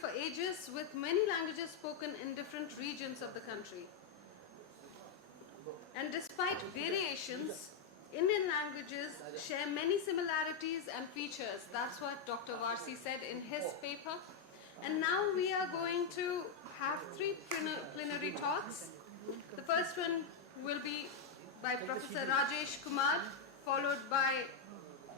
for ages with many languages spoken in different regions of the country. And despite variations, Indian languages share many similarities and features. That's what Dr. Varsi said in his paper. And now we are going to have three plenary talks. The first one will be by Professor Rajesh Kumar, followed by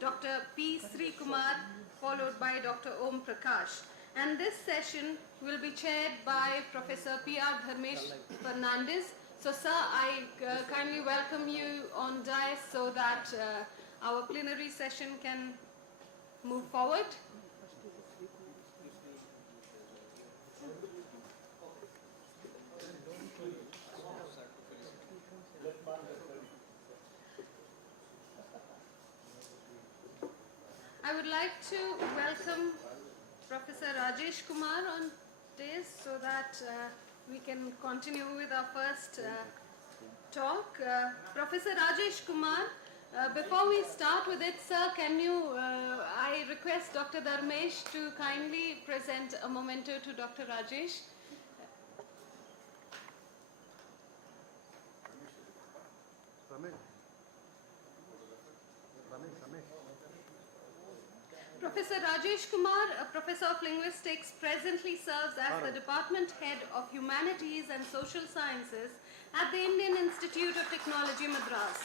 Dr. P. Sreekumar, followed by Dr. Om Praksh. And this session will be chaired by Professor P.R. Dharmesh Fernandez. So, sir, I kindly welcome you on dais so that our plenary session can move forward. I would like to welcome Professor Rajesh Kumar on dais so that we can continue with our first talk. Professor Rajesh Kumar, before we start with it, sir, can you, I request Dr. Dharmesh to kindly present a memento to Dr. Rajesh. Professor Rajesh Kumar, a professor of linguistics, presently serves as the department head of humanities and social sciences at the Indian Institute of Technology, Madras.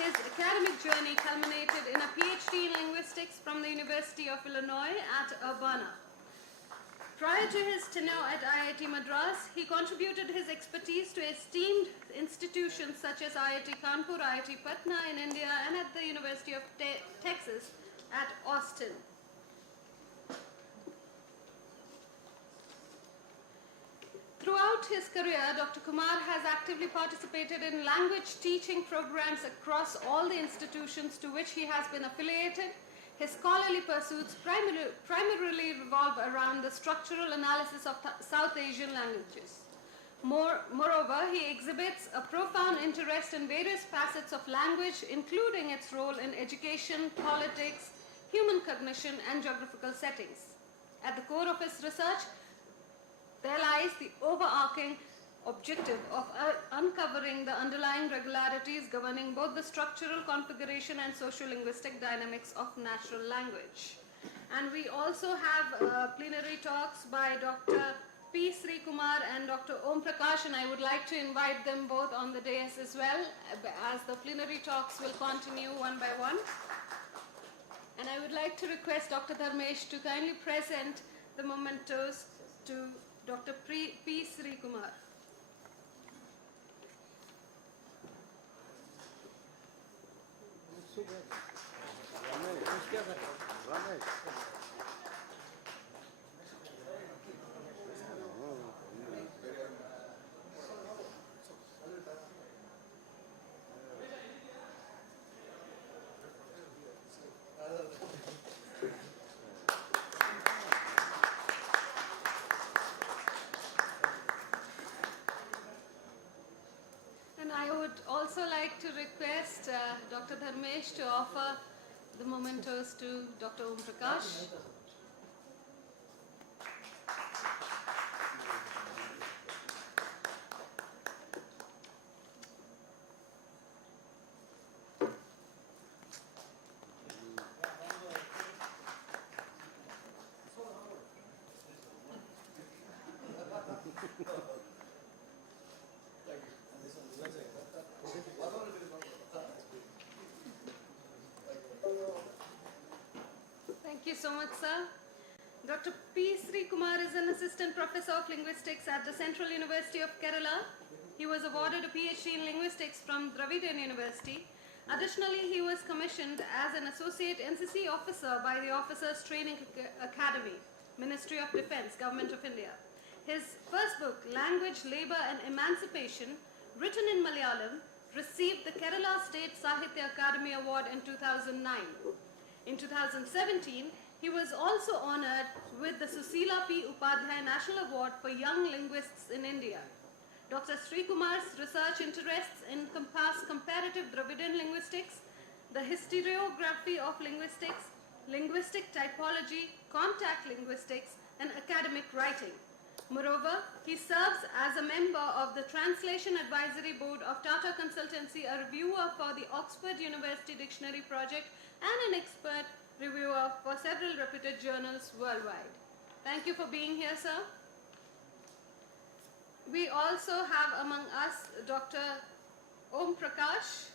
His academic journey culminated in a PhD in linguistics from the University of Illinois at Urbana. Prior to his tenure at IIT Madras, he contributed his expertise to esteemed institutions such as IIT Kanpur, IIT Patna in India, and at the University of Texas at Austin. Throughout his career, Dr. Kumar has actively participated in language teaching programs across all the institutions to which he has been affiliated. His scholarly pursuits primarily revolve around the structural analysis of South Asian languages. Moreover, he exhibits a profound interest in various facets of language, including its role in education, politics, human cognition, and geographical settings. At the core of his research, there lies the overarching objective of uncovering the underlying regularities governing both the structural configuration and socio-linguistic dynamics of natural language. And we also have plenary talks by Dr. P. Sreekumar and Dr. Om Prakash, and I would like to invite them both on the dais as well, as the plenary talks will continue one by one. And I would like to request Dr. Dharmesh to kindly present the mementos to Dr. P. Sreekumar. And I would also like to request Dr. Dharmesh to offer the mementos to Dr. Om Prakash. Thank you so much, sir. Dr. P. Sreekumar is an assistant professor of linguistics at the Central University of Kerala. He was awarded a PhD in linguistics from Dravidian University. Additionally, he was commissioned as an associate NCC officer by the Officers Training Academy, Ministry of Defence, Government of India. His first book, Language, Labour and Emancipation, written in Malayalam, received the Kerala State Sahitya Academy Award in 2009. In 2017, he was also honoured with the Susila P. Upadhyay National Award for Young Linguists in India. Dr. Sreekumar's research interests encompass comparative Dravidian linguistics, the historiography of linguistics, linguistic typology, contact linguistics, and academic writing. Moreover, he serves as a member of the Translation Advisory Board of Tata Consultancy, a reviewer for the Oxford University Dictionary Project, and an expert reviewer for several reputed journals worldwide. Thank you for being here, sir. We also have among us Dr. Om Praksh.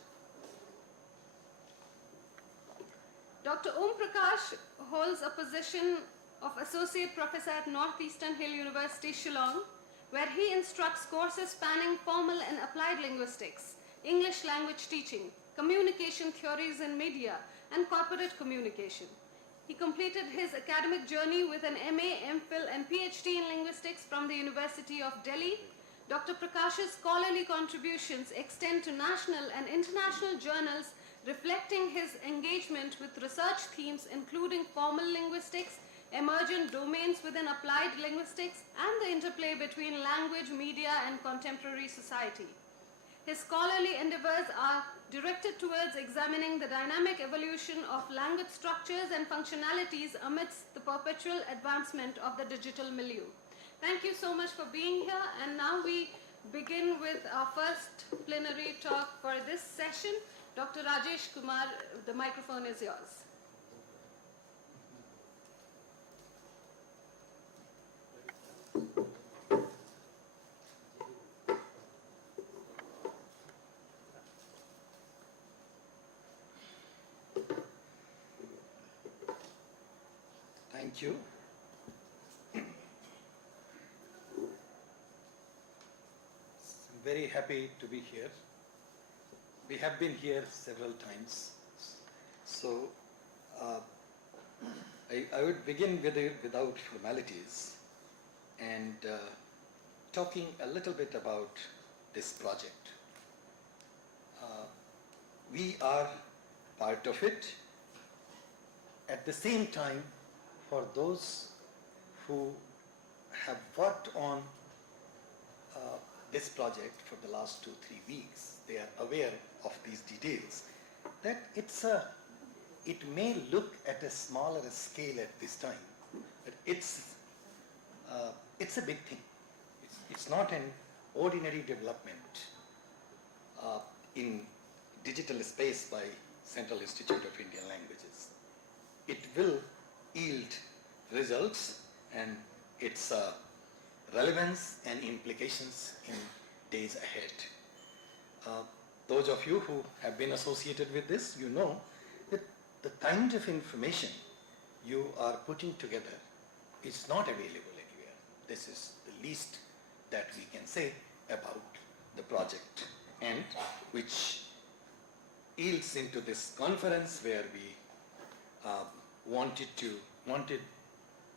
Dr. Om Praksh holds a position of Associate Professor at Northeastern Hill University, Shillong, where he instructs courses spanning formal and applied linguistics, English language teaching, communication theories in media, and corporate communication. He completed his academic journey with an MA, MPhil, and PhD in linguistics from the University of Delhi. Dr. Prakash's scholarly contributions extend to national and international journals, reflecting his engagement with research themes including formal linguistics, emergent domains within applied linguistics, and the interplay between language, media, and contemporary society. His scholarly endeavors are directed towards examining the dynamic evolution of language structures and functionalities amidst the perpetual advancement of the digital milieu. Thank you so much for being here, and now we begin with our first plenary talk for this session. Dr. Rajesh Kumar, the microphone is yours. Thank you. I'm very happy to be here. We have been here several times. So I would begin without formalities and talking a little bit about this project. We are part of it. At the same time, for those who have worked on this project for the last 2-3 weeks, they are aware of these details, that it may look at a smaller scale at this time, but it's a big thing. It's not an ordinary development in digital space by Central Institute of Indian Languages. It will yield results, and its relevance and implications in days ahead. Those of you who have been associated with this, you know that the kind of information you are putting together is not available anywhere. This is the least that we can say about the project, and which yields into this conference where we wanted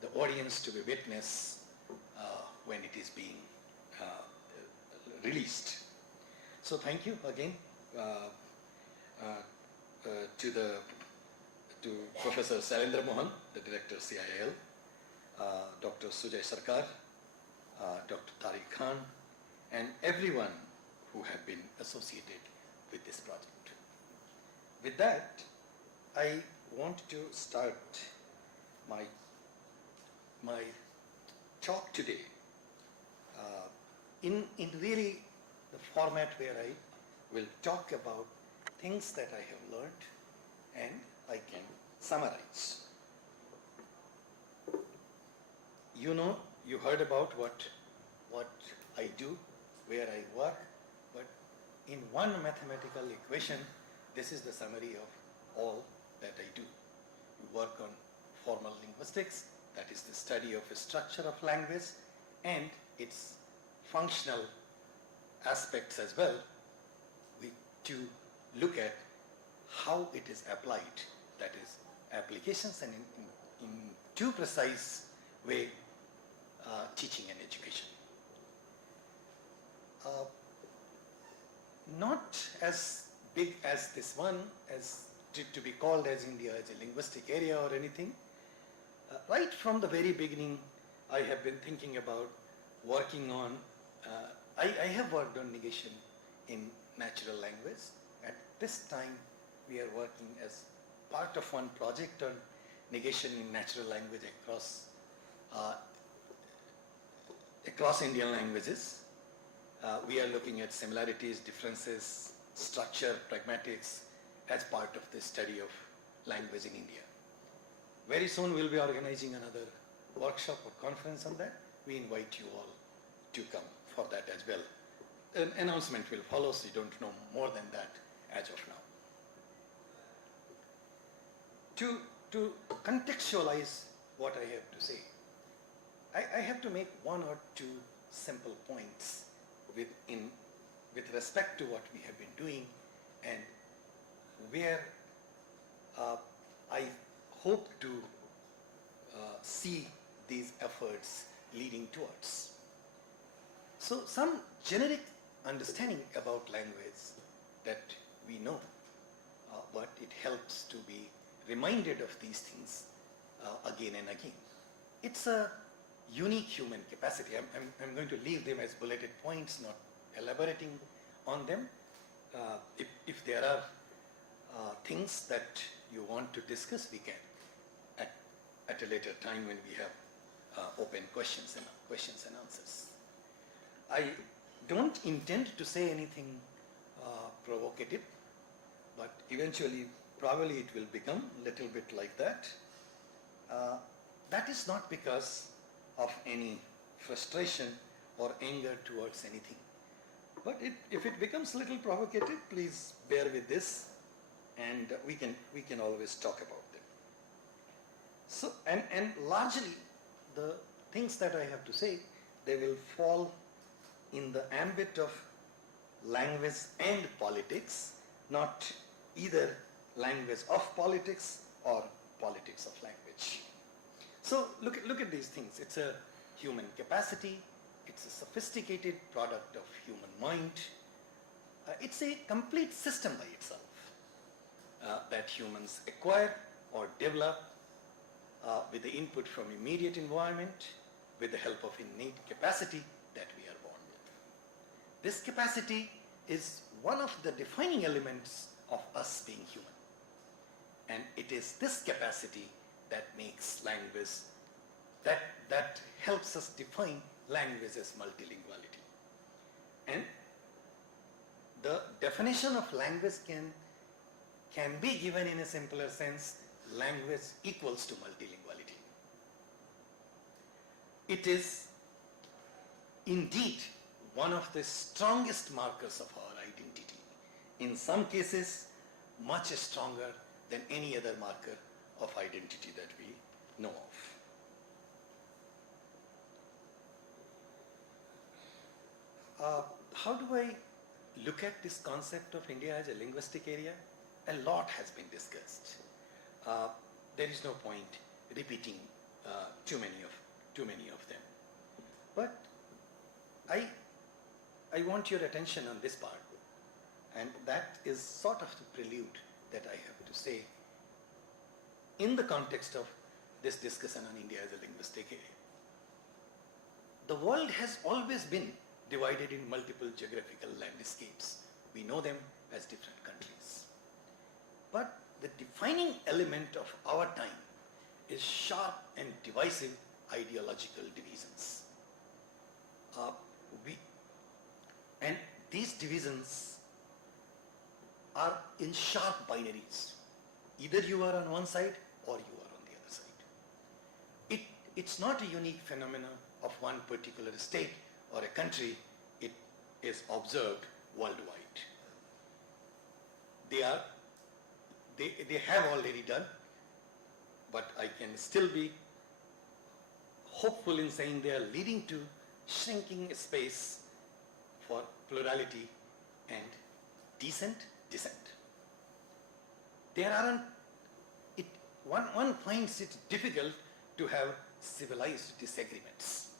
the audience to be witness when it is being released. So thank you again to Professor Sailendra Mohan, the Director CIL, Dr. Sujay Sarkar, Dr. Tariq Khan, and everyone who have been associated with this project. With that, I want to start my talk today in really the format where I will talk about things that I have learned and I can summarize. You know, you heard about what I do, where I work, but in one mathematical equation, this is the summary of all that I do. We work on formal linguistics, that is the study of a structure of language and its functional aspects as well, to look at how it is applied, that is applications, and in too precise way, teaching and education. Not as big as this one, as to be called as India as a linguistic area or anything. Right from the very beginning, I have been thinking about working on, I have worked on negation in natural language. At this time, we are working as part of one project on negation in natural language across across Indian languages. We are looking at similarities, differences, structure, pragmatics as part of the study of language in India. Very soon we'll be organizing another workshop or conference on that. We invite you all to come for that as well. An announcement will follow, so you don't know more than that as of now. To contextualize what I have to say, I have to make one or two simple points with respect to what we have been doing and where I hope to see these efforts leading towards. So some generic understanding about language that we know, but it helps to be reminded of these things again and again. It's a unique human capacity. I'm going to leave them as bulleted points, not elaborating on them. If there are things that you want to discuss, we can at a later time when we have open questions and answers. I don't intend to say anything provocative, but eventually probably it will become a little bit like that. That is not because of any frustration or anger towards anything. But if it becomes a little provocative, please bear with this, and we can always talk about them. So and largely the things that I have to say, they will fall in the ambit of language and politics, not either language of politics or politics of language. So look at these things. It's a human capacity. It's a sophisticated product of human mind. It's a complete system by itself that humans acquire or develop with the input from immediate environment, with the help of innate capacity that we are born with. This capacity is one of the defining elements of us being human. And it is this capacity that makes language, that helps us define language as multilinguality. And the definition of language can be given in a simpler sense: language equals to multilinguality. It is indeed one of the strongest markers of our identity. In some cases, much stronger than any other marker of identity that we know of. How do I look at this concept of India as a linguistic area? A lot has been discussed. There is no point repeating too many of them. But I want your attention on this part, and that is sort of the prelude that I have to say in the context of this discussion on India as a linguistic area. The world has always been divided in multiple geographical landscapes. We know them as different countries. But the defining element of our time is sharp and divisive ideological divisions. And these divisions are in sharp binaries. Either you are on one side or you are on the other side. It's not a unique phenomenon of one particular state or a country. It is observed worldwide. They have already done, but I can still be hopeful in saying they are leading to shrinking space for plurality and decent dissent. There aren't, one finds it difficult to have civilized disagreements.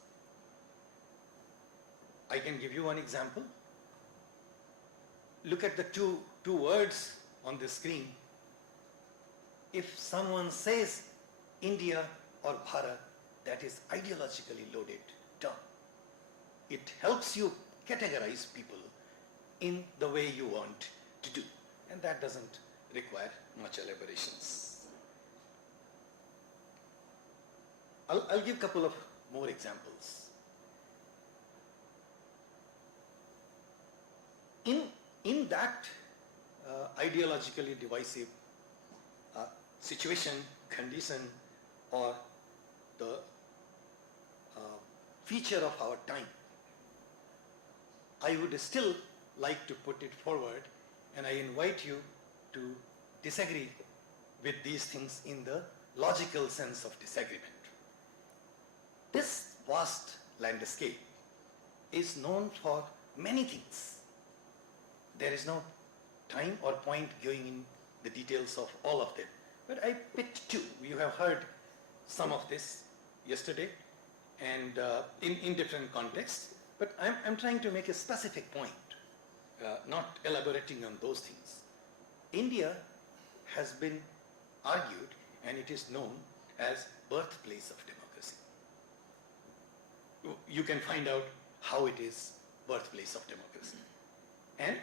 I can give you one example. Look at the two words on the screen. If someone says India or Bharat, that is ideologically loaded term. It helps you categorize people in the way you want to do, and that doesn't require much elaborations. I'll give a couple of more examples. in that ideologically divisive situation, condition, or the feature of our time, I would still like to put it forward, and I invite you to disagree with these things in the logical sense of disagreement. This vast landscape is known for many things. There is no time or point going in the details of all of them. But I picked two. You have heard some of this yesterday and in different contexts. But I'm trying to make a specific point, not elaborating on those things. India has been argued, and it is known as birthplace of democracy. You can find out how it is birthplace of democracy. And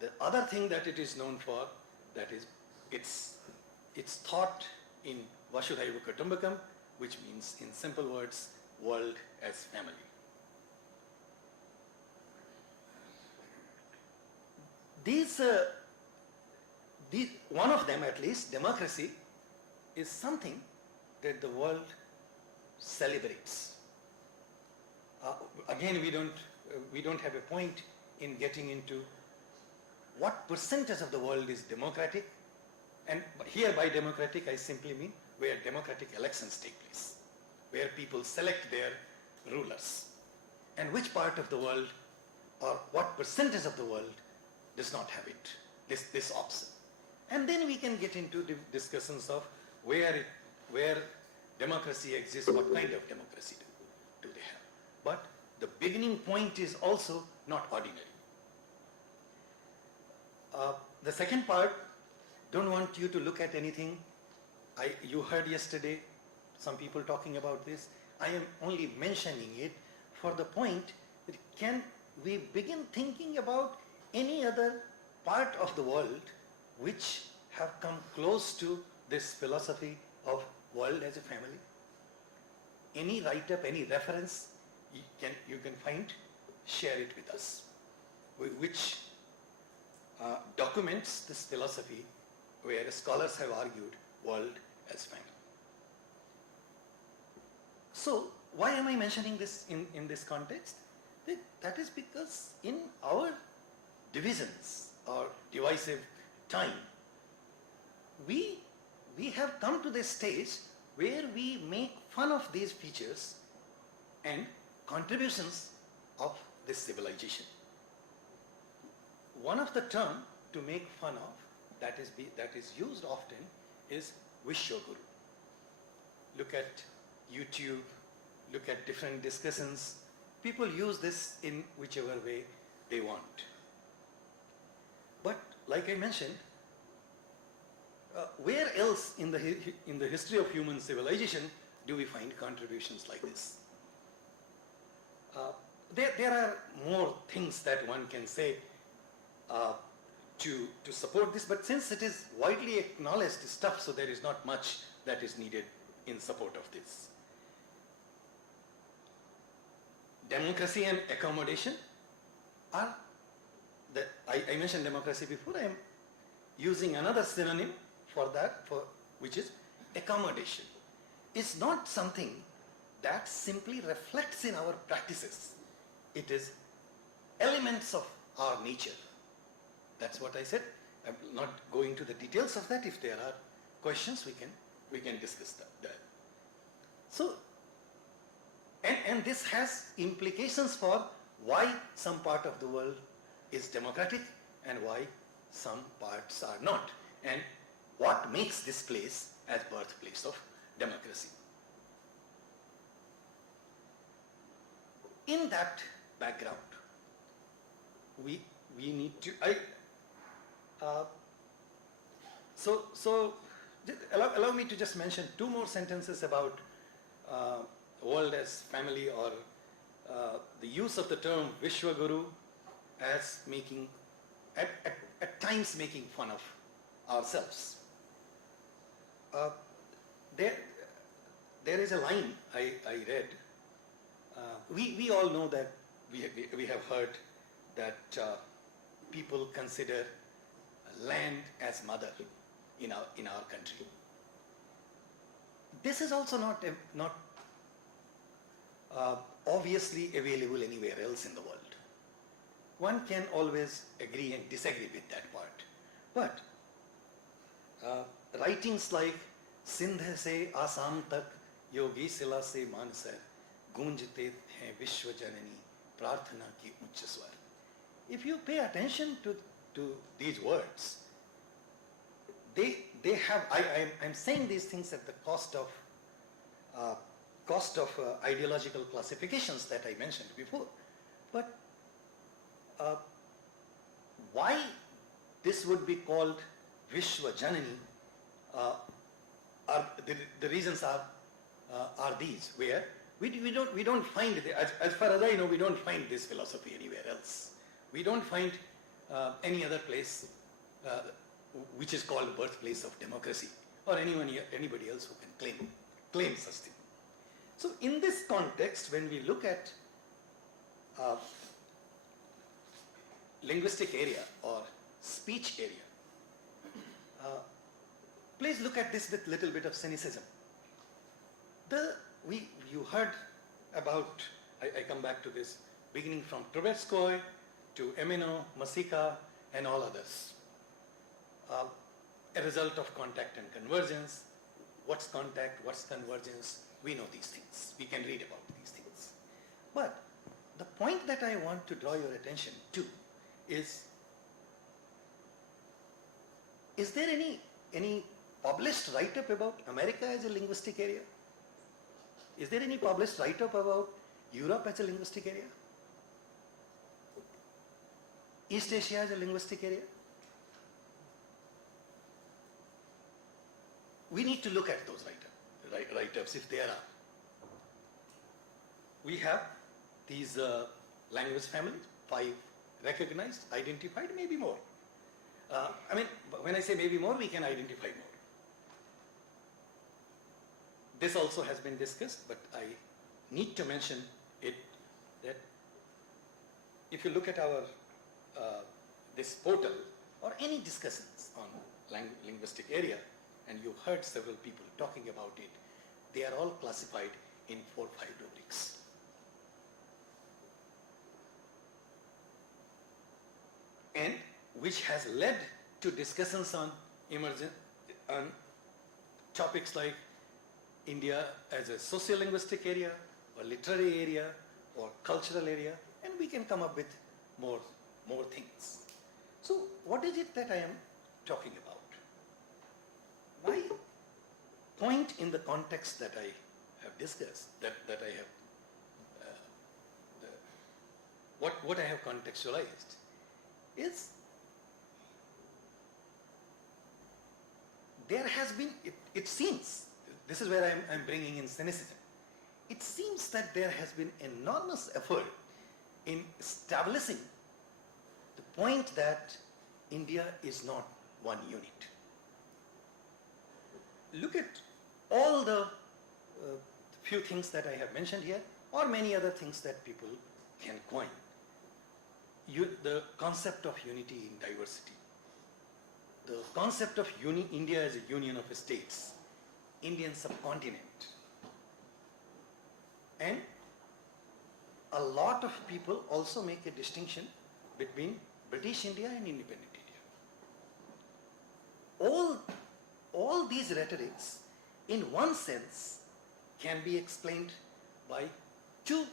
the other thing that it is known for, that is it's thought in Vasudhaiva Kutumbakam, which means in simple words, world as family. These, one of them at least, democracy, is something that the world celebrates. Again, we don't have a point in getting into what percentage of the world is democratic, and here by democratic I simply mean where democratic elections take place, where people select their rulers, and which part of the world or what percentage of the world does not have it, this option. And then we can get into the discussions of where democracy exists, what kind of democracy do they have. But the beginning point is also not ordinary. The second part, don't want you to look at anything. You heard yesterday some people talking about this. I am only mentioning it for the point that can we begin thinking about any other part of the world which have come close to this philosophy of world as a family? Any write-up, any reference you can find, share it with us, which documents this philosophy where scholars have argued world as family. So why am I mentioning this in this context? That is because in our divisions or divisive time, we have come to this stage where we make fun of these features and contributions of this civilization. One of the terms to make fun of that is used often is Vishwaguru. Look at YouTube, look at different discussions. People use this in whichever way they want. But like I mentioned, where else in the history of human civilization do we find contributions like this? There are more things that one can say to support this, but since it is widely acknowledged stuff, so there is not much that is needed in support of this. Democracy and accommodation are, I mentioned democracy before, I am using another synonym for that, which is accommodation. It's not something that simply reflects in our practices. It is elements of our nature. That's what I said. I'm not going to the details of that. If there are questions, we can discuss that. So, and this has implications for why some part of the world is democratic and why some parts are not, and what makes this place as birthplace of democracy. In that background, we need to allow me to just mention two more sentences about world as family, or the use of the term Vishwaguru as making, at times making fun of ourselves. There is a line I read. We all know that we have heard that people consider land as mother in our country. This is also not obviously available anywhere else in the world. One can always agree and disagree with that part. But writings like Sindh से आसाम तक योगी सिला से मानसर गूंजते हैं विश्व जननी प्रार्थना की उच्च स्वर. If you pay attention to these words, they have, I'm saying these things at the cost of ideological classifications that I mentioned before. But why this would be called Vishwa Janani, the reasons are these, where we don't find, as far as I know, we don't find this philosophy anywhere else. We don't find any other place which is called birthplace of democracy, or anybody else who can claim such thing. So in this context, when we look at linguistic area or speech area, please look at this with little bit of cynicism. You heard about, I come back to this, beginning from Trubetskoy to Emino, Masika, and all others. A result of contact and convergence. What's contact, what's convergence? We know these things. We can read about these things. But the point that I want to draw your attention to is there any published write-up about America as a linguistic area? Is there any published write-up about Europe as a linguistic area? East Asia as a linguistic area? We need to look at those write-ups if there are. We have these language families, 5 recognized, identified, maybe more. I mean, when I say maybe more, we can identify more. This also has been discussed, but I need to mention it, that if you look at our this portal or any discussions on linguistic area, and you heard several people talking about it, they are all classified in 4 or 5 rubrics. And which has led to discussions on topics like India as a sociolinguistic area, or literary area, or cultural area, and we can come up with more things. So what is it that I am talking about? My point in the context that I have discussed, that I have, what I have contextualized is, there has been, it seems, this is where I'm bringing in cynicism, it seems that there has been enormous effort in establishing the point that India is not one unit. Look at all the few things that I have mentioned here, or many other things that people can coin. The concept of unity in diversity, the concept of India as a union of states, Indian subcontinent, and a lot of people also make a distinction between British India and independent India. All these rhetorics, in one sense, can be explained by 2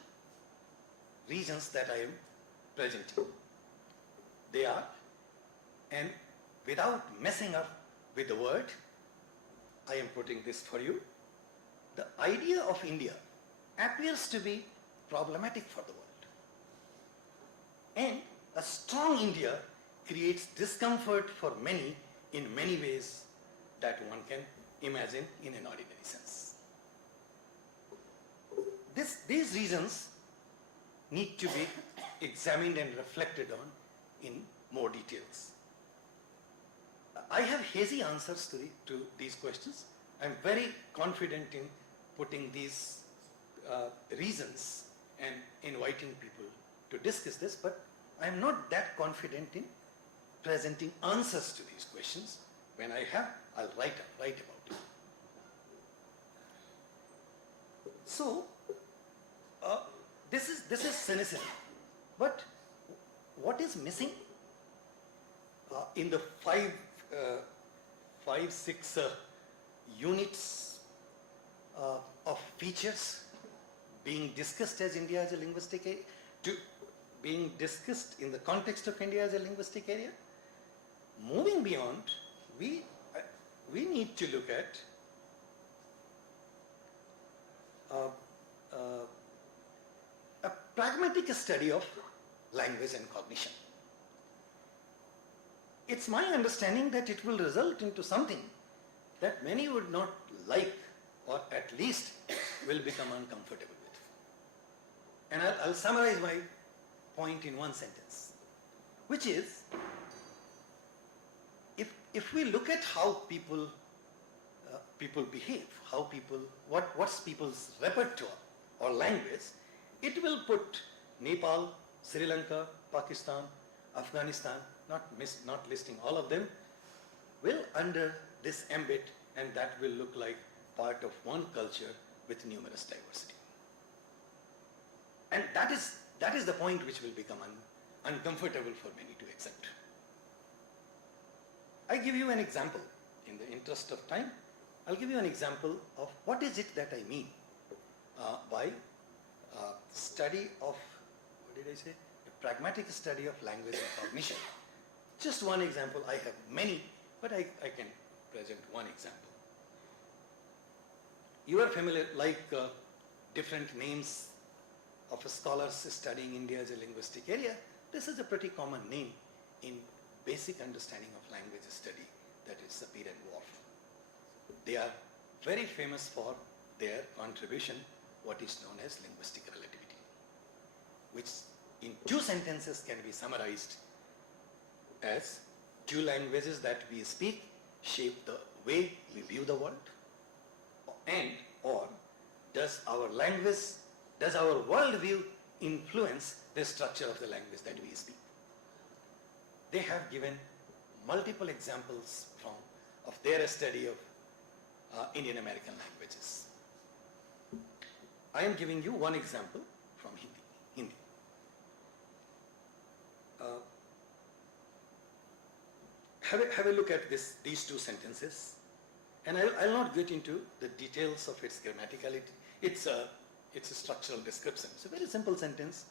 reasons that I am presenting. They are, and without messing up with the word, I am putting this for you. The idea of India appears to be problematic for the world. And a strong India creates discomfort for many in many ways that one can imagine in an ordinary sense. These reasons need to be examined and reflected on in more details. I have hazy answers to these questions. I'm very confident in putting these reasons and inviting people to discuss this, but I'm not that confident in presenting answers to these questions. When I have, I'll write about it. So, this is cynicism. But what is missing in the five, six units of features being discussed as India as a linguistic area, being discussed in the context of India as a linguistic area? Moving beyond, we need to look at a pragmatic study of language and cognition. It's my understanding that it will result into something that many would not like, or at least will become uncomfortable with. And I'll summarize my point in one sentence, which is, if we look at how people behave, what's people's repertoire or language, it will put Nepal, Sri Lanka, Pakistan, Afghanistan, not listing all of them, will under this ambit, and that will look like part of one culture with numerous diversity. And that is the point which will become uncomfortable for many to accept. I give you an example. In the interest of time, I'll give you an example of what is it that I mean by study of, what did I say? A pragmatic study of language and cognition. Just one example. I have many, but I can present one example. You are familiar, like different names of scholars studying India as a linguistic area. This is a pretty common name in basic understanding of language study, that is Sapir and Worf. They are very famous for their contribution, what is known as linguistic relativity, which in two sentences can be summarized as: two languages that we speak shape the way we view the world, or does our worldview influence the structure of the language that we speak? They have given multiple examples of their study of Indian American languages. I am giving you one example from Hindi. Have a look at these two sentences, and I'll not get into the details of its grammaticality. It's a structural description. It's a very simple sentence.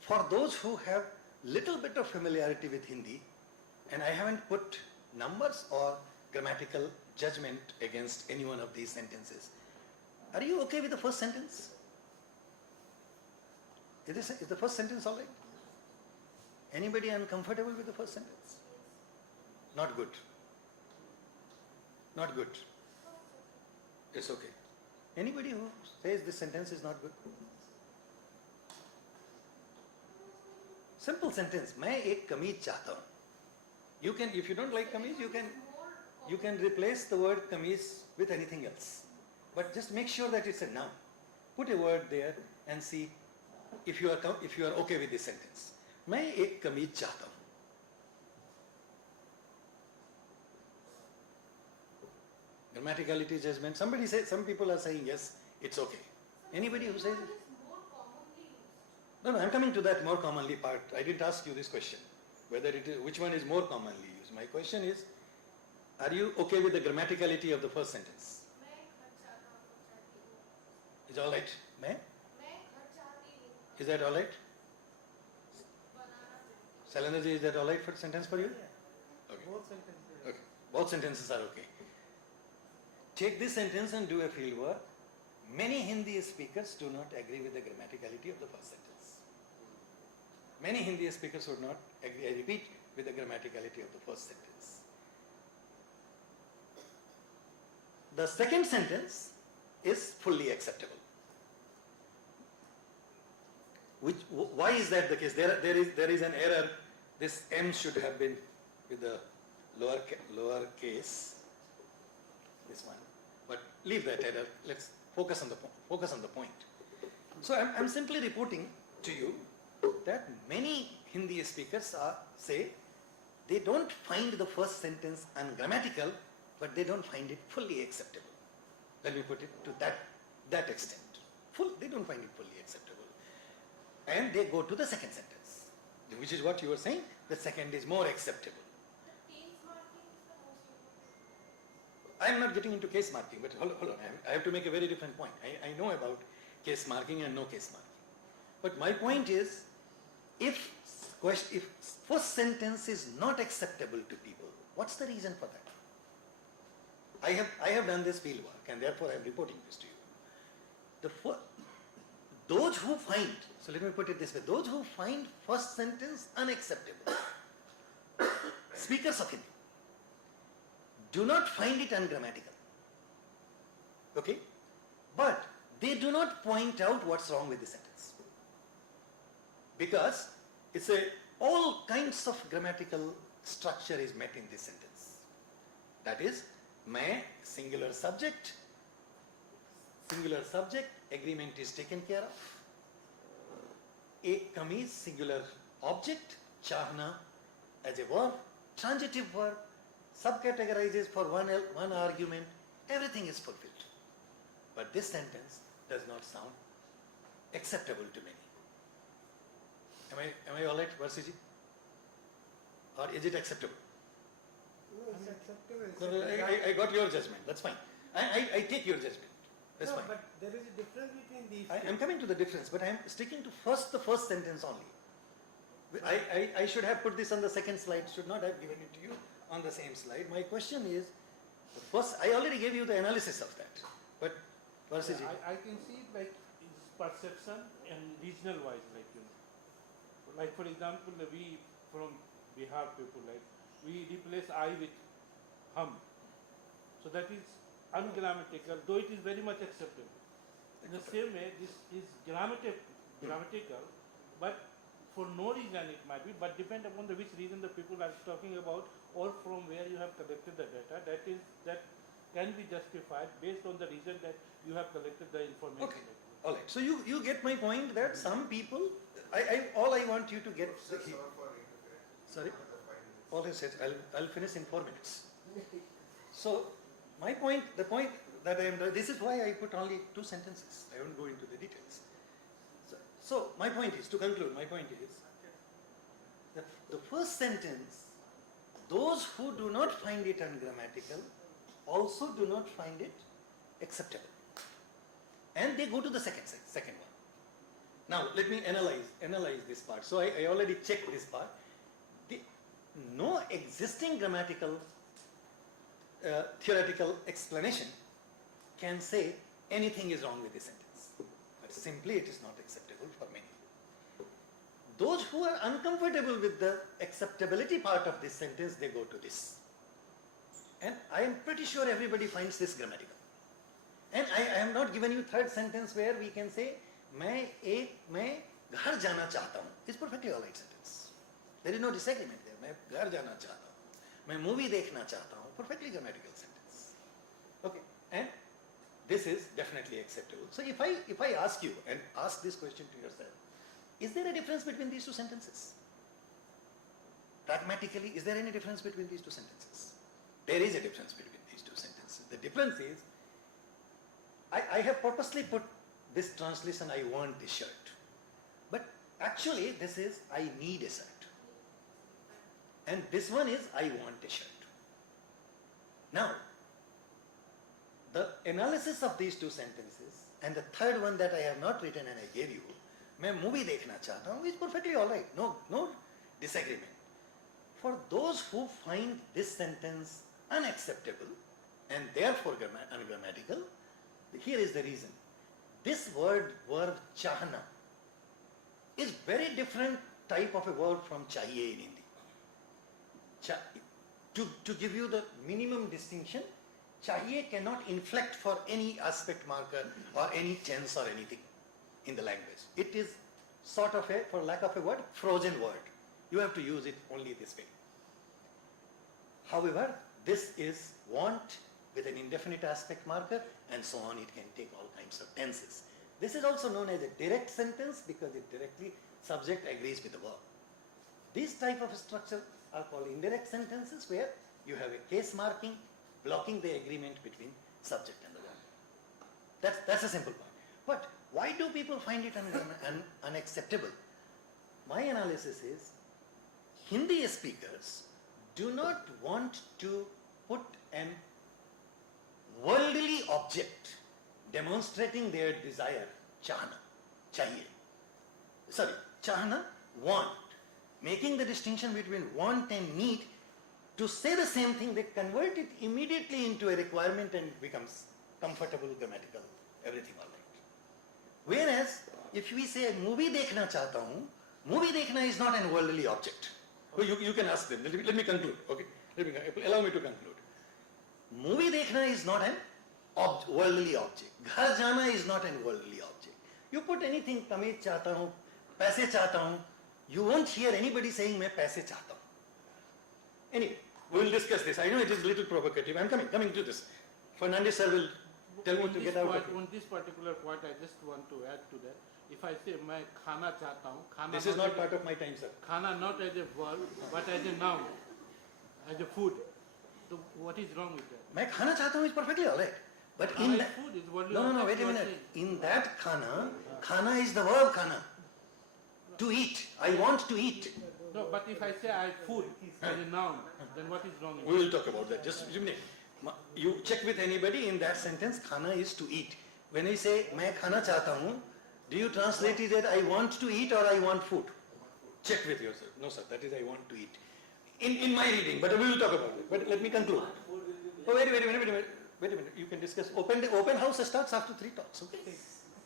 For those who have little bit of familiarity with Hindi, and I haven't put numbers or grammatical judgment against any one of these sentences, are you okay with the first sentence? Is the first sentence all right? Anybody uncomfortable with the first sentence? Not good. Not good. It's okay. Anybody who says this sentence is not good? Simple sentence. मैं एक कमीज चाहता हूँ. You can, if you don't like kameez, you can replace the word kameez with anything else. But just make sure that it's a noun. Put a word there and see if you are okay with this sentence. मैं एक कमीज चाहता हूँ. Grammaticality judgment. Some people are saying yes, it's okay. Anybody who says it? No, I'm coming to that more commonly part. I didn't ask you this question, which one is more commonly used. My question is, are you okay with the grammaticality of the first sentence? Is all right? मैं? Is that all right? Salenaji, is that all right for sentence for you? Okay. Both sentences. Okay. Both sentences are okay. Take this sentence and do a field work. Many Hindi speakers do not agree with the grammaticality of the first sentence. Many Hindi speakers would not agree, I repeat, with the grammaticality of the first sentence. The second sentence is fully acceptable. Why is that the case? There is an error. This M should have been with the lower case. This one. But leave that error. Let's focus on the point. So I'm simply reporting to you that many Hindi speakers say they don't find the first sentence ungrammatical, but they don't find it fully acceptable. Let me put it to that extent. They don't find it fully acceptable. And they go to the second sentence, which is what you were saying. The second is more acceptable. I am not getting into case marking, but hold on. I have to make a very different point. I know about case marking and no case marking. But my point is, if first sentence is not acceptable to people, what's the reason for that? I have done this field work, and therefore I am reporting this to you. Those who find, so let me put it this way, those who find first sentence unacceptable, speakers of Hindi, do not find it ungrammatical. Okay? But they do not point out what's wrong with the sentence. Because all kinds of grammatical structure is met in this sentence. That is, मैं singular subject, agreement is taken care of. एक कमीज singular object, चाहना as a verb, transitive verb, subcategorizes for one argument, everything is fulfilled. But this sentence does not sound acceptable to many. Am I all right, Varsiji? Or is it acceptable? No, it's acceptable. So I got your judgment, that's fine. I take your judgment, that's no, fine. but there is a difference between these I am coming to the difference, but I am sticking to the first sentence only. I should have put this on the second slide, should not have given it to you on the same slide. My question is, I already gave you the analysis of that, but Varsiji. I can see like its perception and regional wise, like like for example, we from Bihar people, like we replace I with hum, so that is ungrammatical, though it is very much acceptable. In the same way, this is grammatical, but for no reason it might be, but depend upon which reason the people are talking about, or from where you have collected the data. That can be justified based on the reason that you have collected the information. Okay. All right. So you get my point that some people, all I want you to get. Sorry. All I said, I'll finish in 4 minutes. So my point, the point that this is why I put only 2 sentences. I won't go into the details. So my point is, to conclude, my point is, the first sentence, those who do not find it ungrammatical also do not find it acceptable. And they go to the second one. Now let me analyze this part. So I already checked this part. No existing grammatical theoretical explanation can say anything is wrong with this sentence. But simply it is not acceptable for many. Those who are uncomfortable with the acceptability part of this sentence, they go to this. And I am pretty sure everybody finds this grammatical. And I have not given you third sentence where we can say, मैं घर जाना चाहता हूँ. It's perfectly alright sentence. There is no disagreement there. मैं घर जाना चाहता हूँ. मैं movie देखना चाहता हूँ. Perfectly grammatical sentence. Okay. And this is definitely acceptable. So if I ask you and ask this question to yourself, is there a difference between these 2 sentences? Pragmatically, is there any difference between these 2 sentences? There is a difference between these 2 sentences. The difference is, I have purposely put this translation, I want a shirt. But actually this is, I need a shirt. And this one is, I want a shirt. Now, the analysis of these 2 sentences and the third one that I have not written and I gave you, मैं movie देखना चाहता हूँ, is perfectly alright. No disagreement. For those who find this sentence unacceptable and therefore ungrammatical, here is the reason. This verb chahna is very different type of a verb from chahiye in Hindi. To give you the minimum distinction, chahiye cannot inflect for any aspect marker or any tense or anything in the language. It is sort of a, for lack of a word, frozen word. You have to use it only this way. However, this is want with an indefinite aspect marker and so on. It can take all kinds of tenses. This is also known as a direct sentence because it directly subject agrees with the verb. This type of structure are called indirect sentences, where you have a case marking blocking the agreement between subject and the verb. That's a simple point. But why do people find it unacceptable? My analysis is Hindi speakers do not want to put an worldly object demonstrating their desire, chahna, chahiye. Sorry, chahna, want. Making the distinction between want and need, to say the same thing, they convert it immediately into a requirement and it becomes comfortable, grammatical, everything all right. Whereas, if we say movie dekhna chahta hu, movie dekhna is not an worldly object. You can ask them. Let me conclude. Okay, allow me to conclude. Movie dekhna is not an worldly object. Ghar jana is not an worldly object. You put anything, kameez chahta hu, paise chahta hu, you won't hear anybody saying main paise chahta hu. Anyway, we will discuss this. I know it is a little provocative. I am coming to this. Fernandez sir will tell me to get out of it. On this particular point, I just want to add to that. If I say मैं खाना चाहता हूँ, खाना This is not part of my time, sir. खाना not as a verb but as a noun, as a food. So what is wrong with that? मैं खाना चाहता हूँ is perfectly all right. But Khana in is that, food is what you no, are wait a saying. minute. In that khana is the verb khana. To eat. I want to eat. No, but if I say I food as a noun, then what is wrong with We will talk about that. Just a minute. You check with anybody in that sentence, khana is to eat. When I say मैं खाना चाहता हूँ, do you translate it as I want to eat or I want food? Check with yourself. No sir, that is I want to eat. In my reading, but we will talk about it. But let me conclude. Oh, wait a minute. You can discuss. Open house starts after 3 talks. Okay.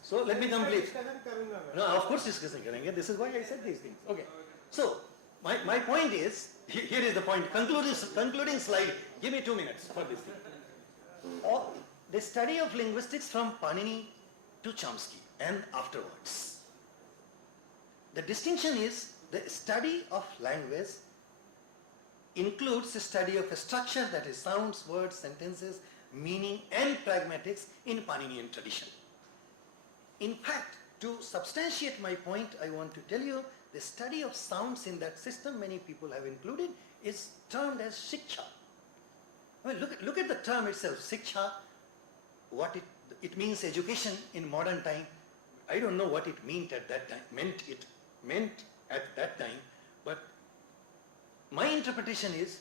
So let me complete. Discussion करूँगा मैं. No, of course discussing करेंगे. This is why I said these things. Okay. So my point is, here is the point. Concluding slide. Give me 2 minutes for this thing. The study of linguistics from Panini to Chomsky and afterwards. The distinction is the study of language includes a study of a structure, that is sounds, words, sentences, meaning and pragmatics in Paninian tradition. In fact, to substantiate my point, I want to tell you the study of sounds in that system many people have included is termed as shiksha. I mean, look at the term itself, shiksha, what it means education in modern time. I don't know what it meant at that time, meant at that time, but my interpretation is,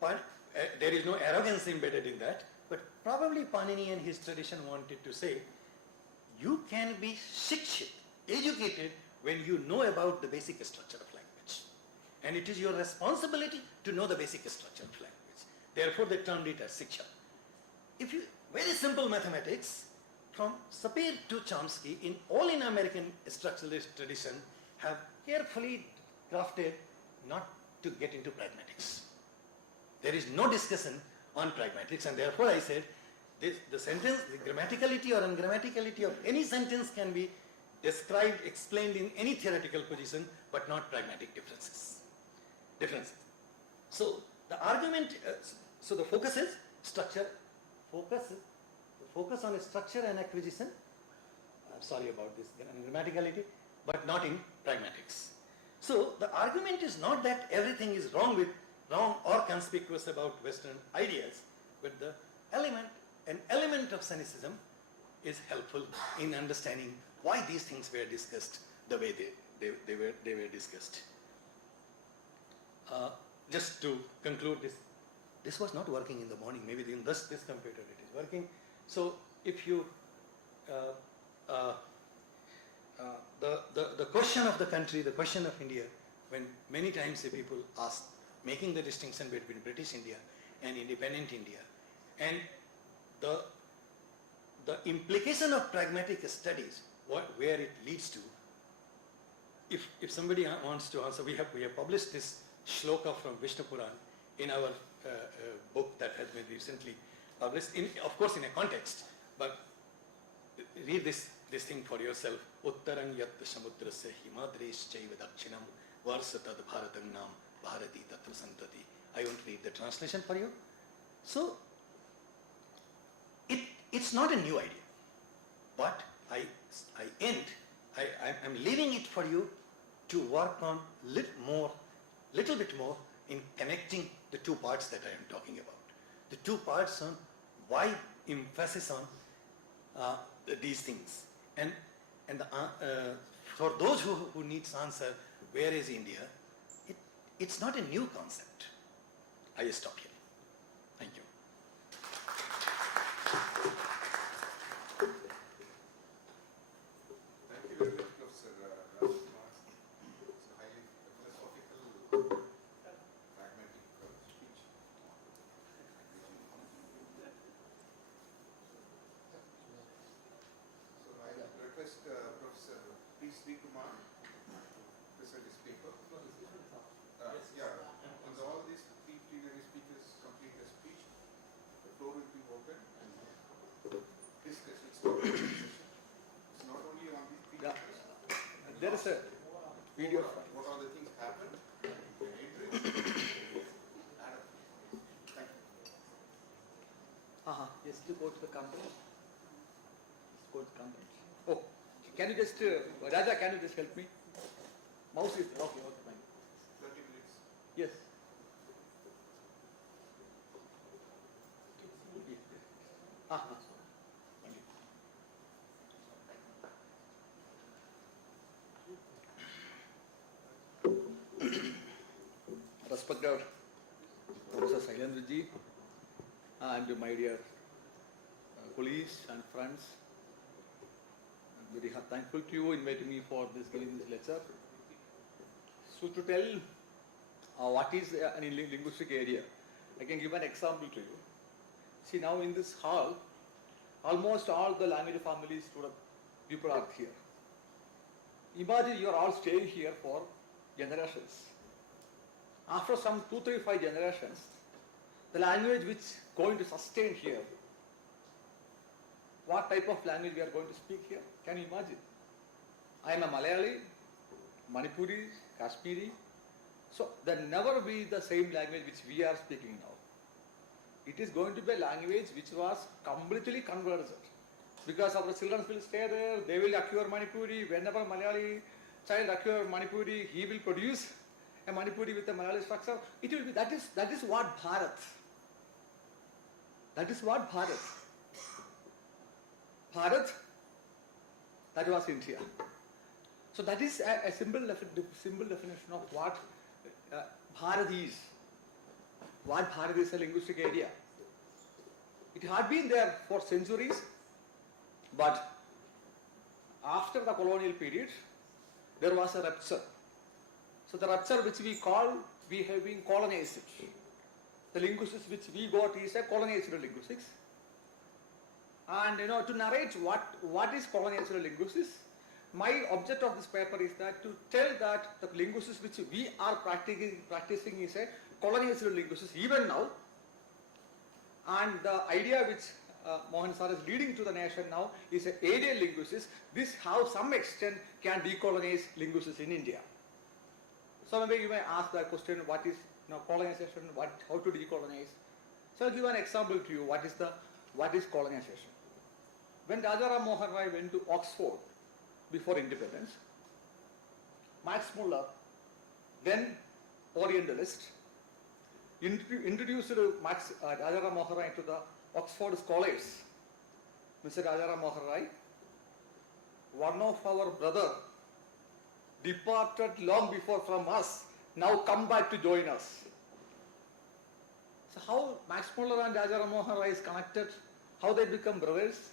there is no arrogance embedded in that, but probably Panini and his tradition wanted to say, you can be shikshit, educated, when you know about the basic structure of language. And it is your responsibility to know the basic structure of language. Therefore they termed it as shiksha. If you, very simple mathematics, from Sapir to Chomsky, in American structuralist tradition, have carefully crafted not to get into pragmatics. There is no discussion on pragmatics, and therefore I said, the sentence, the grammaticality or ungrammaticality of any sentence can be described, explained in any theoretical position, but not pragmatic differences. So the argument, so the focus is structure, the focus on structure and acquisition. I'm sorry about this grammaticality, but not in pragmatics. So the argument is not that everything is wrong or conspicuous about Western ideas, but an element of cynicism is helpful in understanding why these things were discussed the way they were discussed. Just to conclude this was not working in the morning. Maybe in this computer it is working. So if you the question of the country, the question of India, when many times the people ask, making the distinction between British India and independent India, and the implication of pragmatic studies, where it leads to. If somebody wants to answer, we have published this shloka from Vishnu Puran in our book that has been recently published, of course in a context, but read this thing for yourself. Uttarang yat samudrasya himadresh chaiva dakshinam varsatad bharatang nam bharati tatra santati. I won't read the translation for you. So it's not a new idea, but I'm leaving it for you to work on little more little bit more in connecting the two parts that I am talking about. The two parts on why emphasis on these things. And for those who needs answer, where is India? It's not a new concept. I stop here. Thank you. Thank you very much, Professor Rajkumar. It's a highly philosophical, pragmatic speech. So I request Professor P. Sreekumar to present his paper. Yeah, and all these three plenary speakers complete their speech. The floor will be open and discuss. It's not a session. It's not only on these three Yeah. papers. There is a video file. What are the things happened? Adam. Thank you. Just to go to the company. Just go to the company. Oh, can you just, Raja, can you just help me? Mouse is there. Okay, fine. 30 minutes. Yes. Sorry. Thank you. Respected Professor Sailendra and my dear colleagues and friends, I'm very thankful to you inviting me for giving this lecture. So to tell what is an linguistic area, I can give an example to you. See, now in this hall, almost all the language families people are here. Imagine you are all staying here for generations. After some 2, 3, 5 generations, the language which is going to sustain here, what type of language we are going to speak here? Can you imagine? I am a Malayali, Manipuri, Kashmiri. So there never be the same language which we are speaking now. It is going to be a language which was completely convergent. Because our children will stay there, they will acquire Manipuri. Whenever Malayali child acquire Manipuri, he will produce a Manipuri with a Malayali structure. It will be, that is what Bharat. That is what Bharat. Bharat, that was India. So that is a simple definition of what Bharat is. What Bharat is, a linguistic area. It had been there for centuries, but after the colonial period, there was a rupture. So the rupture which we have been colonized. The linguistics which we got is a colonized linguistics. And to narrate what is colonized linguistics, my object of this paper is that to tell that the linguistics which we are practicing is a colonized linguistics even now. And the idea which Mohan sir is leading to the nation now is an alien linguistics. This how some extent can decolonize linguistics in India. So maybe you may ask that question, what is colonization, how to decolonize? So I'll give an example to you, what is colonization. When Rajaram Mohan Rai went to Oxford before independence, Max Muller, then Orientalist, introduced Rajaram Mohan Rai to the Oxford scholars. Mr. Rajaram Mohan Rai, one of our brother departed long before from us, now come back to join us. So how Max Muller and Rajaram Mohan Rai is connected, how they become brothers.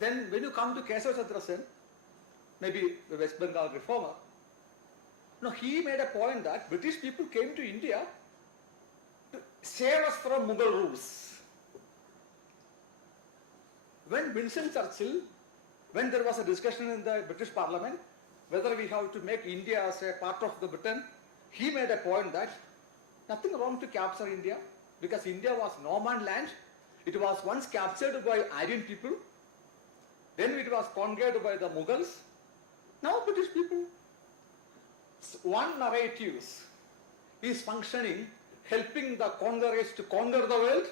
Then when you come to Keshav Chandra Sen, maybe the West Bengal reformer, he made a point that British people came to India to save us from Mughal rules. When Winston Churchill, when there was a discussion in the British Parliament whether we have to make India as a part of the Britain, he made a point that nothing wrong to capture India because India was no man land. It was once captured by Aryan people. Then it was conquered by the Mughals. Now British people, one narrative is functioning, helping the conquerors to conquer the world,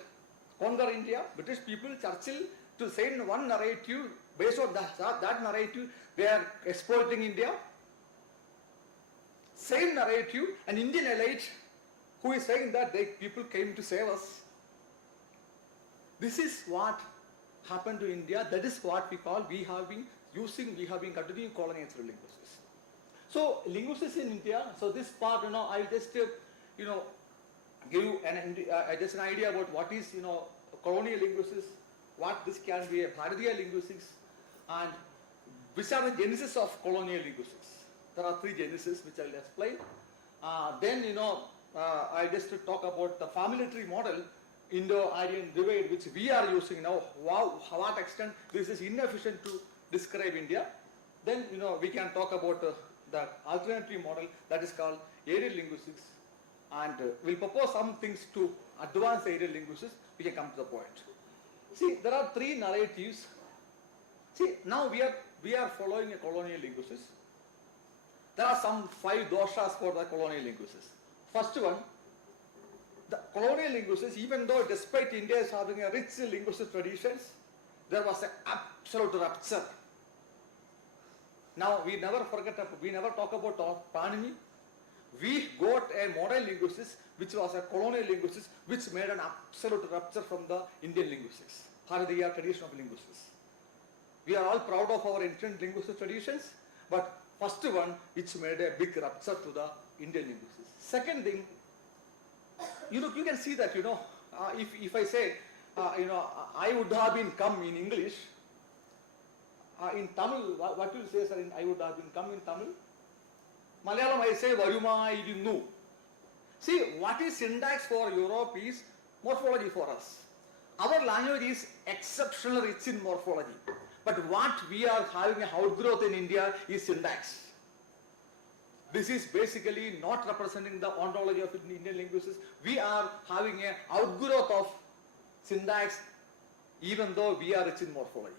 conquer India. British people, Churchill, to send one narrative, based on that narrative, they are exploiting India. same narrative, an Indian elite who is saying that people came to save us. This is what happened to India. That is what we have been continuing calling as linguistics. So linguistics in India, so this part, I'll just, give you just an idea about what is, colonial linguistics, what this can be a Bharatiya linguistics, and which are the genesis of colonial linguistics. There are three genesis which I'll explain. Then, I just to talk about the family tree model, Indo-Aryan divide, which we are using now. Wow, to what extent this is inefficient to describe India. Then, we can talk about the alternative model that is called aerial linguistics, and we'll propose some things to advance aerial linguistics. We can come to the point. See, there are three narratives. See, now we are following a colonial linguistics. There are some 5 doshas for the colonial linguistics. First one, the colonial linguistics, even though despite India is having a rich linguistic traditions, there was an absolute rupture. Now we never talk about Panini. We got a modern linguistics which was a colonial linguistics which made an absolute rupture from the Indian linguistics, Bharatiya tradition of linguistics. We are all proud of our ancient linguistic traditions, but first one which made a big rupture to the Indian linguistics. Second thing, you can see that, if I say, I would have been come in English, in Tamil, what will you say, sir, I would have been come in Tamil? Malayalam, I say, Varuma. See, what is syntax for Europe is morphology for us. Our language is exceptionally rich in morphology. But what we are having an outgrowth in India is syntax. This is basically not representing the ontology of Indian linguistics. We are having an outgrowth of syntax even though we are rich in morphology.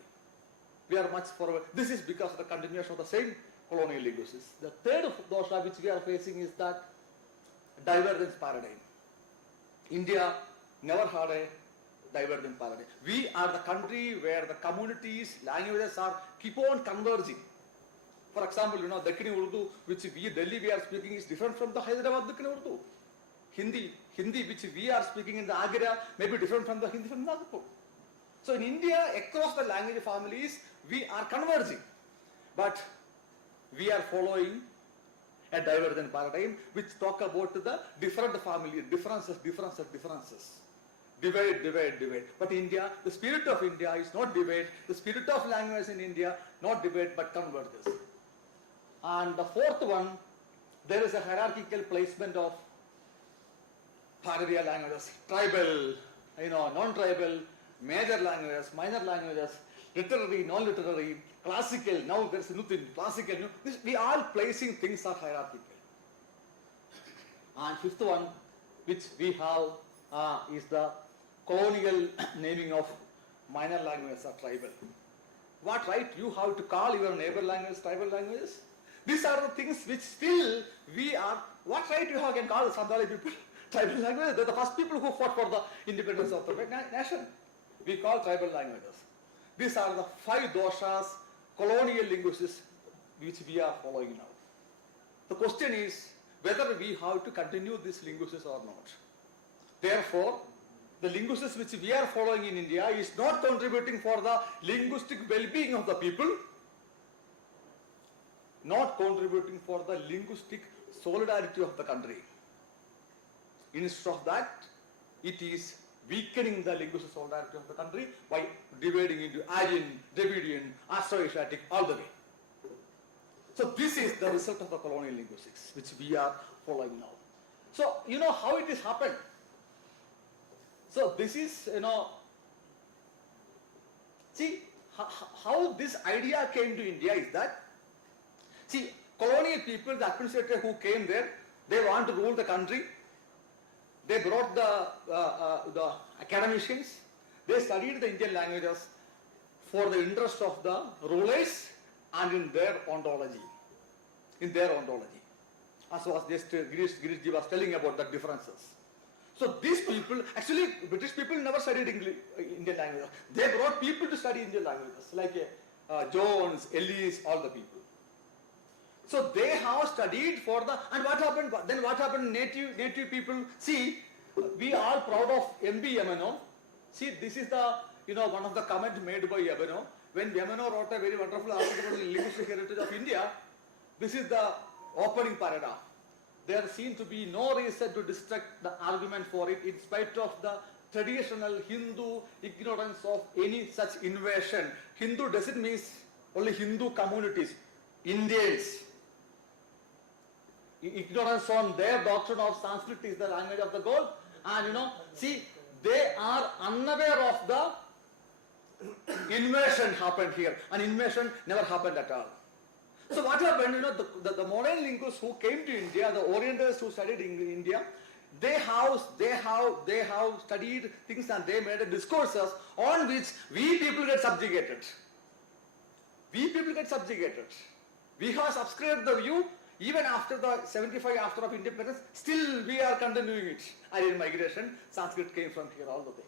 We are much forward. This is because of the continuation of the same colonial linguistics. The third dosha which we are facing is that divergence paradigm. India never had a divergent paradigm. We are the country where the communities, languages keep on converging. For example, Dakkini Urdu, which Delhi we are speaking is different from the Hyderabad Dakkini Urdu. Hindi which we are speaking in the Agra may be different from the Hindi from Nagpur. So in India, across the language families, we are converging. But we are following a divergent paradigm which talk about the different family, differences. Divide. But India, the spirit of India is not divide. The spirit of language in India, not divide but converges. And the fourth one, there is a hierarchical placement of Bharatiya languages, tribal, non-tribal, major languages, minor languages, literary, non-literary, classical. Now there is a new thing, classical. We are placing things are hierarchical. And fifth one, which we have is the colonial naming of minor languages or tribal. What right you have to call your neighbor language tribal languages? These are the things which still we are. What right you have can call Santali people tribal languages? They're the first people who fought for the independence of the nation. We call tribal languages. These are the 5 doshas, colonial linguistics, which we are following now. The question is whether we have to continue this linguistics or not. Therefore, the linguistics which we are following in India is not contributing for the linguistic well-being of the people, not contributing for the linguistic solidarity of the country. Instead of that, it is weakening the linguistic solidarity of the country by dividing into Aryan, Dravidian, Austroasiatic, all the way. So this is the result of the colonial linguistics which we are following now. So you know how it has happened. So this is, see how this idea came to India is that, see, colonial people, the administrators who came there, they want to rule the country. They brought the academicians. They studied the Indian languages for the interest of the rulers and in their ontology. As was just Girishji was telling about the differences. So these people, actually British people never studied Indian languages. They brought people to study Indian languages like Jones, Ellis, all the people. So they have studied for the, and what happened, then what happened, native people, see, we are proud of MB Yamano. See, this is the, one of the comments made by Yamano. When Yamano wrote a very wonderful article on linguistic heritage of India, this is the opening paragraph. There seems to be no reason to distract the argument for it in spite of the traditional Hindu ignorance of any such invasion. Hindu doesn't mean only Hindu communities, Indians. Ignorance on their doctrine of Sanskrit is the language of the god, and see, they are unaware of the invasion happened here, and invasion never happened at all. So what happened, the modern linguists who came to India, the Orientals who studied in India, they have studied things and they made discourses on which we people get subjugated. We people get subjugated. We have subscribed the view even after the 75 after of independence, still we are continuing it. Aryan migration, Sanskrit came from here all the way.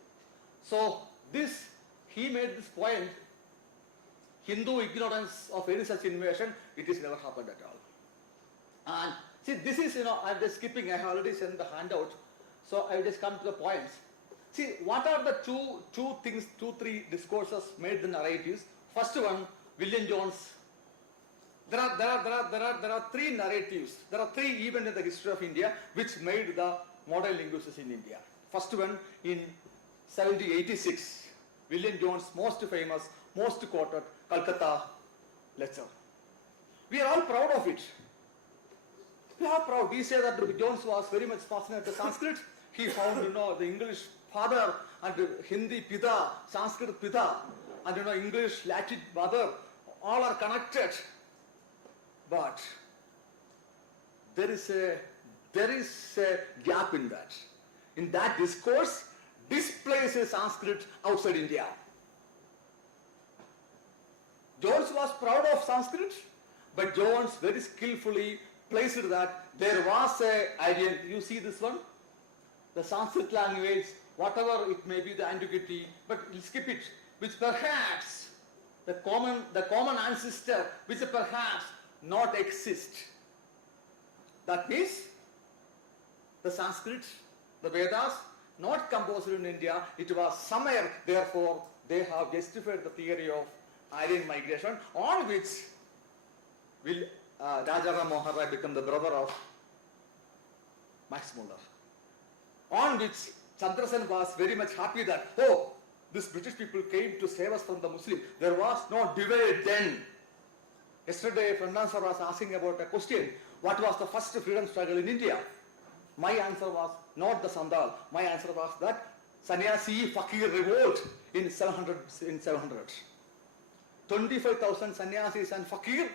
So this, he made this point, Hindu ignorance of any such invasion, it is never happened at all. And see, this is, I'm just skipping, I have already sent the handout, so I will just come to the points. See, what are the three discourses made the narratives? First one, William Jones. There are three narratives. There are three events in the history of India which made the modern linguists in India. First one in 1786, William Jones' most famous, most quoted Calcutta lecture. We are all proud of it. We are proud. We say that Jones was very much fascinated with Sanskrit. He found, the English father and Hindi Pita, Sanskrit Pita, and English Latin mother, all are connected. But there is a gap in that. In that discourse, displaces Sanskrit outside India. Jones was proud of Sanskrit, but Jones very skillfully placed that there was a Aryan, you see this one? The Sanskrit language, whatever it may be, the antiquity, but we'll skip it, which perhaps the common ancestor, which perhaps not exist. That means the Sanskrit, the Vedas, not composed in India, it was somewhere, therefore they have justified the theory of Aryan migration, on which will Rajaram Mohan Rai become the brother of Max Muller. On which Chandrasen was very much happy that, oh, these British people came to save us from the Muslim. There was no divide then. Yesterday, Fernand sir was asking about a question. What was the first freedom struggle in India? My answer was not the Sandal. My answer was that Sannyasi Fakir revolt in 700. 25,000 sannyasis and fakir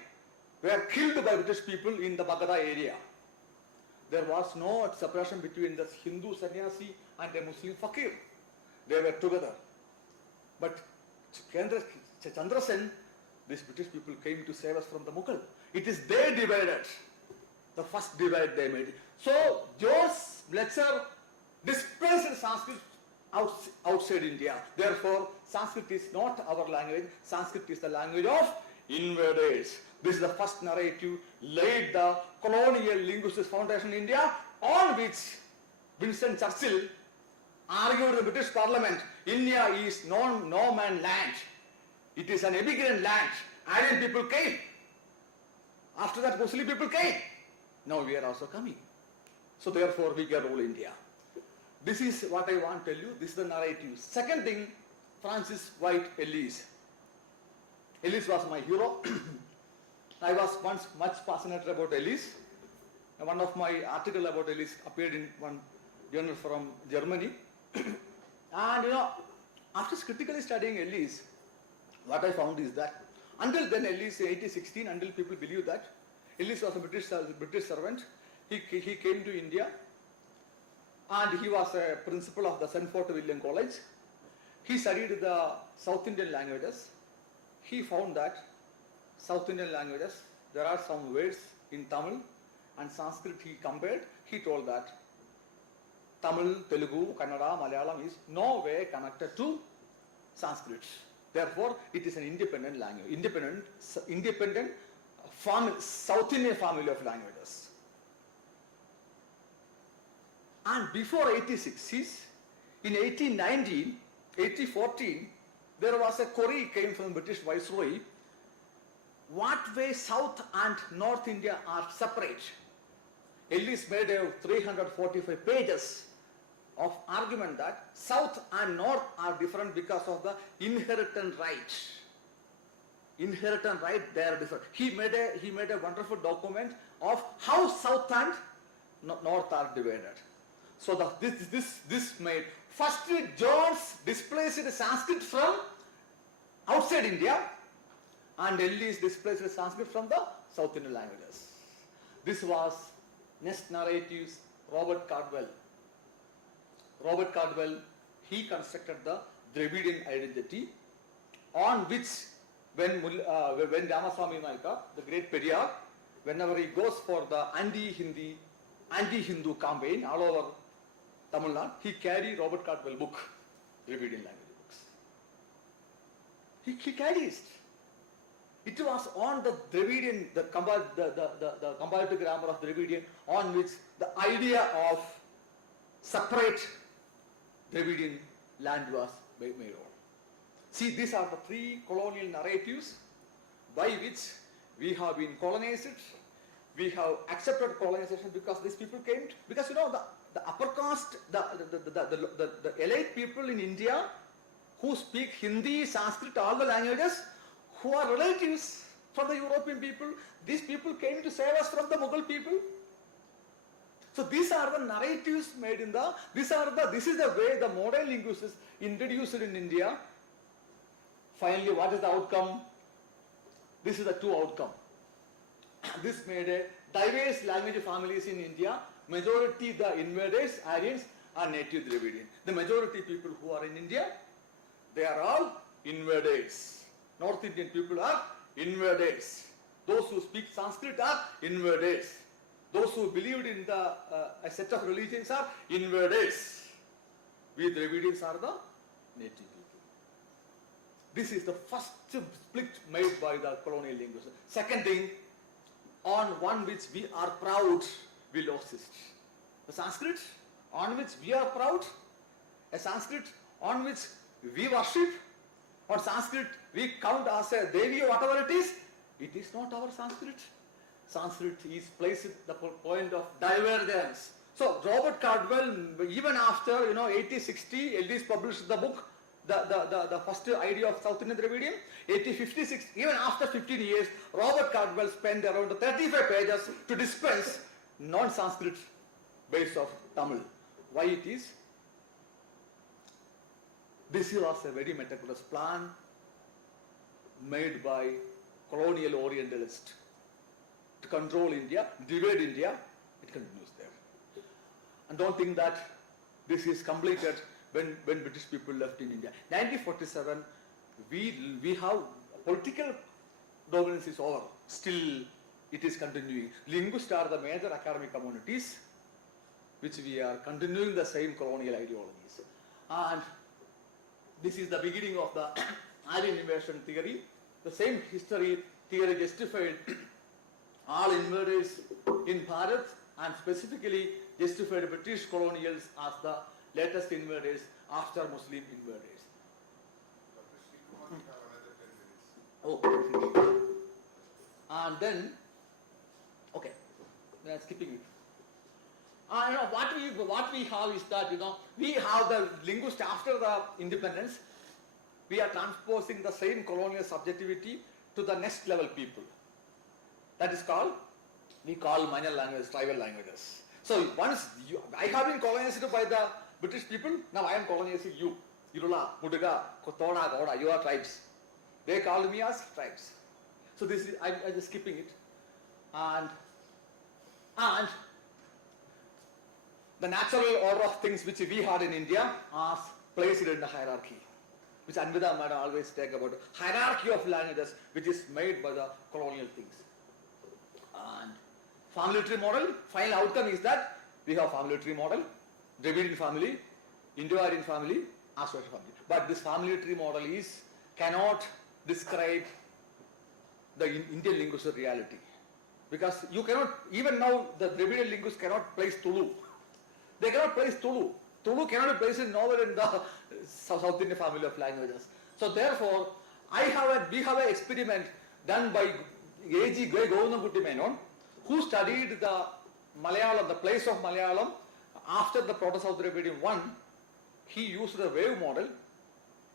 were killed by British people in the Bagada area. There was no separation between the Hindu sannyasi and the Muslim fakir. They were together. But Chandrasen, these British people came to save us from the Mughal. It is they divided. The first divide they made. So Jones' lecture displaced Sanskrit outside India. Therefore, Sanskrit is not our language. Sanskrit is the language of invaders. This is the first narrative laid the colonial linguistic foundation in India, on which Winston Churchill argued in the British Parliament, India is no man land. It is an immigrant land. Aryan people came. After that, Muslim people came. Now we are also coming. So therefore, we can rule India. This is what I want to tell you. This is the narrative. Second thing, Francis White Ellis. Ellis was my hero. I was once much fascinated about Ellis. One of my articles about Ellis appeared in one journal from Germany. And after critically studying Ellis, what I found is that until then, Ellis in 1816, until people believe that Ellis was a British servant, he came to India and he was a principal of the St. Fort William College. He studied the South Indian languages. He found that South Indian languages, there are some words in Tamil and Sanskrit he compared. He told that Tamil, Telugu, Kannada, Malayalam is no way connected to Sanskrit. Therefore, it is an independent language, independent South Indian family of languages. And before 1860s, in 1819, 1814, there was a query came from the British Viceroy, what way South and North India are separate. Ellis made a 345 pages of argument that South and North are different because of the inheritance right. Inheritance right, they are different. He made a wonderful document of how South and North are divided. So this made first Jones displaced Sanskrit from outside India, and Ellis displaced Sanskrit from the South Indian languages. This was next narratives Robert Caldwell. Robert Caldwell, he constructed the Dravidian identity, on which when Ramaswamy Naika, the great Periyar, whenever he goes for the anti-Hindu campaign all over Tamil Nadu, he carried Robert Caldwell book, Dravidian language books. He carries. It was on the Dravidian, the comparative grammar of Dravidian, on which the idea of separate Dravidian land was made on. See, these are the three colonial narratives by which we have been colonized. We have accepted colonization because these people came. Because the upper caste, the elite people in India who speak Hindi, Sanskrit, all the languages, who are relatives from the European people, these people came to save us from the Mughal people. So these are the narratives made in this is the way the modern linguists introduced in India. Finally, what is the outcome? This is the two outcome. This made a diverse language families in India. Majority the invaders, Aryans, are native Dravidian. The majority people who are in India, they are all invaders. North Indian people are invaders. Those who speak Sanskrit are invaders. Those who believed in a set of religions are invaders. We Dravidians are the native people. This is the first split made by the colonial linguists. Second thing, on one which we are proud, we lost it. The Sanskrit on which we are proud, a Sanskrit on which we worship, or Sanskrit we count as a Devi or whatever it is not our Sanskrit. Sanskrit is placed at the point of divergence. So Robert Caldwell, even after 1860, Ellis published the book, the first idea of South Indian Dravidian. 1856, even after 15 years, Robert Caldwell spent around 35 pages to dispense non-Sanskrit base of Tamil. Why it is? This was a very meticulous plan made by colonial Orientalists to control India, divide India. It continues there. And don't think that this is completed when British people left in India. 1947, we have political dominance is over. Still, it is continuing. Linguists are the major academic communities which we are continuing the same colonial ideologies. And this is the beginning of the Aryan invasion theory. The same history theory justified all invaders in Bharat and specifically justified British colonials as the latest invaders after Muslim invaders. Dr. Sreekumar, you have another 10 minutes. Oh, and then, okay, skipping it. What we have is that we have the linguist after the independence. We are transposing the same colonial subjectivity to the next level people. That is called, we call minor languages, tribal languages. So once I have been colonized by the British people, now I am colonizing you. Irula, Muduga, Kotona, Goda, you are tribes. They call me as tribes. So this is, I'm just skipping it. And the natural order of things which we had in India are placed in the hierarchy, which Anvida Madam always talk about, hierarchy of languages which is made by the colonial things. And family tree model, final outcome is that we have family tree model, Dravidian family, Indo-Aryan family, Austrasian family. But this family tree model cannot describe the Indian linguistic reality. Because you cannot, even now the Dravidian linguists cannot place Tulu. They cannot place Tulu. Tulu cannot be placed in nowhere in the South Indian family of languages. So therefore, we have an experiment done by A.G. Govindamkutti Menon, who studied the Malayalam, the place of Malayalam after the Proto-South Dravidian 1. He used a wave model,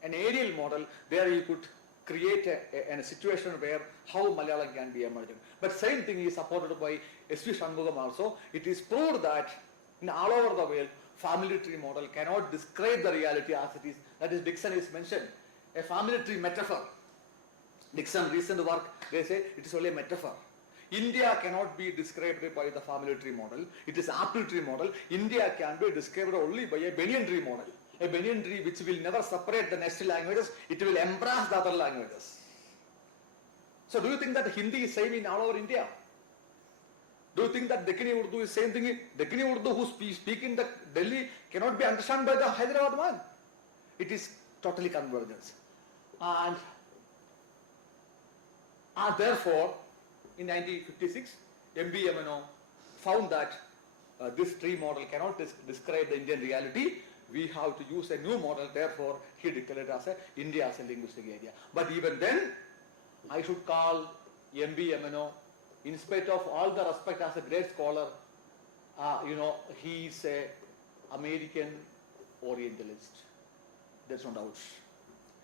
an aerial model, where he could create a situation where how Malayalam can be emerging. But same thing is supported by S.V. Shanmugam also. It is proved that in all over the world, family tree model cannot describe the reality as it is. That is, Dixon is mentioned. A family tree metaphor. Dixon recent work, they say it is only a metaphor. India cannot be described by the family tree model. It is apple tree model. India can be described only by a banyan tree model. A banyan tree which will never separate the next languages, it will embrace the other languages. So do you think that Hindi is same in all over India? Do you think that Deccani Urdu is same thing? Deccani Urdu who speak in the Delhi cannot be understood by the Hyderabad man. It is totally convergence. And therefore, in 1956, MBMNO found that this tree model cannot describe the Indian reality. We have to use a new model. Therefore, he declared as India as a linguistic area. But even then, I should call MBMNO, in spite of all the respect as a great scholar, he is a American Orientalist. There's no doubt.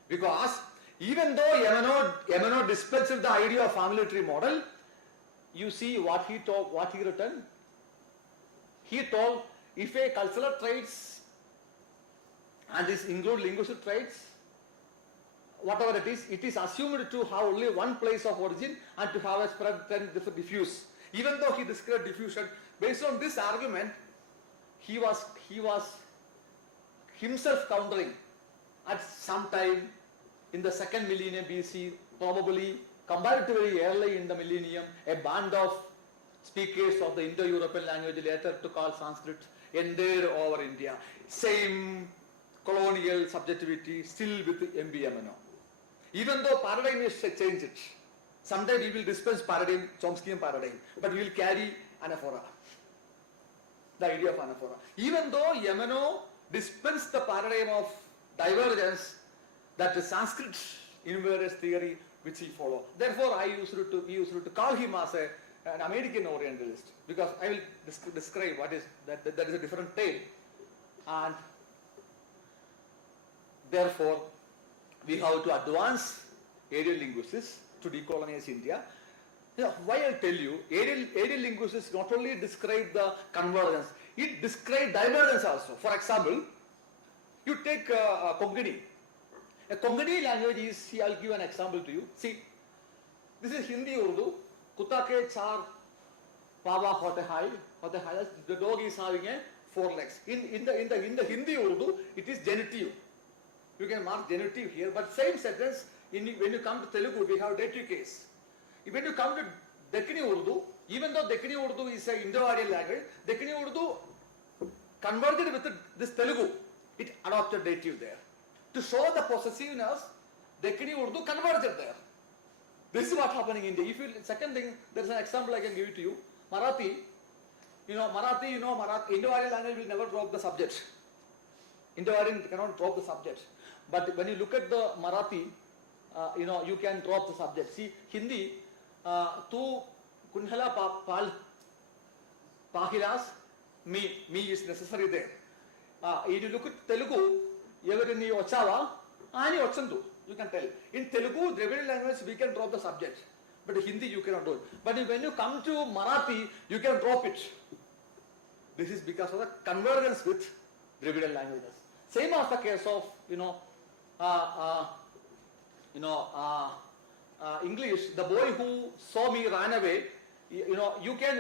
Because even though MNO dispensed with the idea of family tree model, you see what he written. He told if a cultural traits and this include linguistic traits, whatever it is assumed to have only one place of origin and to have a spread then diffuse. Even though he described diffusion, based on this argument, he was himself countering at some time in the second millennium BC, probably comparatively early in the millennium, a band of speakers of the Indo-European language later to call Sanskrit entered over India. Same colonial subjectivity still with MBMNO. Even though paradigm is changed, someday we will dispense paradigm, Chomskyan paradigm, but we will carry anaphora, the idea of anaphora. Even though MNO dispensed the paradigm of divergence, that is Sanskrit invariance theory which he followed. Therefore, we used to call him as an American Orientalist, because I will describe what is that is a different tale. And therefore, we have to advance aerial linguistics to decolonize India. Why I tell you, aerial linguistics not only describe the convergence, it describes divergence also. For example, you take Konkani. A Konkani language is, I'll give an example to you. See, this is Hindi Urdu. Kutta ke char pawa hote hai. The dog is having 4 legs. In the Hindi Urdu, it is genitive. You can mark genitive here, but same sentence, when you come to Telugu, we have dative case. When you come to Deccani Urdu, even though Deccani Urdu is an Indo-Aryan language, Deccani Urdu converted with this Telugu, it adopted dative there. To show the possessiveness, Deccani Urdu converted there. This is what happening in India. Second thing, there is an example I can give it to you. Marathi, Indo-Aryan language will never drop the subject. Indo-Aryan cannot drop the subject. But when you look at the Marathi, you can drop the subject. See, Hindi, tu kunhala pahilas, me is necessary there. If you look at Telugu, every ochava, ani ochandu, you can tell. In Telugu, Dravidian language, we can drop the subject. But in Hindi, you cannot do it. But when you come to Marathi, you can drop it. This is because of the convergence with Dravidian languages. Same as the case of, English. The boy who saw me ran away. You can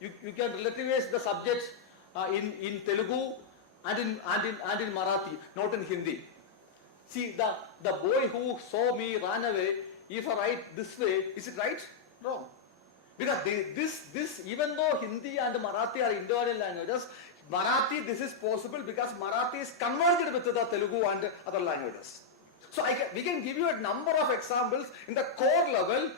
relativize the subjects in Telugu and in Marathi, not in Hindi. See, the boy who saw me ran away, if I write this way, is it right? Wrong. Because this even though Hindi and Marathi are Indo-Aryan languages, Marathi this is possible because Marathi is converged with the Telugu and other languages. So we can give you a number of examples in the core level,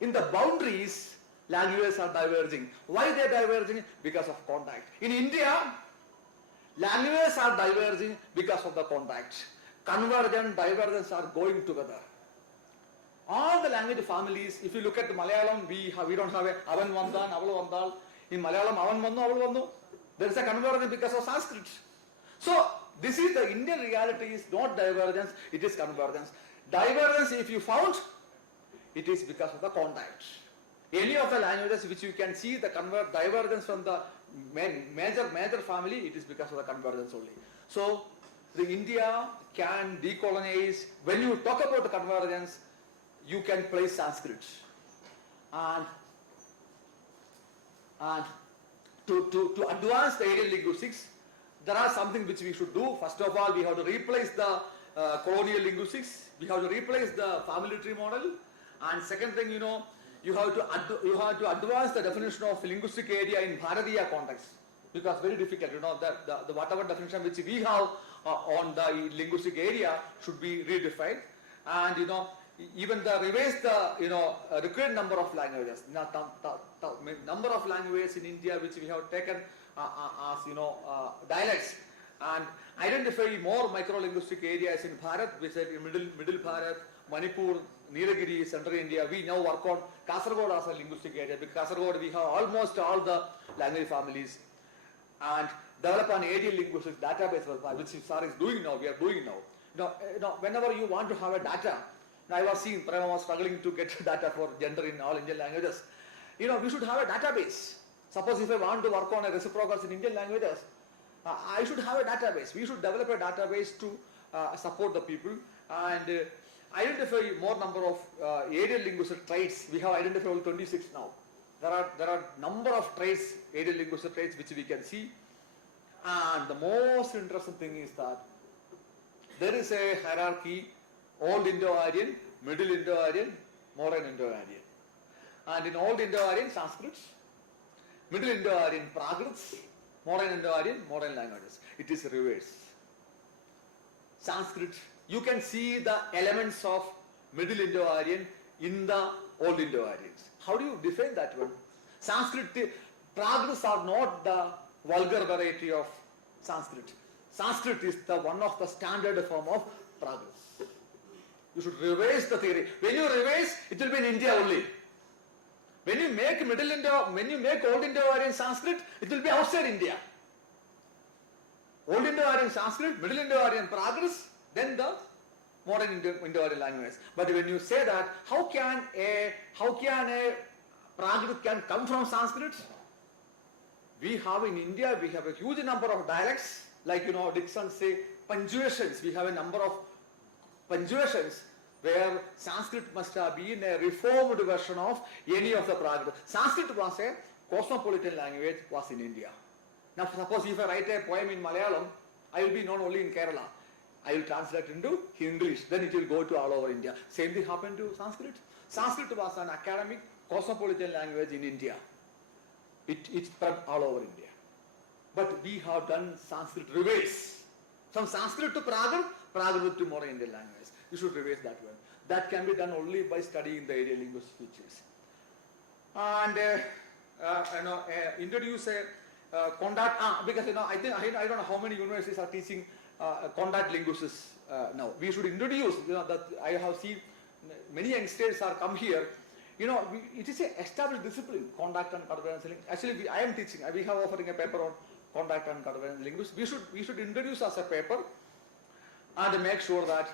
in the boundaries, languages are diverging. Why they are diverging? Because of contact. In India, languages are diverging because of the contact. Convergence, divergence are going together. All the language families, if you look at the Malayalam, we don't have a Avan Vandan, Avalu Vandal. In Malayalam, Avan Vannu, Avalu Vannu. There is a convergence because of Sanskrit. So, this is the Indian reality is not divergence, it is convergence. Divergence, if you found, it is because of the contact. Any of the languages which you can see the divergence from the major family, it is because of the convergence only. So, the India can decolonize. When you talk about the convergence, you can place Sanskrit. And to advance the Indian linguistics, there are something which we should do. First of all, we have to replace the colonial linguistics. We have to replace the family tree model. And second thing, you have to advance the definition of linguistic area in Bharatiya context, because very difficult. The whatever definition which we have on the linguistic area should be redefined, and even the revise the required number of languages. Number of languages in India which we have taken as dialects, and identify more micro-linguistic areas in Bharat. We said in middle Bharat, Manipur, Nilagiri, Central India. We now work on Kasaragod as a linguistic area, because Kasaragod we have almost all the language families, and develop an area linguistics database which SAR is doing now. We are doing now. Whenever you want to have a data, I was seeing Prema was struggling to get data for gender in all Indian languages. We should have a database. Suppose if I want to work on a reciprocals in Indian languages, I should have a database. We should develop a database to support the people and identify more number of area linguistic traits. We have identified only 26 now. There are number of traits, area linguistic traits which we can see. And the most interesting thing is that there is a hierarchy: Old Indo-Aryan, Middle Indo-Aryan, Modern Indo-Aryan. And in Old Indo-Aryan, Sanskrit; Middle Indo-Aryan, Prakrits; Modern Indo-Aryan, modern languages. It is reverse. Sanskrit, you can see the elements of Middle Indo-Aryan in the Old Indo-Aryans. How do you define that one? Sanskrit, Prakrits are not the vulgar variety of Sanskrit. Sanskrit is the one of the standard form of Prakrits. You should revise the theory. When you revise, it will be in India only. When you make Old Indo-Aryan Sanskrit, it will be outside India. Old Indo-Aryan Sanskrit, Middle Indo-Aryan Prakrits, then the modern Indo-Aryan language. But when you say that, how can a Prakrit can come from Sanskrit? We have in India, we have a huge number of dialects, like Dixon say punctuations. We have a number of punctuations where Sanskrit must have been a reformed version of any of the Prakrit. Sanskrit was a cosmopolitan language, was in India. Now suppose if I write a poem in Malayalam, I will be known only in Kerala. I will translate into English, then it will go to all over India. Same thing happened to Sanskrit. Sanskrit was an academic cosmopolitan language in India. It spread all over India. But we have done Sanskrit reverse. From Sanskrit to Prakrit, Prakrit to modern Indian language. You should reverse that one. That can be done only by studying the area linguistic features. And introduce a contact, because I don't know how many universities are teaching contact linguistics now. We should introduce, that I have seen many youngsters are come here. It is an established discipline, contact and convergence linguistics. Actually, I am teaching. We have offering a paper on contact and convergence linguistics. We should introduce as a paper and make sure that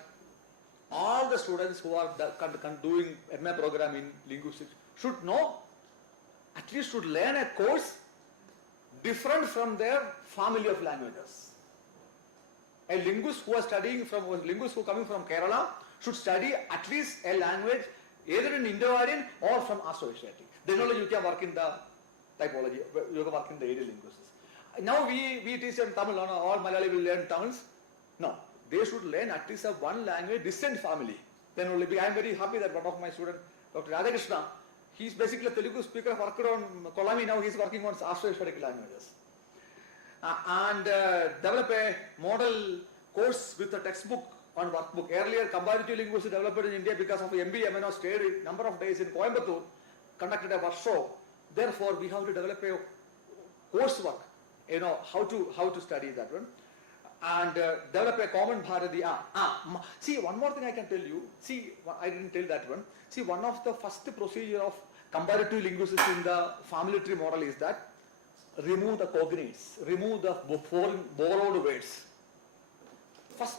all the students who are doing MA program in linguistics should know, at least should learn a course different from their family of languages. A linguist who who coming from Kerala should study at least a language either in Indo-Aryan or from Afro-Asiatic. Then only you can work in the typology, you can work in the area linguistics. Now we teach in Tamil, all Malayali will learn Tamils. No, they should learn at least one language, distant family. Then only, I am very happy that one of my students, Dr. Radhakrishna, he is basically a Telugu speaker, worked on Kolami, now he is working on Afro-Asiatic languages. And develop a model course with a textbook one workbook. Earlier, comparative linguistics developed in India because of MB Amino stayed a number of days in Coimbatore, conducted a workshop. Therefore, we have to develop a coursework, how to study that one, and develop a common Bharatiya. See, one more thing I can tell you. See, I didn't tell that one. See, one of the first procedure of comparative linguistics in the family tree model is that remove the cognates, remove the borrowed words. First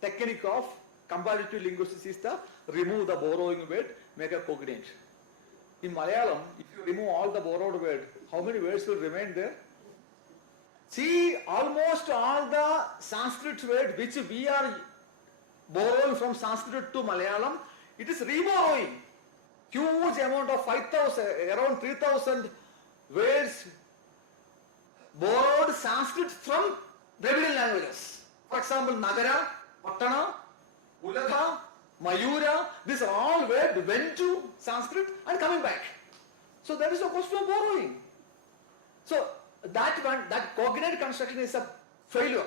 technique of comparative linguistics is the remove the borrowing word, make a cognate. In Malayalam, if you remove all the borrowed word, how many words will remain there? See, almost all the Sanskrit word which we are borrowing from Sanskrit to Malayalam, it is reborrowing. Huge amount of 5,000, around 3,000 words borrowed Sanskrit from Dravidian languages. For example, Nagara, Pattana, Ulatha, Mayura, these are all words went to Sanskrit and coming back. So there is no question of borrowing. So that cognate construction is a failure.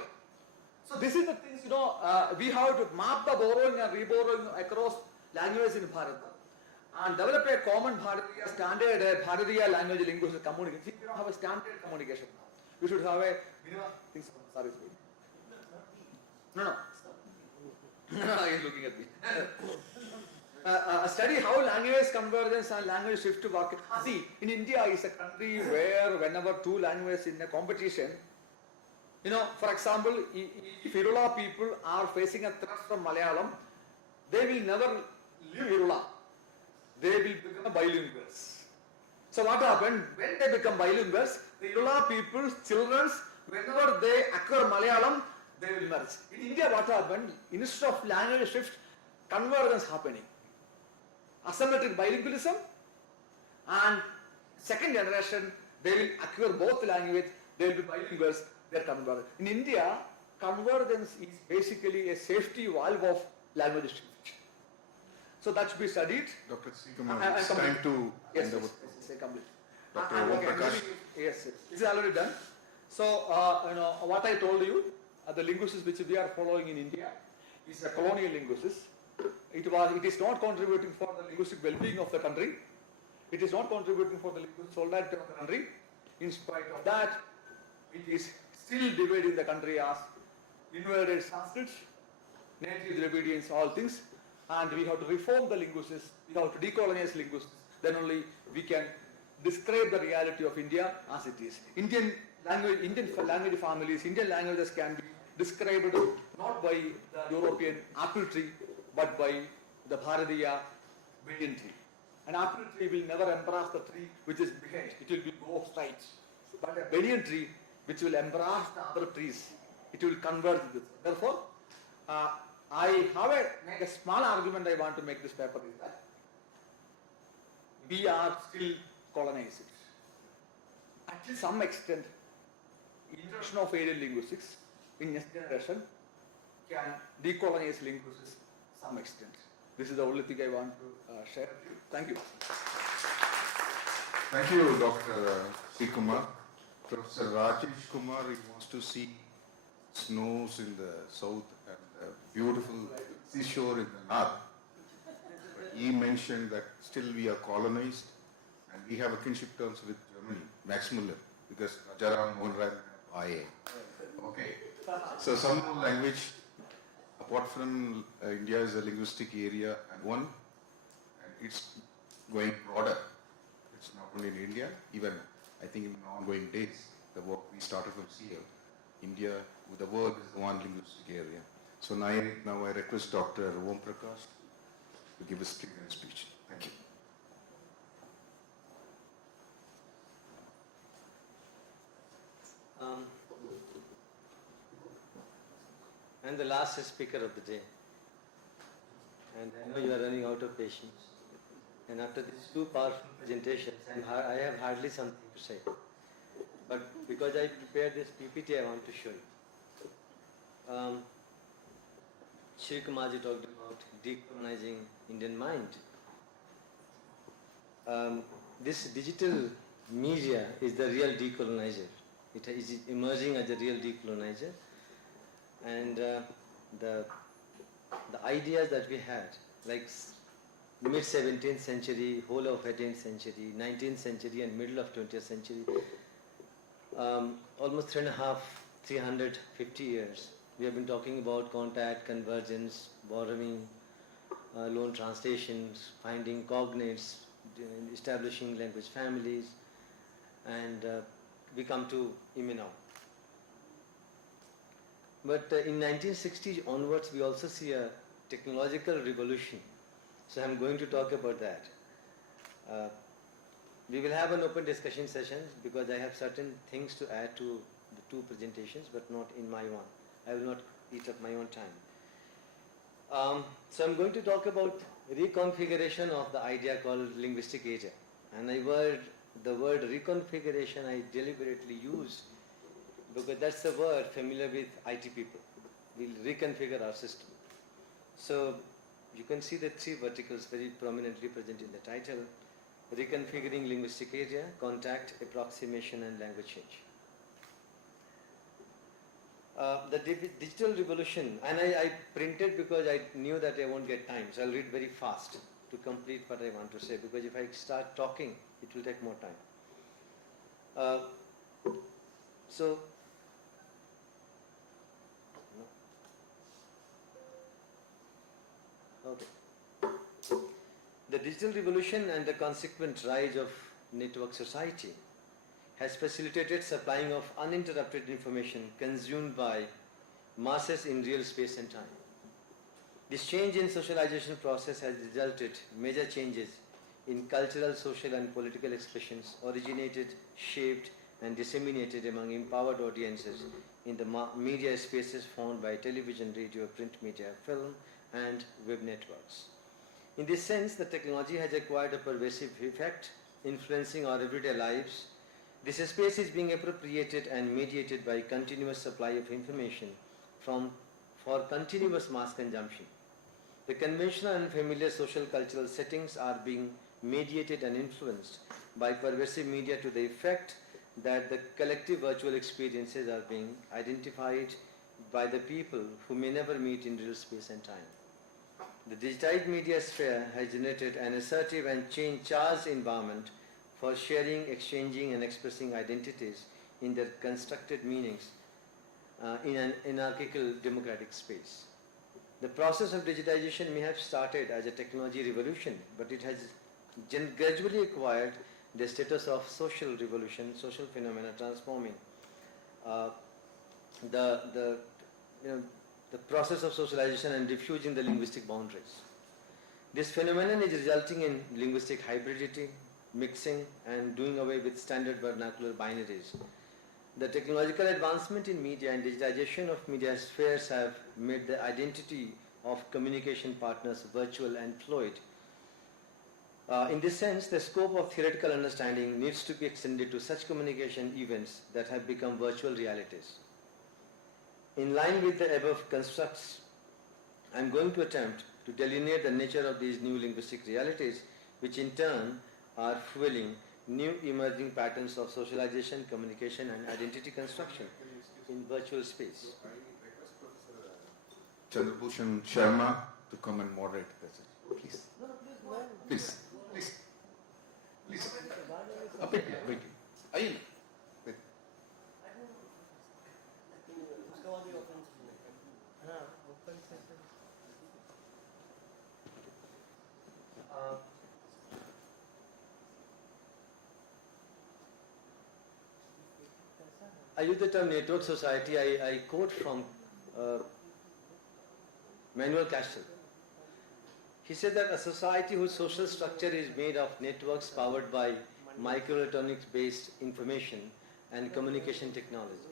So this is the things, we have to map the borrowing and reborrowing across languages in Bharat and develop a common Bharatiya standard Bharatiya language linguistic communication. See, we don't have a standard communication. We should have a sorry. No. He's looking at me. Study how language convergence and language shift work. See, in India is a country where whenever two languages in a competition, for example, if Irula people are facing a threat from Malayalam, they will never leave Irula. They will become bilinguals. So what happened? When they become bilinguals, the Irula people's children, whenever they acquire Malayalam, they will merge. In India, what happened? Instead of language shift, convergence happening. Asymmetric bilingualism, and second generation, they will acquire both language, they will be bilinguals, they are convergent. In India, convergence is basically a safety valve of language shift. So that should be studied. Dr. Sreekumar, it's time to end our... Yes, complete. Dr. Om Prakash. Yes, this is already done. So, what I told you, the linguistics which we are following in India is a colonial linguistics. It is not contributing for the linguistic well-being of the country. It is not contributing for the linguistic solidarity of the country. In spite of that, it is still dividing the country as invaded Sanskrit, native Dravidians, all things. And we have to reform the linguistics, we have to decolonize linguistics, then only we can describe the reality of India as it is. Indian language families, Indian languages can be described not by the European apple tree, but by the Bharatiya banyan tree. An apple tree will never embrace the tree which is behind, it will be go straight. But a banyan tree which will embrace the other trees, it will converge with. Therefore, I have a small argument I want to make this paper is that we are still colonizing. At some extent, introduction of alien linguistics in next generation can decolonize linguistics to some extent. This is the only thing I want to share with you. Thank you. Thank you, Dr. Sreekumar. Professor Rajesh Kumar, he wants to see snows in the south and beautiful seashore in the north. But he mentioned that still we are colonized and we have a kinship terms with Germany, Max Muller, because Rajaram Mohanram Aye. Okay. So some more language, apart from India is a linguistic area and one, and it's going broader. It's not only in India, even I think in ongoing days, the work we started from CL, India, the world is one linguistic area. So now I request Dr. Om Prakash to give a speech. Thank you. I'm the last speaker of the day, and I know you are running out of patience. And after these two powerful presentations, I have hardly something to say. But because I prepared this PPT, I want to show you. Sreekumar ji talked about decolonizing Indian mind. This digital media is the real decolonizer. It is emerging as a real decolonizer. And the ideas that we had, like mid 17th century, whole of 18th century, 19th century, and middle of 20th century, almost 350 years. We have been talking about contact, convergence, borrowing, loan translations, finding cognates, establishing language families, and we come to IME now. But in 1960s onwards, we also see a technological revolution. So I'm going to talk about that. We will have an open discussion session because I have certain things to add to the two presentations, but not in my one. I will not eat up my own time. So I'm going to talk about reconfiguration of the idea called linguistic area. And the word reconfiguration I deliberately use because that's the word familiar with IT people. We'll reconfigure our system. So you can see the three verticals very prominently present in the title: reconfiguring linguistic area, contact, approximation, and language change. The digital revolution, and I printed because I knew that I won't get time, so I'll read very fast to complete what I want to say, because if I start talking, it will take more time. Okay. The digital revolution and the consequent rise of network society has facilitated supplying of uninterrupted information consumed by masses in real space and time. This change in socialization process has resulted major changes in cultural, social and political expressions originated, shaped and disseminated among empowered audiences in the media spaces formed by television, radio, print media, film and web networks. In this sense, the technology has acquired a pervasive effect, influencing our everyday lives. This space is being appropriated and mediated by continuous supply of information for continuous mass consumption. The conventional and familiar social cultural settings are being mediated and influenced by pervasive media to the effect that the collective virtual experiences are being identified by the people who may never meet in real space and time. The digitized media sphere has generated an assertive and charged environment for sharing, exchanging and expressing identities in their constructed meanings in an anarchical democratic space. The process of digitization may have started as a technology revolution, but it has gradually acquired the status of social revolution, social phenomena transforming the process of socialization and diffusing the linguistic boundaries. This phenomenon is resulting in linguistic hybridity, mixing and doing away with standard vernacular binaries. The technological advancement in media and digitization of media spheres have made the identity of communication partners virtual and fluid. In this sense, the scope of theoretical understanding needs to be extended to such communication events that have become virtual realities. In line with the above constructs, I am going to attempt to delineate the nature of these new linguistic realities, which in turn are fueling new emerging patterns of socialization, communication and identity construction in virtual space. I request Professor Chandrabhushan Sharma to come and moderate the session. Please. Please. Up it, wait. Ayin. Wait. open session. I use the term network society. I quote from Manuel Castell. He said that a society whose social structure is made of networks powered by microelectronics based information and communication technology.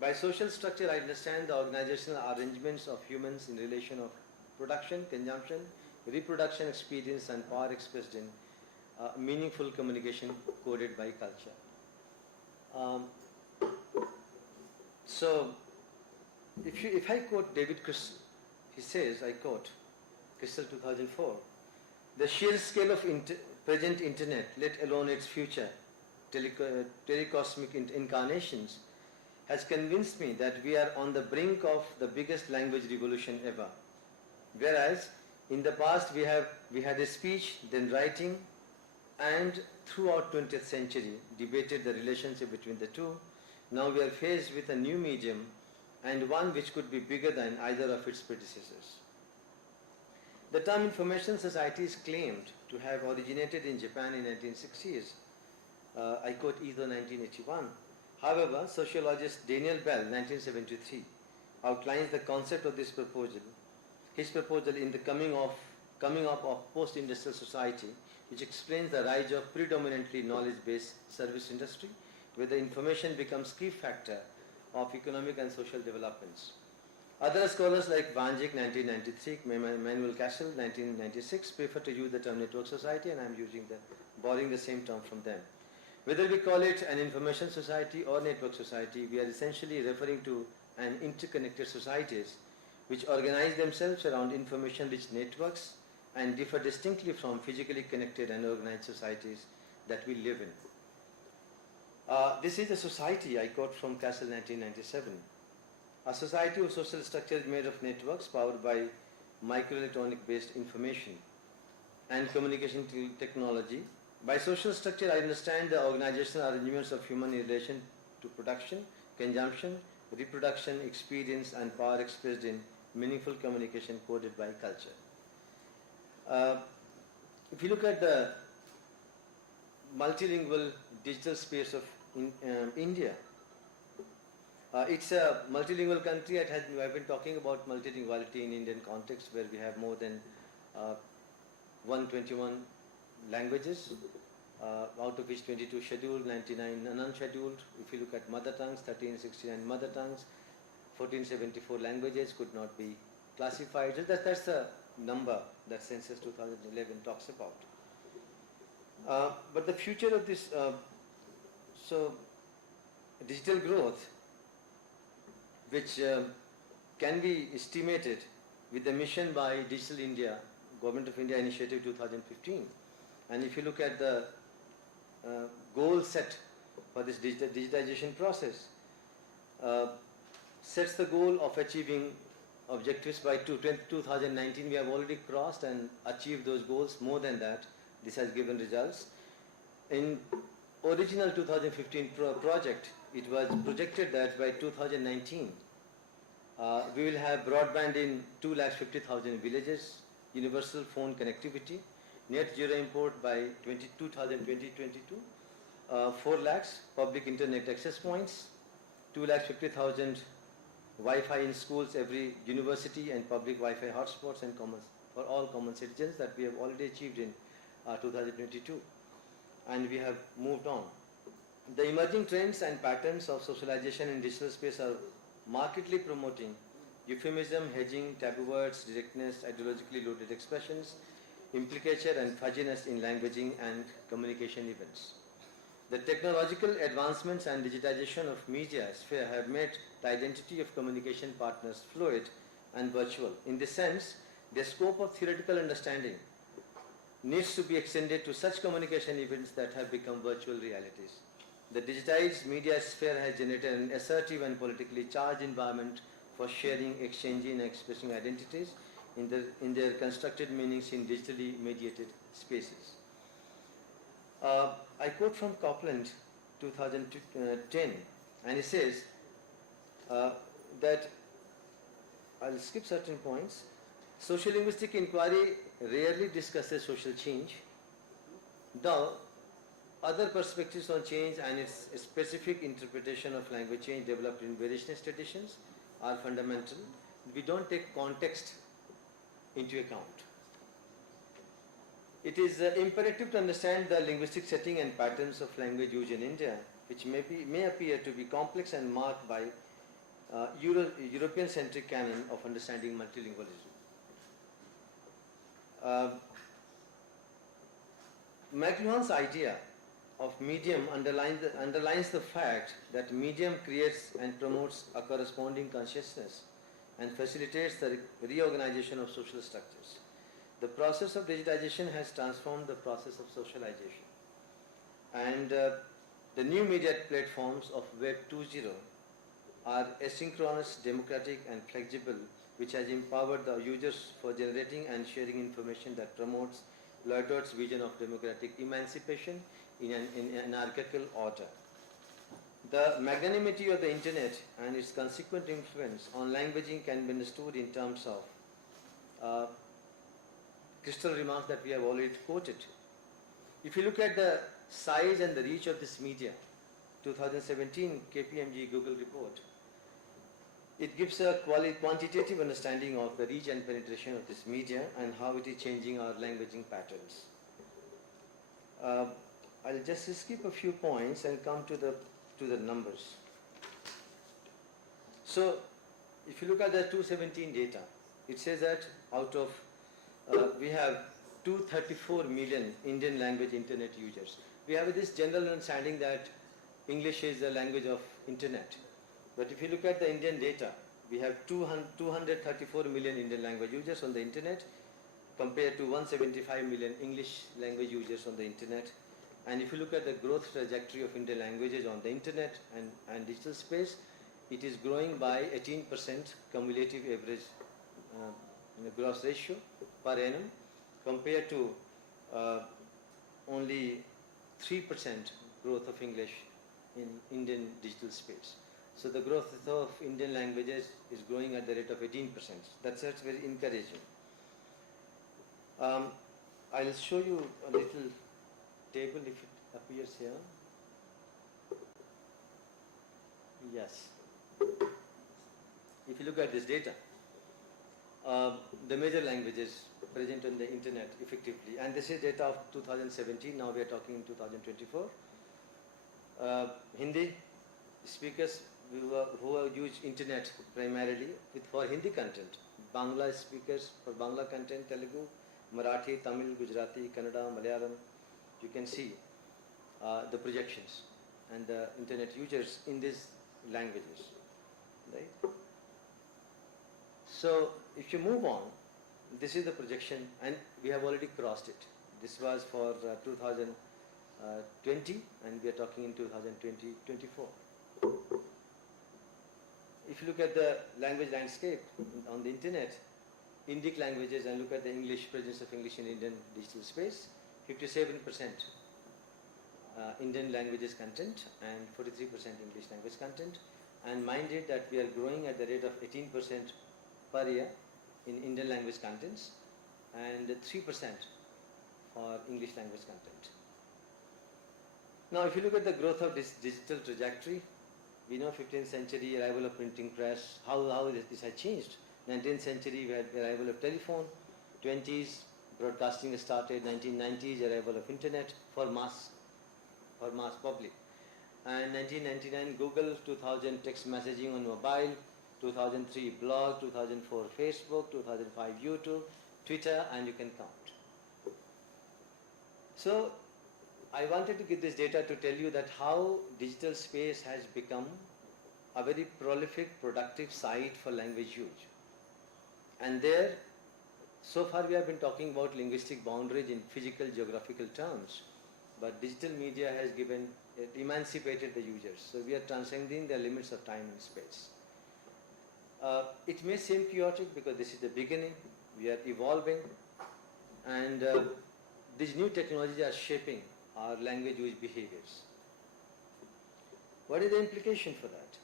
By social structure, I understand the organizational arrangements of humans in relation of production, consumption, reproduction, experience and power expressed in meaningful communication coded by culture. So, if I quote David Crystal, he says, I quote, Crystal 2004, the sheer scale of present internet, let alone its future telecosmic incarnations, has convinced me that we are on the brink of the biggest language revolution ever. Whereas in the past we had a speech, then writing, and throughout 20th century debated the relationship between the two. Now we are faced with a new medium, and one which could be bigger than either of its predecessors. The term information society is claimed to have originated in Japan in 1960s. I quote either 1981. However, sociologist Daniel Bell, 1973, outlines the concept of this proposal. His proposal in the coming up of post-industrial society, which explains the rise of predominantly knowledge-based service industry, where the information becomes key factor of economic and social developments. Other scholars like Vanjik, 1993, Manuel Cassel, 1996, prefer to use the term network society, and I am borrowing the same term from them. Whether we call it an information society or network society, we are essentially referring to an interconnected societies which organize themselves around information-rich networks and differ distinctly from physically connected and organized societies that we live in. This is a society, I quote from Cassel, 1997. A society of social structure is made of networks powered by microelectronic based information and communication technology. By social structure, I understand the organizational arrangements of human in relation to production, consumption, reproduction, experience, and power expressed in meaningful communication coded by culture. If you look at the multilingual digital space of India, it's a multilingual country. I've been talking about multilinguality in Indian context, where we have more than 121 languages, out of which 22 scheduled, 99 unscheduled. If you look at mother tongues, 1369 mother tongues, 1474 languages could not be classified. That's the number that Census 2011 talks about. But the future of this, digital growth, which can be estimated with the mission by Digital India, Government of India Initiative 2015. And if you look at the goal set for this digitization process, sets the goal of achieving objectives by 2019. We have already crossed and achieved those goals. More than that, this has given results. In original 2015 project, it was projected that by 2019, we will have broadband in 250,000 villages, universal phone connectivity, net zero import by 2022, 4 lakhs public internet access points, 250,000 Wi-Fi in schools, every university, and public Wi-Fi hotspots and for all common citizens, that we have already achieved in 2022, and we have moved on. The emerging trends and patterns of socialization in digital space are markedly promoting euphemism, hedging, taboo words, directness, ideologically loaded expressions, implicature and fuzziness in languaging and communication events. The technological advancements and digitization of media sphere have made the identity of communication partners fluid and virtual. In this sense, the scope of theoretical understanding needs to be extended to such communication events that have become virtual realities. The digitized media sphere has generated an assertive and politically charged environment for sharing, exchanging, and expressing identities in their constructed meanings in digitally mediated spaces. I quote from Copland, 2010, and it says that, I'll skip certain points. Social linguistic inquiry rarely discusses social change, though other perspectives on change and its specific interpretation of language change developed in various traditions are fundamental. We don't take context into account. It is imperative to understand the linguistic setting and patterns of language use in India, which may appear to be complex and marked by European-centric canon of understanding multilingualism. McLuhan's idea of medium underlines the fact that medium creates and promotes a corresponding consciousness and facilitates the reorganization of social structures. The process of digitization has transformed the process of socialization, and the new media platforms of Web 2.0 are asynchronous, democratic and flexible, which has empowered the users for generating and sharing information that promotes Lloyd's vision of democratic emancipation in an anarchical order. The magnanimity of the internet and its consequent influence on languaging can be understood in terms of crystal remarks that we have already quoted. If you look at the size and the reach of this media, 2017 KPMG Google report, it gives a quantitative understanding of the reach and penetration of this media and how it is changing our languaging patterns. I'll just skip a few points and come to the numbers. So, if you look at the 2017 data, it says that out of we have 234 million Indian language internet users. We have this general understanding that English is the language of internet. But if you look at the Indian data, we have 234 million Indian language users on the internet compared to 175 million English language users on the internet. And if you look at the growth trajectory of Indian languages on the internet and digital space, it is growing by 18% cumulative average gross ratio per annum compared to only 3% growth of English in Indian digital space. So the growth of Indian languages is growing at the rate of 18%. That's very encouraging. I'll show you a little table if it appears here. Yes. If you look at this data, the major languages present on the internet effectively, and this is data of 2017, now we are talking in 2024. Hindi speakers who use internet primarily for Hindi content, Bangla speakers for Bangla content, Telugu, Marathi, Tamil, Gujarati, Kannada, Malayalam. You can see the projections and the internet users in these languages, right? So if you move on, this is the projection and we have already crossed it. This was for 2020 and we are talking in 2024. If you look at the language landscape on the internet, Indic languages, and look at the English presence of English in Indian digital space, 57% Indian languages content and 43% English language content, and mind it that we are growing at the rate of 18% per year in Indian language contents and 3% for English language content. Now if you look at the growth of this digital trajectory, we know 15th century arrival of printing press, how this has changed. 19th century we had the arrival of telephone, 20s broadcasting started, 1990s arrival of internet for mass public, and 1999 Google, 2000 text messaging on mobile, 2003 blog, 2004 Facebook, 2005 YouTube, Twitter, and you can count. So I wanted to give this data to tell you that how digital space has become a very prolific, productive site for language use. And there, so far we have been talking about linguistic boundaries in physical, geographical terms, but digital media has emancipated the users. So we are transcending the limits of time and space. It may seem chaotic because this is the beginning, we are evolving, and these new technologies are shaping our language use behaviors. What is the implication for that?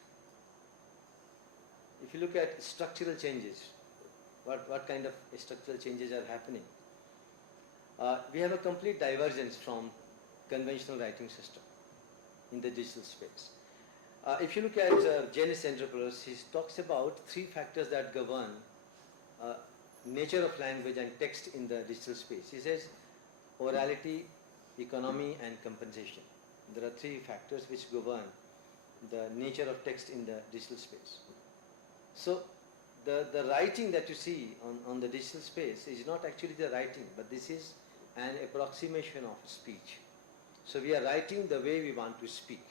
If you look at structural changes, what kind of structural changes are happening? We have a complete divergence from conventional writing system in the digital space. If you look at Janus Andropoulos, he talks about 3 factors that govern nature of language and text in the digital space. He says orality, economy and compensation. There are 3 factors which govern the nature of text in the digital space. So the writing that you see on the digital space is not actually the writing, but this is an approximation of speech. So we are writing the way we want to speak,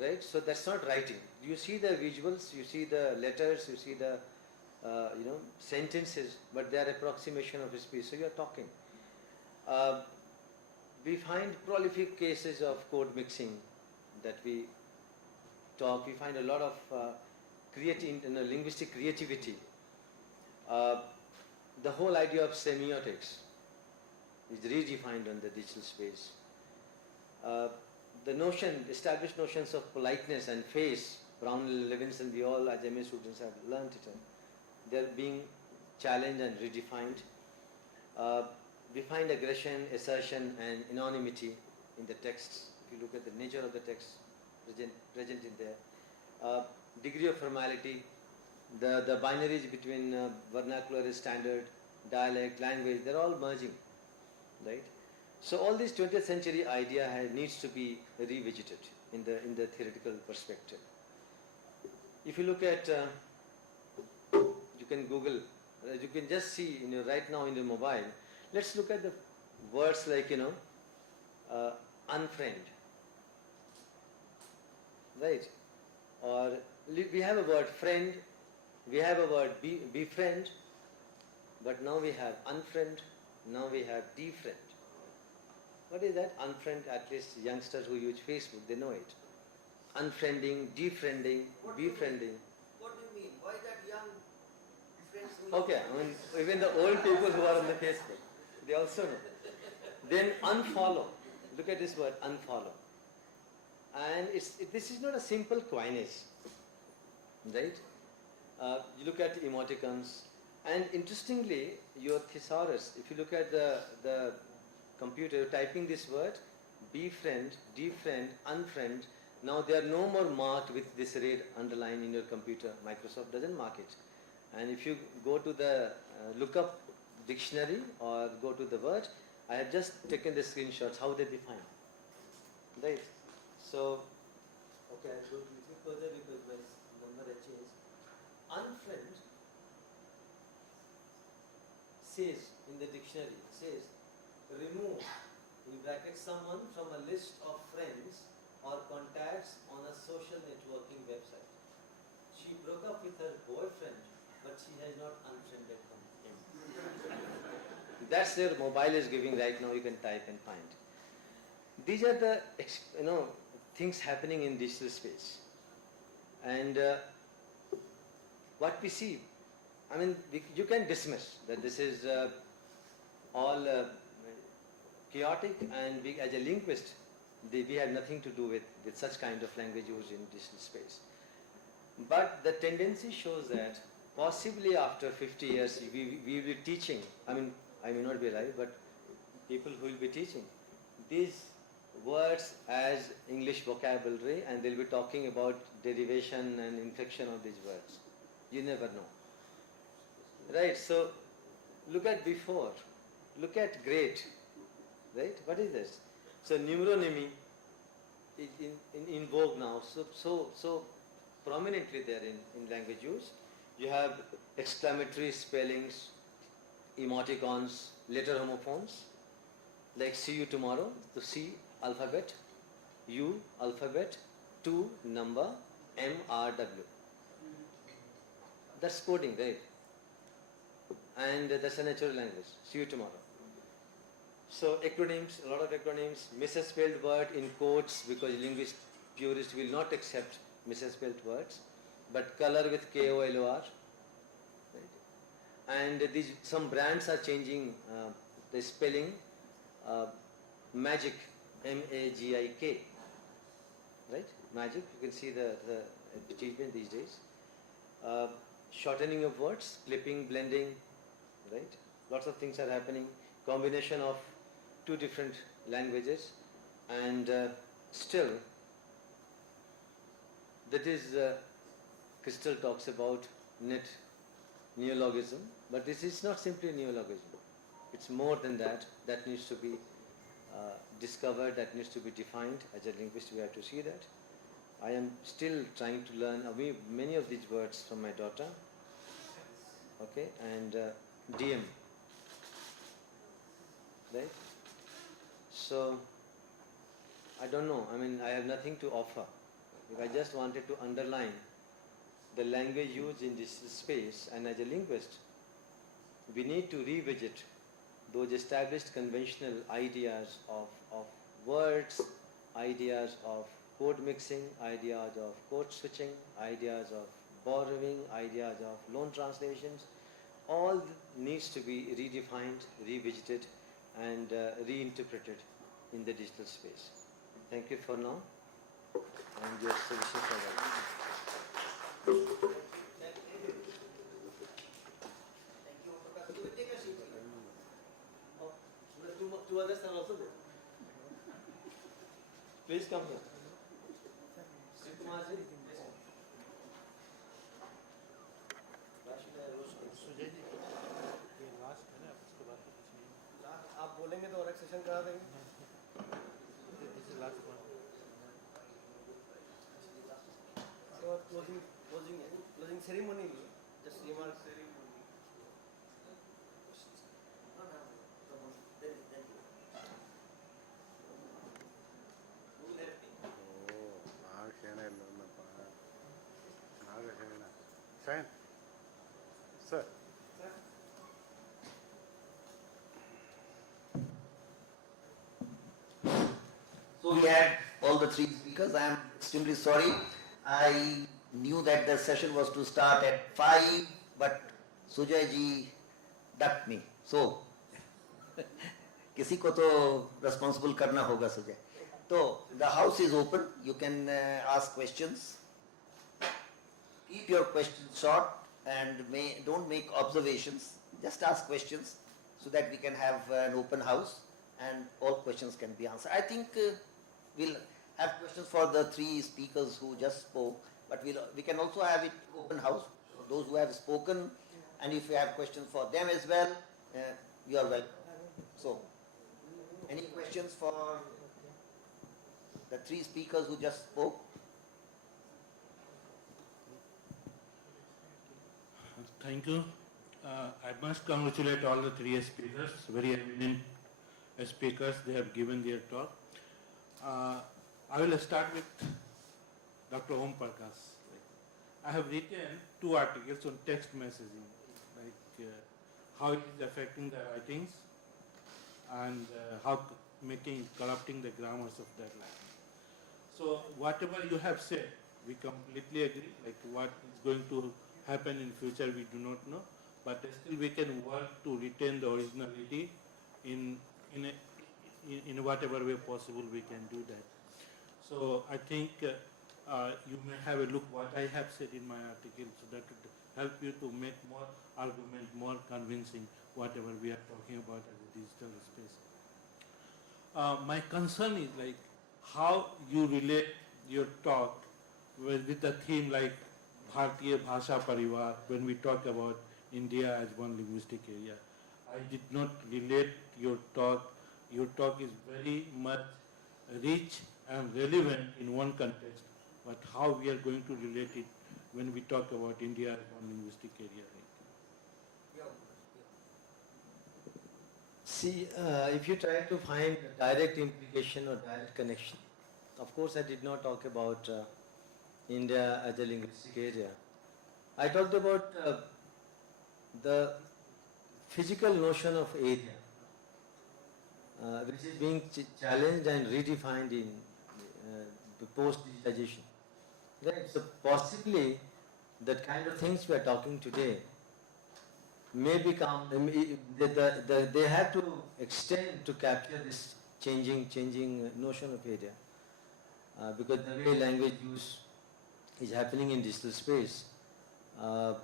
right? So that's not writing. You see the visuals, you see the letters, you see the sentences, but they are approximation of speech. So you are talking. We find prolific cases of code mixing that we talk, we find a lot of linguistic creativity. The whole idea of semiotics is redefined on the digital space. The established notions of politeness and face, Brown, Levinson, we all as MA students have learnt it. They're being challenged and redefined. We find aggression, assertion and anonymity in the texts. If you look at the nature of the text present in there. Degree of formality, the binaries between vernacular, standard, dialect, language, they're all merging, right? So all this 20th century idea needs to be revisited in the theoretical perspective. If you look at, you can Google, you can just see right now in your mobile. Let's look at the words like unfriend, right? Or we have a word friend, we have a word befriend, but now we have unfriend, now we have defriend. What is that? Unfriend, at least youngsters who use Facebook, they know it. Unfriending, defriending, befriending. What do you mean? Why that young friends who... Okay, I mean, even the old people who are on the Facebook, they also know. Then unfollow. Look at this word, unfollow. And this is not a simple coinage, right? You look at emoticons, and interestingly, your thesaurus, if you look at the computer, typing this word, befriend, defriend, unfriend, now they are no more marked with this red underline in your computer. Microsoft doesn't mark it. And if you go to the lookup dictionary or go to the word, I have just taken the screenshots, how they define. Right? So, okay, I'll go a little further because my number has changed. Unfriend says in the dictionary, says remove in brackets someone from a list of friends or contacts on a social networking website. She broke up with her boyfriend, but she has not unfriended him. That's their mobile is giving right now. You can type and find. These are the things happening in digital space, and what we see. I mean, you can dismiss that this is all chaotic, and we, as a linguist, we have nothing to do with such kind of language used in digital space. But the tendency shows that possibly after 50 years, we will be teaching, I mean, I may not be alive, but people who will be teaching these words as English vocabulary, and they'll be talking about derivation and inflection of these words. You never know. Right, so look at before, look at great, right? What is this? So numeronymy is in vogue now, so prominently there in language use. You have exclamatory spellings, emoticons, letter homophones, like see you tomorrow, so C alphabet, U alphabet, 2 number, MRW. That's coding, right? And that's a natural language. See you tomorrow. So acronyms, a lot of acronyms, misspelled word in quotes because linguist purists will not accept misspelled words, but color with KOLOR. Right? And some brands are changing the spelling. Magic, MAGIK. Right? Magic. You can see the achievement these days. Shortening of words, clipping, blending. Right? Lots of things are happening. Combination of two different languages, and still that is Crystal talks about neologism, but this is not simply a neologism. It's more than that. That needs to be discovered, that needs to be defined. As a linguist, we have to see that. I am still trying to learn many of these words from my daughter. Okay, and DM. Right? So, I don't know. I mean, I have nothing to offer. If I just wanted to underline the language used in this space, and as a linguist, we need to revisit those established conventional ideas of words, ideas of code mixing, ideas of code switching, ideas of borrowing, ideas of loan translations, all needs to be redefined, revisited and reinterpreted in the digital space. Thank you for now and your solution for that. Thank you, Praksh. You will take a seat. Oh, two others are also there. Please come here. Sreekumar ji. Sujay जी ये last है ना उसके बाद तो कुछ नहीं आप बोलेंगे तो और एक सेशन करा देंगे. This is last one So closing ceremony. Just remark ceremony. No. Then you. Who left me? Sir. So we had all the three speakers. I am extremely sorry. I knew that the session was to start at 5, but Sujay ji ducked me. So, किसी को तो responsible करना होगा Sujay. So the house is open. You can ask questions. Keep your questions short and don't make observations. Just ask questions so that we can have an open house and all questions can be answered. I think we'll have questions for the three speakers who just spoke, but we can also have it open house for those who have spoken, and if you have questions for them as well, you are welcome. So, any questions for the three speakers who just spoke? Thank you. I must congratulate all the three speakers, very eminent speakers. They have given their talk. I will start with Dr. Om Praksh. I have written 2 articles on text messaging, like how it is affecting the writings and how corrupting the grammars of that language. So whatever you have said, we completely agree. Like what is going to happen in future, we do not know, but still we can work to retain the originality in whatever way possible. We can do that. So I think you may have a look what I have said in my article, so that would help you to make more argument, more convincing whatever we are talking about as a digital space. My concern is like how you relate your talk with the theme like Bharatiya Bhasha Parivar when we talk about India as one linguistic area. I did not relate your talk. Your talk is very much rich and relevant in one context, but how we are going to relate it when we talk about India as one linguistic area. See, if you try to find direct implication or direct connection, of course I did not talk about India as a linguistic area. I talked about the physical notion of area, which is being challenged and redefined in the post-digitization. Right? So possibly the kind of things we are talking today may become, they have to extend to capture this changing notion of area. Because the way language use is happening in digital space, I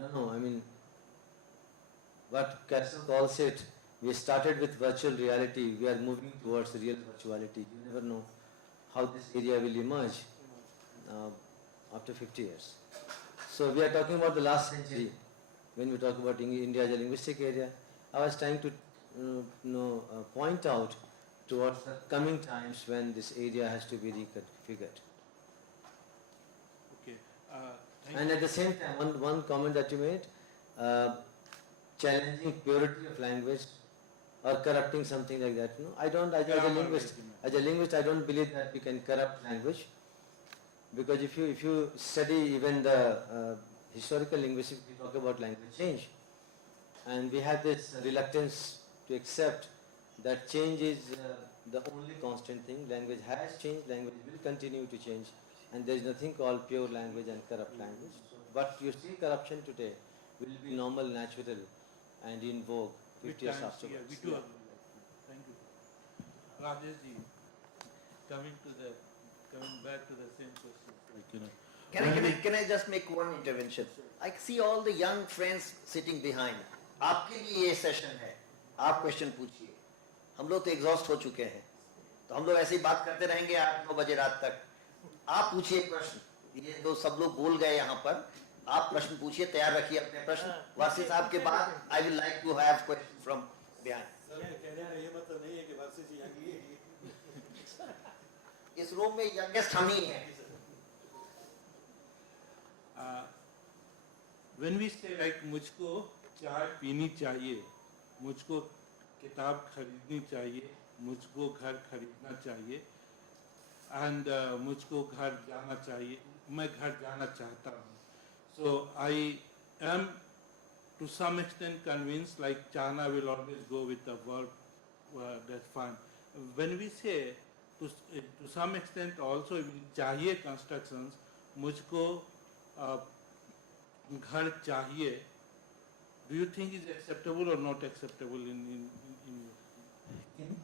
don't know, I mean, what Castle calls it, we started with virtual reality, we are moving towards real virtuality. You never know how this area will emerge after 50 years. So we are talking about the last century. When we talk about India as a linguistic area, I was trying to point out towards the coming times when this area has to be reconfigured. Okay. And at the same time, one comment that you made, challenging purity of language or corrupting something like that. No, I don't. As a linguist, I don't believe that we can corrupt language, because if you study even the historical linguistics, we talk about language change, and we have this reluctance to accept that change is the only constant thing. Language has changed, language will continue to change, and there is nothing called pure language and corrupt language. But you see corruption today will be normal, natural, and in vogue 50 years Yeah, afterwards. we do agree. Thank you. Rajesh ji, coming back to the same question, like, you know. Can I just make one intervention? I see all the young friends sitting behind. आपके लिए ये session है, आप question पूछिए. हम लोग तो exhaust हो चुके हैं, तो हम लोग ऐसे ही बात करते रहेंगे 8-9 बजे रात तक. आप पूछिए प्रश्न. ये जो सब लोग बोल गए यहाँ पर, आप प्रश्न पूछिए, तैयार रखिए अपने प्रश्न. वासी साहब के बाद I will like to have question from behind. ये मतलब नहीं है कि वासी जी यहाँ की इस रूम में यंगेस्ट हम ही हैं. When we say like मुझको चाय पीनी चाहिए, मुझको किताब खरीदनी चाहिए, मुझको घर खरीदना चाहिए, and मुझको घर जाना चाहिए, मैं घर जाना चाहता हूँ. So I am to some extent convinced like चाहना will always go with the verb, that's fine. When we say to some extent also चाहिए constructions, मुझको घर चाहिए, do you think is acceptable or not acceptable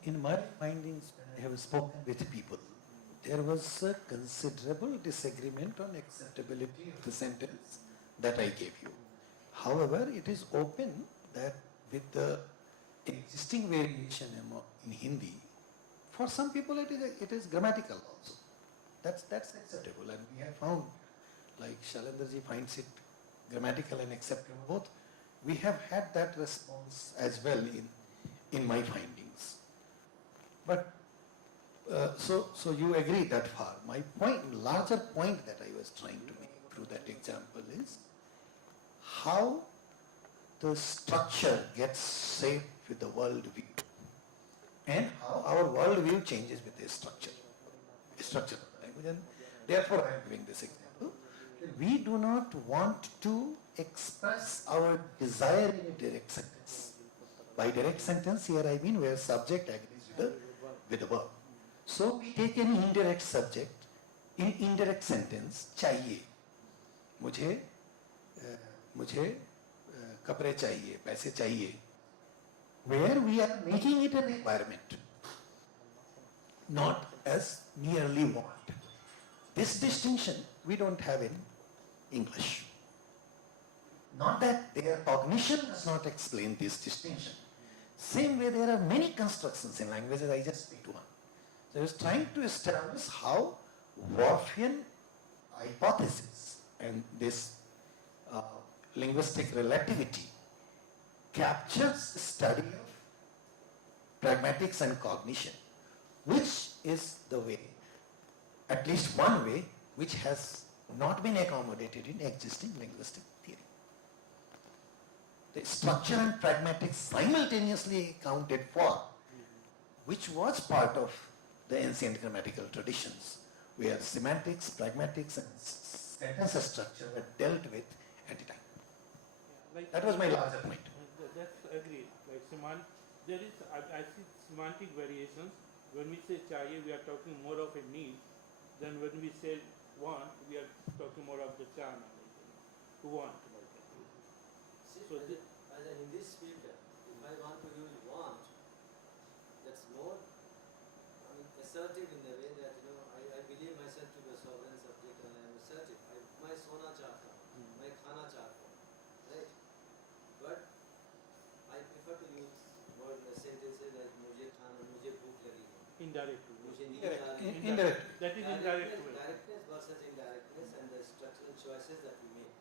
In my findings, when I have spoken with people, there was a considerable disagreement on acceptability of the sentence that I gave you. However, it is open that with the existing variation in Hindi, for some people it is grammatical also. That's acceptable, and we have found, like Shailendraji finds it grammatical and acceptable both. We have had that response as well in my findings. But so you agree that far. My larger point that I was trying to make through that example is how the structure gets shaped with the world view, and how our world view changes with the structure of the language. And therefore I am giving this example. We do not want to express our desire in a direct sentence. By direct sentence here I mean where subject agrees with the verb. So we take an indirect subject. In indirect sentence, चाहिए, मुझे कपड़े चाहिए, पैसे चाहिए, where we are making it a requirement, not as merely want. This distinction we don't have in English. Not that their cognition does not explain this distinction. Same way there are many constructions in languages, I just picked one. So I was trying to establish how Worfian hypothesis and this linguistic relativity captures the study of pragmatics and cognition, which is the way, at least one way, which has not been accommodated in existing linguistic theory. The structure and pragmatics simultaneously accounted for, which was part of the ancient grammatical traditions, where semantics, pragmatics, and sentence structure were dealt with at a time. Like That was my larger point. That's agreed. Like there is, I see semantic variations. When we say chahiye, we are talking more of a need. Then when we say want, we are talking more of the chana, to want. So as a Hindi speaker, if I want to use want, that's more assertive in the way that I believe myself to be a sovereign subject and I am assertive. मैं सोना चाहता हूँ, मैं खाना चाहता हूँ, right? But I prefer to use word sentences like मुझे भूख लगी है. Indirect. मुझे नींद आ रही है. Indirect. That is indirect. Directness versus indirectness and the structural choices that we make.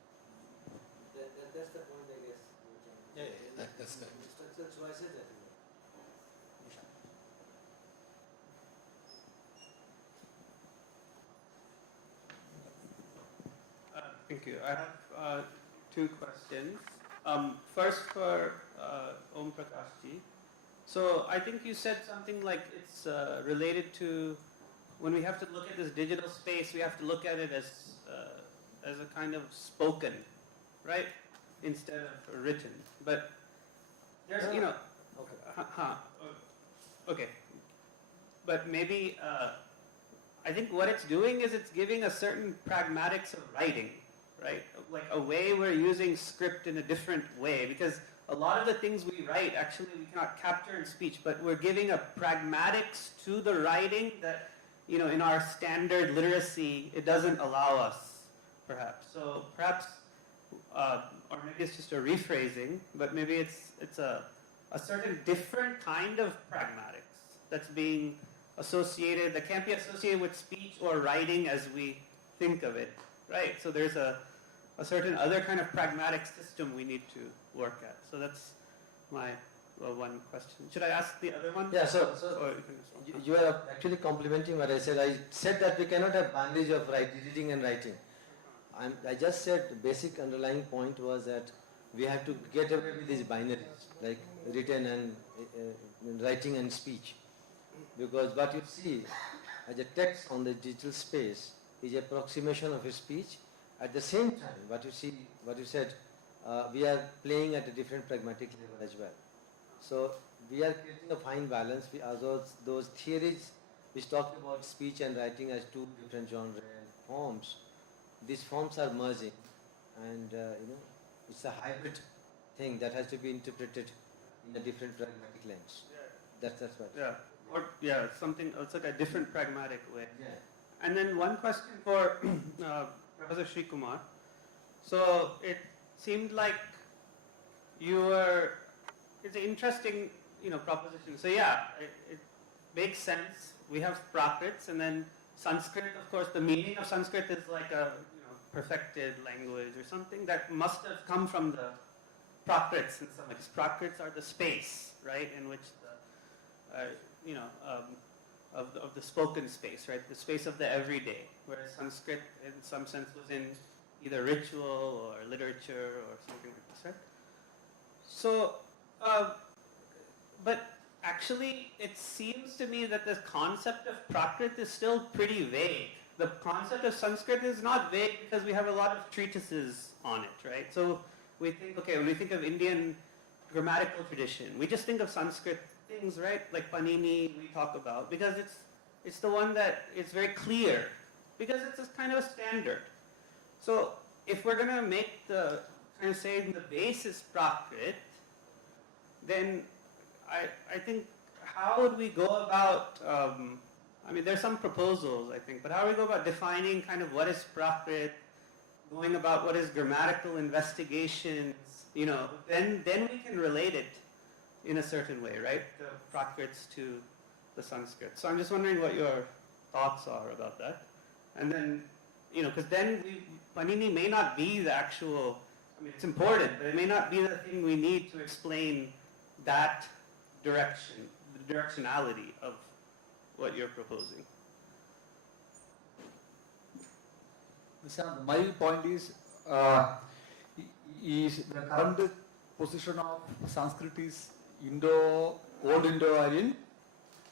That's the point, I guess. That's correct. The structural choices that we make. Thank you. I have two questions. First for Om Prakash ji. So I think you said something like it's related to when we have to look at this digital space, we have to look at it as a kind of spoken, right, instead of written. But there's, Okay. Okay. but maybe I think what it's doing is it's giving a certain pragmatics of writing, right? Like a way we're using script in a different way, because a lot of the things we write actually we cannot capture in speech, but we're giving a pragmatics to the writing that, you know, in our standard literacy, it doesn't allow us, perhaps. So perhaps, or maybe it's just a rephrasing, but maybe it's a certain different kind of pragmatics that's being associated, that can't be associated with speech or writing as we think of it, right? So there's a certain other kind of pragmatic system we need to work at. So that's my one question. Should I ask the other one? Yeah, so Or you can respond. you are actually complimenting what I said. I said that we cannot have boundaries of reading and writing. I just said the basic underlying point was that we have to get away with these binaries, like written and writing and speech. Because what you see as a text on the digital space is approximation of a speech. At the same time, what you said, we are playing at a different pragmatic level as well. So we are creating a fine balance. Those theories which talk about speech and writing as two different genres and forms, these forms are merging, and it's a hybrid thing that has to be interpreted in a different pragmatic lens. That's right. Yeah. Or something. It's like a different pragmatic way. Yeah. And then one question for Professor Sreekumar. So it seemed like it's an interesting, proposition. So yeah, it makes sense. We have Prakrits, and then Sanskrit, of course, the meaning of Sanskrit is like a perfected language or something that must have come from the Prakrits in some ways. Prakrits are the space, right, in which of the spoken space, right? The space of the everyday, whereas Sanskrit in some sense was in either ritual or literature or something like this, right? So, but actually it seems to me that the concept of Prakrit is still pretty vague. The concept of Sanskrit is not vague because we have a lot of treatises on it, right? So we think, okay, when we think of Indian grammatical tradition, we just think of Sanskrit things, right? Like Panini we talk about, because it's the one that is very clear, because it's a kind of a standard. So if we're going to make the, kind of say the base is Prakrit, then I think how would we go about, there's some proposals, I think, but how do we go about defining kind of what is Prakrit, going about what is grammatical investigations, then we can relate it in a certain way, right? The Prakrits to the Sanskrit. So I'm just wondering what your thoughts are about that. And then, because then Panini may not be the actual, it's important, but it may not be the thing we need to explain that direction, the directionality of what you're proposing. My point is the current position of Sanskrit is Old Indo-Aryan,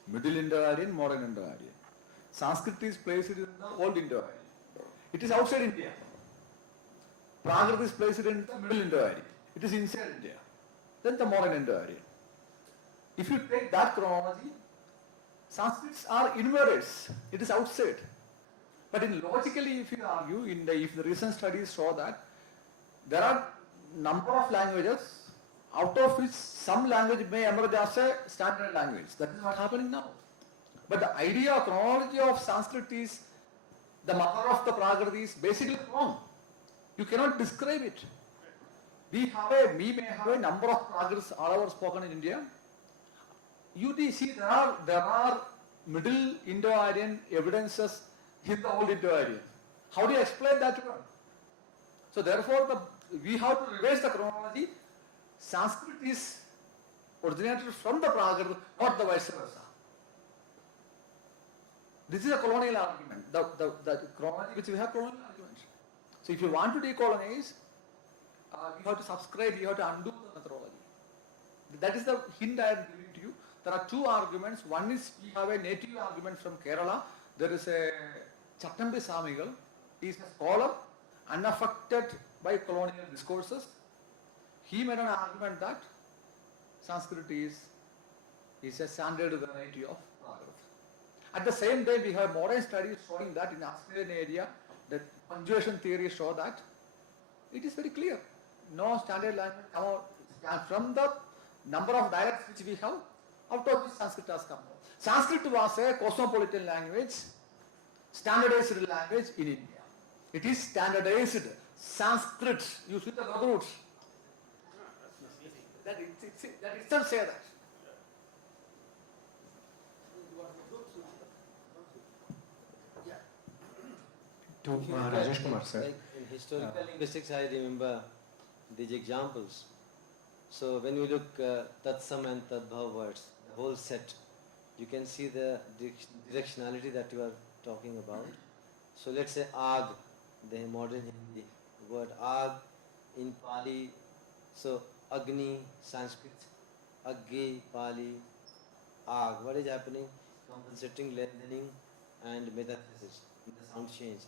Middle Indo-Aryan, Modern Indo-Aryan. Sanskrit is placed in the Old Indo-Aryan. It is outside India. Prakrit is placed in the Middle Indo-Aryan. It is inside India. Then the Modern Indo-Aryan. If you take that chronology, Sanskrits are inverse. It is outside. But logically, if you argue, if the recent studies show that there are number of languages out of which some language may emerge as a standard language. That is what is happening now. But the idea, chronology of Sanskrit is the mother of the Prakrit is basically wrong. You cannot describe it. We may have a number of Prakrits all over spoken in India. You see there are Middle Indo-Aryan evidences in the Old Indo-Aryan. How do you explain that one? So therefore we have to reverse the chronology. Sanskrit is originated from the Prakrit, not the vice versa. This is a colonial argument. The chronology which we have colonial arguments. So if you want to decolonize, you have to subscribe, you have to undo the methodology. That is the hint I am giving to you. There are two arguments. One is we have a native argument from Kerala. There is a Chattambi Samigal. He is a scholar, unaffected by colonial discourses. He made an argument that Sanskrit is a standard variety of Prakrit. At the same time, we have modern studies showing that in Australian area, the punctuation theory show that it is very clear. No standard language come out from the number of dialects which we have. Out of this, Sanskrit has come out. Sanskrit was a cosmopolitan language, standardized language in India. It is standardized Sanskrit. You see the roots. That itself say that. To Rajesh Kumar, sir. Like in historical linguistics, I remember these examples. So when you look tatsam and tadbhav words, the whole set, you can see the directionality that you are talking about. So let's say ag, the modern Hindi word ag in Pali. So agni, Sanskrit, aggi, Pali, ag. What is happening? Compensating, lengthening, and metathesis. The sound change.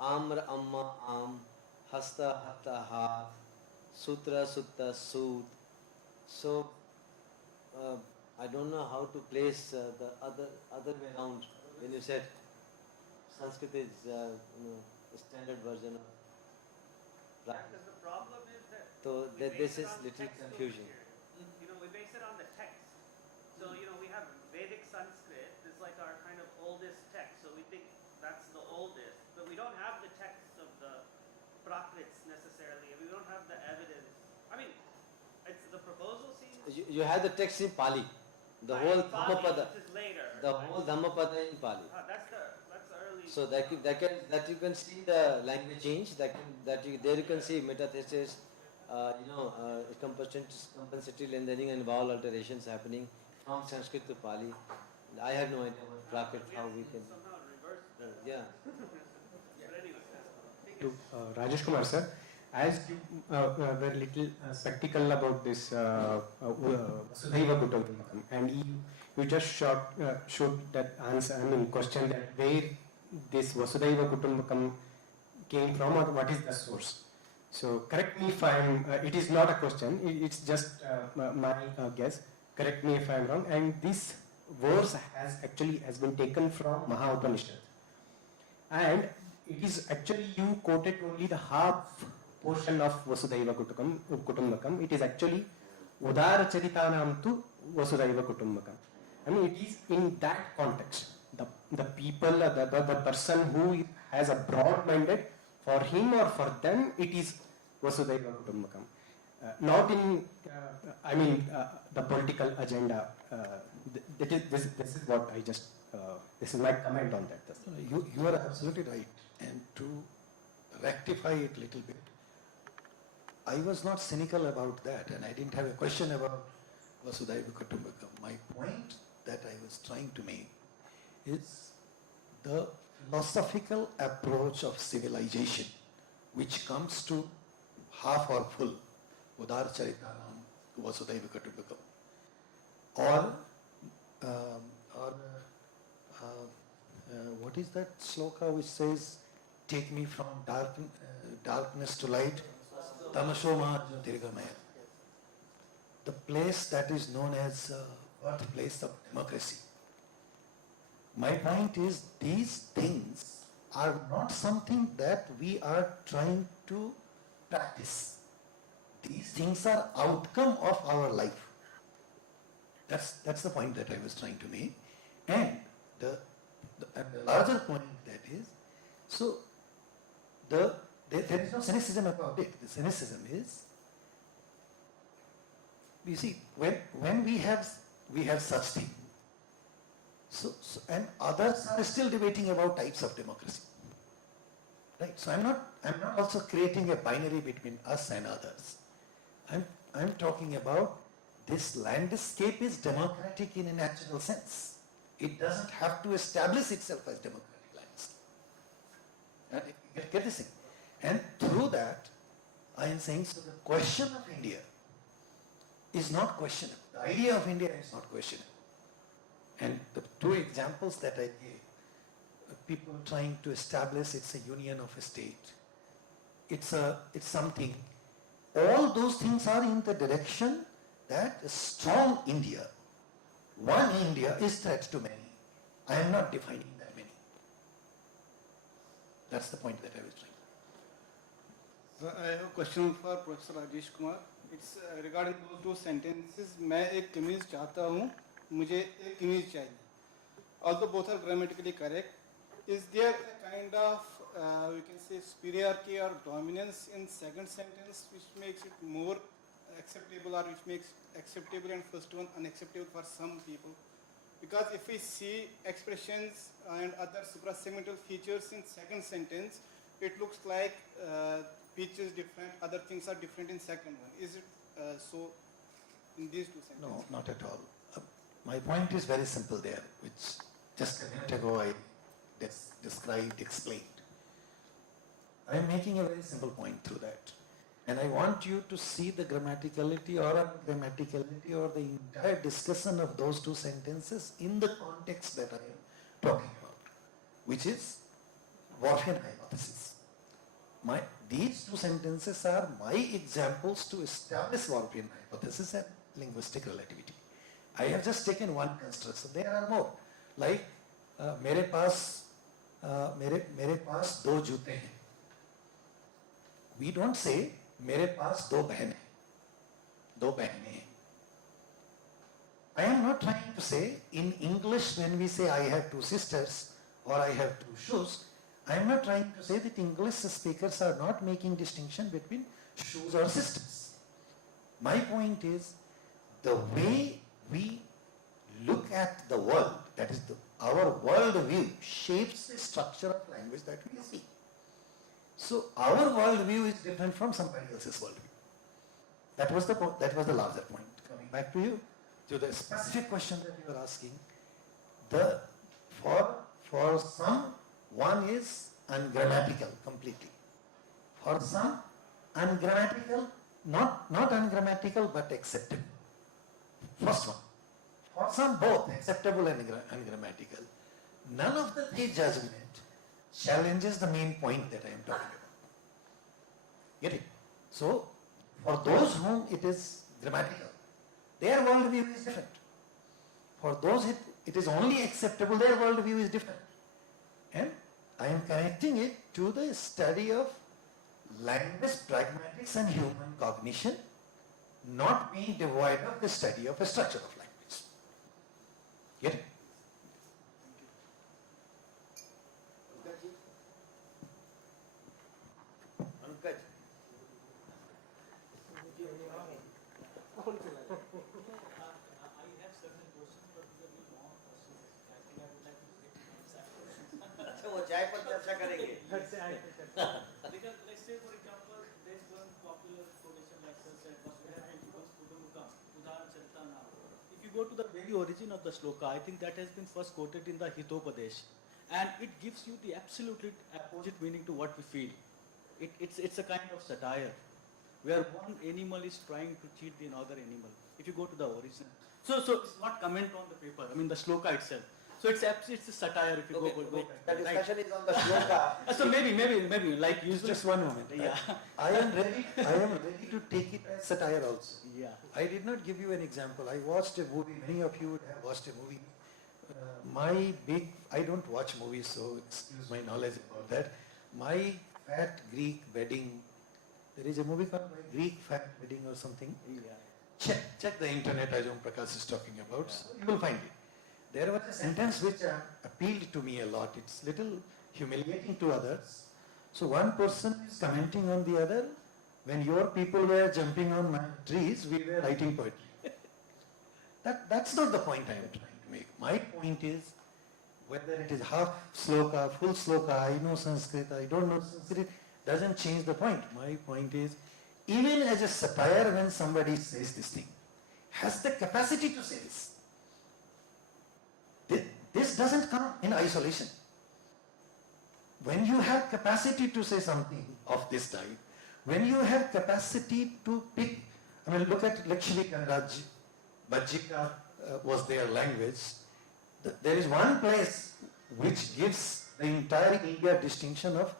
Amra, amma, am, hasta, hatta, hath, sutra, sutta, sut. So I don't know how to place the other way around. When you said Sanskrit is a standard version of practice. Because the problem is that So we that base this it is on little text over confusion. here. We base it on the text. So, we have Vedic Sanskrit is like our kind of oldest text. So we think that's the oldest, but we don't have the texts of the Prakrits necessarily. We don't have the evidence. I mean, the proposal seems You have the text in Pali, the whole Pali, Dhammapada, which is later. the right? whole Dhammapada in Pali. That's the early. So that you can see the language change. There you can see metathesis, compensatory lengthening and vowel alterations happening from Sanskrit to Pali. I have no idea what Prakrit, how we can. somehow reverse. Yeah. But anyway, To Rajesh Kumar, sir. As you were little skeptical about this Vasudhaiva Kutumbakam, and you just showed that answer, question that where this Vasudhaiva Kutumbakam came from or what is the source. So correct me if it is not a question, it's just my guess. Correct me if I am wrong. And this verse has been taken from Maha Upanishad. And it is actually, you quoted only the half portion of Vasudhaiva Kutumbakam. It is actually Udara Charitanam tu Vasudhaiva Kutumbakam. It is in that context. The people, the person who has a broad minded, for him or for them, it is Vasudhaiva Kutumbakam. Not in, the political agenda. This is what I just, this is my comment on that. You are absolutely right. And to rectify it a little bit, I was not cynical about that, and I didn't have a question about Vasudhaiva Kutumbakam. My point that I was trying to make is the philosophical approach of civilization, which comes to half or full, Udar Charitanam Vasudhaiva Kutumbakam, or what is that sloka which says, take me from darkness to light, Tamashoma Jyotirgamaya. The place that is known as birthplace of democracy. My point is, these things are not something that we are trying to practice. These things are outcome of our life. That's the point that I was trying to make. And the larger point that is, so there is no cynicism about it. The cynicism is, you see, when we have such thing, so and others are still debating about types of democracy, right? So I'm not also creating a binary between us and others. I'm talking about this landscape is democratic in a natural sense. It doesn't have to establish itself as democratic landscape. Get this thing. And through that, I am saying, so the question of India is not questionable. The idea of India is not questionable. And the two examples that I gave, people trying to establish it's a union of a state. It's something. All those things are in the direction that a strong India, one India, is threat to many. I am not defining that many. That's the point that I was trying. Sir, I have a question for Professor Rajesh Kumar. It's regarding those two sentences. मैं एक कमीज चाहता हूँ, मुझे एक कमीज चाहिए. Although both are grammatically correct, is there a kind of we can say superiority or dominance in second sentence which makes it more acceptable, or which makes acceptable and first one unacceptable for some people? Because if we see expressions and other suprasegmental features in second sentence, it looks like pitch is different, other things are different in second one. Is it so in these two sentences? No, not at all. My point is very simple there, which just a minute ago I described, explained. I am making a very simple point through that. And I want you to see the grammaticality or ungrammaticality or the entire discussion of those two sentences in the context that I am talking about, which is Wolffian hypothesis. These two sentences are my examples to establish Wolffian hypothesis and linguistic relativity. I have just taken one construction. There are more. Like, मेरे पास दो जूते हैं. We don't say मेरे पास दो बहन हैं. दो बहनें हैं. I am not trying to say in English when we say I have two sisters or I have two shoes, I am not trying to say that English speakers are not making distinction between shoes or sisters. My point is the way we look at the world, that is our world view, shapes the structure of language that we see. So our world view is different from somebody else's world view. That was the larger point. Coming back to you, to the specific question that you are asking, for some, one is ungrammatical completely. For some, ungrammatical, not ungrammatical but acceptable. First one. For some, both acceptable and ungrammatical. None of the three judgment challenges the main point that I am talking about. Get it? So, for those whom it is grammatical, their worldview is different. For those it is only acceptable, their worldview is different. And I am connecting it to the study of language pragmatics and human cognition, not being devoid of the study of a structure of language. Get it? वो चाय पर चर्चा करेंगे. Because let's say for example, there's one popular quotation like this said, if you go to the very origin of the shloka, I think that has been first quoted in the Hitopadesh, and it gives you the absolutely opposite meaning to what we feel. It's a kind of satire, where one animal is trying to cheat the another animal. If you go to the original, so it's not comment on the paper. I mean the shloka itself. So it's a satire if you go The discussion is on the shloka. So maybe like usually. Just one moment. Yeah. I am ready to take it as satire also. Yeah. I did not give you an example. I watched a movie. Many of you would have watched a movie. I don't watch movies, so excuse my knowledge about that. My Fat Greek Wedding. There is a movie called My Greek Fat Wedding or something. Yeah. Check the internet as Om Prakash is talking about. So you will find it. There was a sentence which appealed to me a lot. It's little humiliating to others. So one person is commenting on the other. When your people were jumping on my trees, we were writing poetry. That's not the point I am trying to make. My point is, whether it is half sloka, full sloka, I know Sanskrit, I don't know Sanskrit, doesn't change the point. My point is, even as a satire, when somebody says this thing, has the capacity to say this. This doesn't come in isolation. When you have capacity to say something of this type, when you have capacity to pick, look at Lakshmi Kanraj, Bajjika was their language. There is one place which gives the entire India distinction of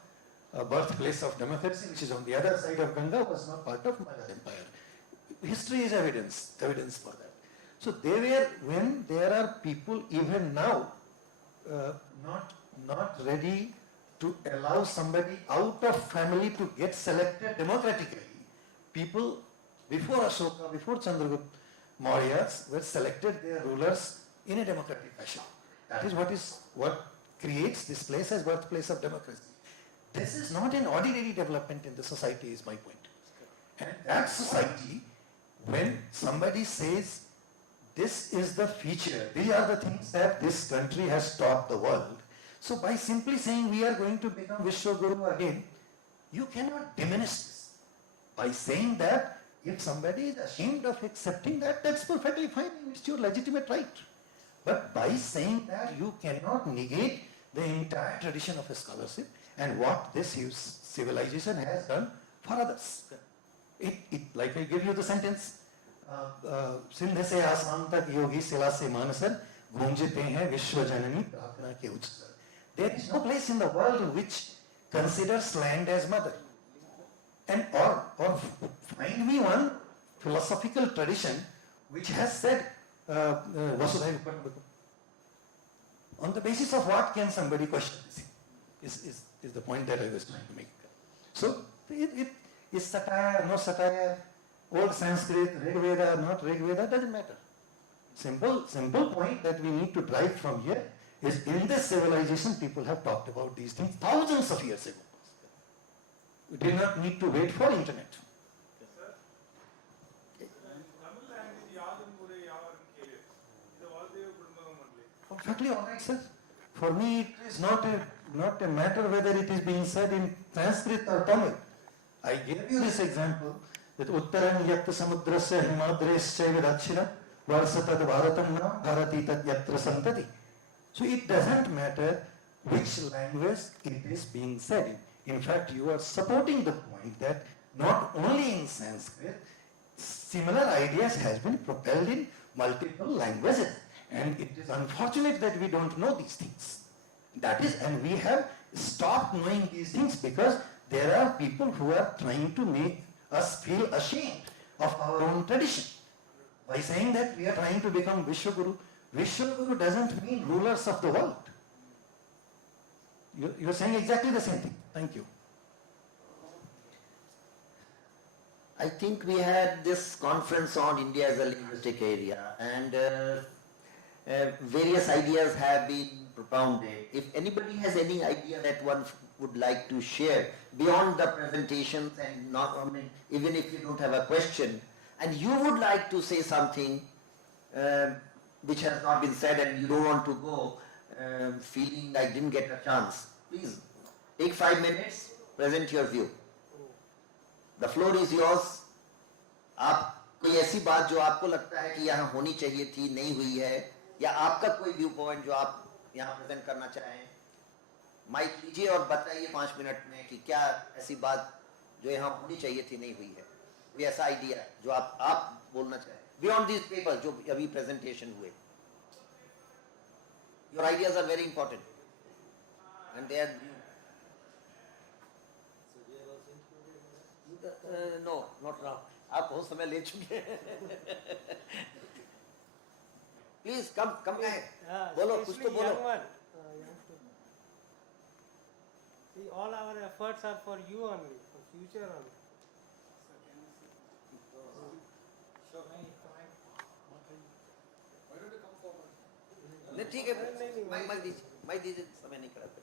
birthplace of democracy, which is on the other side of Ganga, was not part of Magadha Empire. History is evidence for that. So when there are people even now not ready to allow somebody out of family to get selected democratically. People before Ashoka, before Chandragupta Mauryas were selected their rulers in a democratic fashion. That is what creates this place as birthplace of democracy. This is not an ordinary development in the society, is my point. And that society, when somebody says this is the feature, these are the things that this country has taught the world. So by simply saying we are going to become Vishwaguru again, you cannot diminish this. By saying that, if somebody is ashamed of accepting that, that's perfectly fine, it's your legitimate right. But by saying that, you cannot negate the entire tradition of a scholarship and what this civilization has done for others. Like I give you the sentence, Sindh से आसाम तक योगी शिला से मानसर गूंजते हैं विश्व जननी प्रार्थना के उच्चतर. There is no place in the world which considers land as mother. And or find me one philosophical tradition which has said Vasudhaiva Kutumbakam. On the basis of what can somebody question this? Is the point that I was trying to make. So it is satire, no satire, old Sanskrit, Rig Veda, not Rig Veda, doesn't matter. Simple point that we need to drive from here is in this civilization people have talked about these things thousands of years ago. We did not need to wait for internet. Perfectly all right, sir. For me, it is not a matter whether it is being said in Sanskrit or Tamil. I gave you this example that Uttaran Yakta Samudrasya Himadresya Vidachina Varsatad Bharatam Na Bharati Tad Yatra Santati. So it doesn't matter which language it is being said in. In fact, you are supporting the point that not only in Sanskrit, similar ideas has been propelled in multiple languages. And it is unfortunate that we don't know these things. That is, and we have stopped knowing these things because there are people who are trying to make us feel ashamed of our own tradition. By saying that we are trying to become Vishwaguru, Vishwaguru doesn't mean rulers of the world. You're saying exactly the same thing. Thank you. I think we had this conference on India as a linguistic area, and various ideas have been propounded. If anybody has any idea that one would like to share beyond the presentations, and not even if you don't have a question, and you would like to say something which has not been said and you don't want to go feeling I didn't get a chance, please take 5 minutes, present your view. The floor is yours. आप कोई ऐसी बात जो आपको लगता है कि यहाँ होनी चाहिए थी, नहीं हुई है, या आपका कोई व्यू पॉइंट जो आप यहाँ प्रेजेंट करना चाहें, माइक लीजिए और बताइए 5 मिनट में कि क्या ऐसी बात जो यहाँ होनी चाहिए थी नहीं हुई है, कोई ऐसा आइडिया जो आप बोलना चाहें बियॉन्ड दिस पेपर जो अभी प्रेजेंटेशन हुए. Your ideas are very important and they are no not now. आप बहुत समय ले चुके हैं. प्लीज कम कहे, बोलो, कुछ तो बोलो. See, all our efforts are for you only, for future only. नहीं ठीक है, माइक दीजिए, समय नहीं कराते.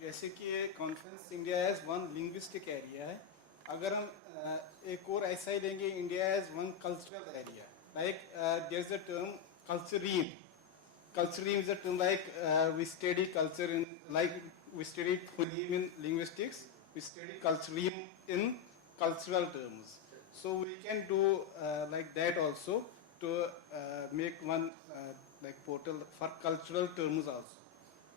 जैसे कि ये conference India as one linguistic area है, अगर हम एक और ऐसा ही लेंगे India as one cultural area, like there is a term culturism. Culturism is a term like we study culture in, like we study phoneme in linguistics, we study culturism in cultural terms. So we can do like that also to make one like portal for cultural terms also.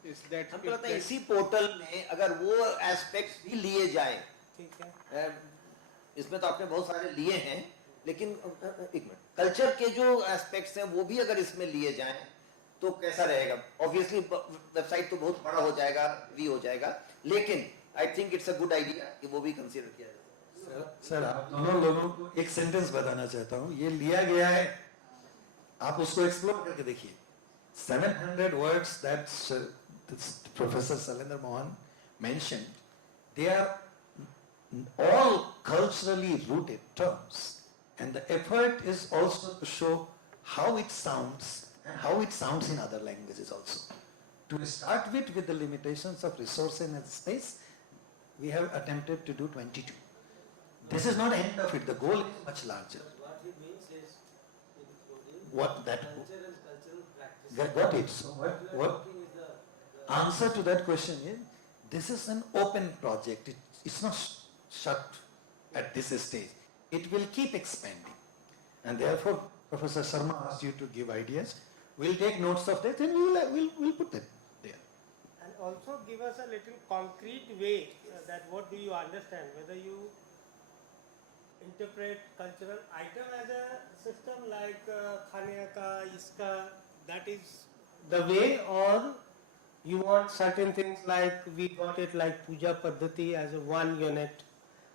Is that? हमको लगता है इसी portal में अगर वो aspects भी लिए जाएं, ठीक है. इसमें तो आपने बहुत सारे लिए हैं, लेकिन एक मिनट, कल्चर के जो एस्पेक्ट्स हैं वो भी अगर इसमें लिए जाएं तो कैसा रहेगा. ऑब्वियसली वेबसाइट तो बहुत बड़ा हो जाएगा, भी हो जाएगा, लेकिन I think it's a good idea कि वो भी कंसीडर किया जाए. सर आप दोनों लोगों को एक सेंटेंस बताना चाहता हूँ. ये लिया गया है आप उसको एक्सप्लोर करके देखिए. 700 words that this Professor Salendra Mohan mentioned, they are all culturally rooted terms. And the effort is also to show how it sounds and how it sounds in other languages also. To start with the limitations of resource and space, we have attempted to do 22. This is not the end of it. The goal is much larger. What he means is including What that? culture and cultural practice. Got it. So what answer to that question is, this is an open project. It's not shut at this stage. It will keep expanding. And therefore, Professor Sharma asked you to give ideas. We'll take notes of that and we'll put them there. And also give us a little concrete way that what do you understand, whether you interpret cultural item as a system like khane ka, iska, that is the way, or you want certain things like we got it like puja paddhati as a one unit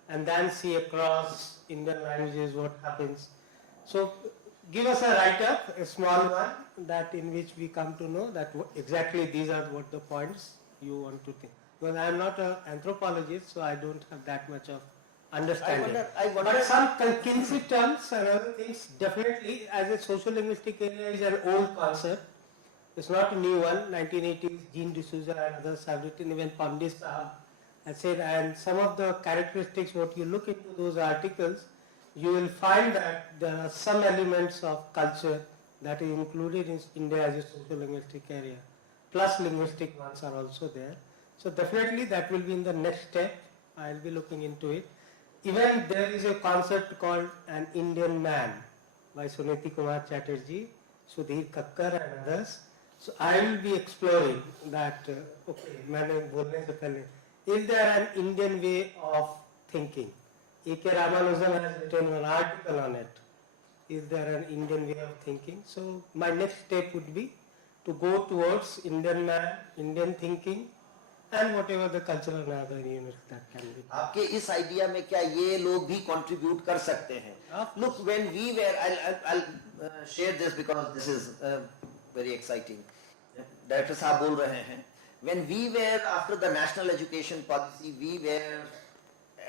and then see across Indian languages what happens. So give us a write-up, a small one, that in which we come to know that exactly these are what the points you want to think. Because I am not an anthropologist, so I don't have that much of understanding. But some kinship terms and other things, definitely as a social linguistic area is an old concept. It's not a new one. 1980s, Jean D'Souza and others have written, even Pandis has said, and some of the characteristics, what you look into those articles, you will find that there are some elements of culture that is included in India as a social linguistic area. Plus linguistic ones are also there. So definitely that will be in the next step. I will be looking into it. Even there is a concept called an Indian man by Suniti Kumar Chatterjee, Sudhir Kakkar and others. So I will be exploring that, is there an Indian way of thinking? A.K. Ramanujan has written an article on it. Is there an Indian way of thinking? So my next step would be to go towards Indian man, Indian thinking, and whatever the cultural and other units that can be. आपके इस idea में क्या ये लोग भी contribute कर सकते हैं? Look, when we were, I'll share this because this is very exciting. Director साहब बोल रहे हैं. When we were after the national education policy, we were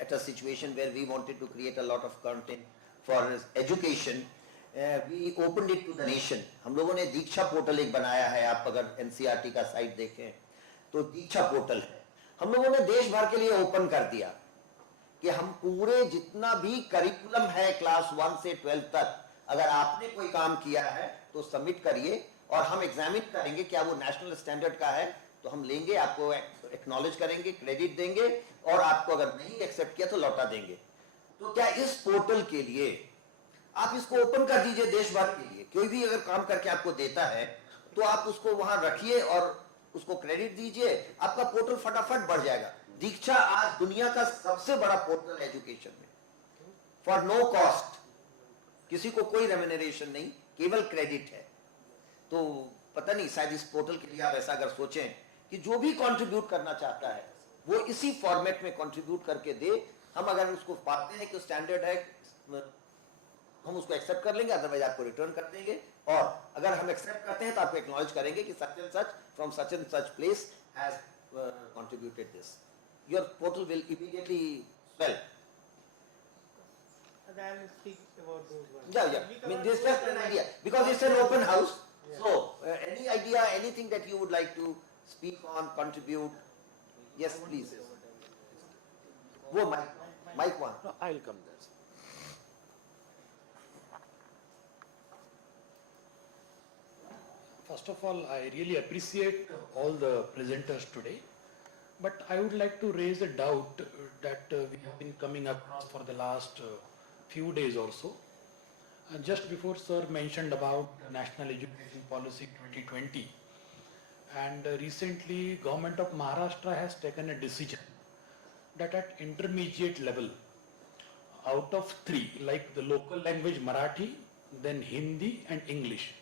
at a situation where we wanted to create a lot of content for education. We opened it to the nation. हम लोगों ने दीक्षा portal एक बनाया है. आप अगर NCERT का site देखें तो दीक्षा पोर्टल है. हम लोगों ने देश भर के लिए ओपन कर दिया कि हम पूरे जितना भी करिकुलम है क्लास 1 से 12 तक, अगर आपने कोई काम किया है तो सबमिट करिए और हम एग्जामिन करेंगे क्या वो नेशनल स्टैंडर्ड का है, तो हम लेंगे, आपको एक्नॉलेज करेंगे, क्रेडिट देंगे और आपको अगर नहीं एक्सेप्ट किया तो लौटा देंगे. तो क्या इस पोर्टल के लिए आप इसको ओपन कर दीजिए देश भर के लिए. कोई भी अगर काम करके आपको देता है तो आप उसको वहां रखिए और उसको क्रेडिट दीजिए, आपका पोर्टल फटाफट बढ़ जाएगा. दीक्षा आज दुनिया का सबसे बड़ा पोर्टल एजुकेशन में, फॉर नो कॉस्ट, किसी को कोई रेम्यूनरेशन नहीं, केवल क्रेडिट है. तो पता नहीं, शायद इस पोर्टल के लिए आप ऐसा अगर सोचें कि जो भी कंट्रीब्यूट करना चाहता है वो इसी फॉर्मेट में कंट्रीब्यूट करके दे. हम अगर उसको पाते हैं कि स्टैंडर्ड है, हम उसको एक्सेप्ट कर लेंगे, अदरवाइज आपको रिटर्न कर देंगे. और अगर हम एक्सेप्ट करते हैं तो आपको एक्नॉलेज करेंगे कि such and such from such and such place has contributed this. Your portal will immediately swell. And I will speak about those ones. Yeah. I mean, this is just an idea because it's an open house. Yeah. So, any idea, anything that you would like to speak on, contribute? Yes, please. Wo mic one. No, I'll come there. First of all, I really appreciate all the presenters today, but I would like to raise a doubt that we have been coming across for the last few days or so. Just before Sir mentioned about National Education Policy 2020, and recently Government of Maharashtra has taken a decision that at intermediate level, out of 3, like the local language Marathi, then Hindi and English,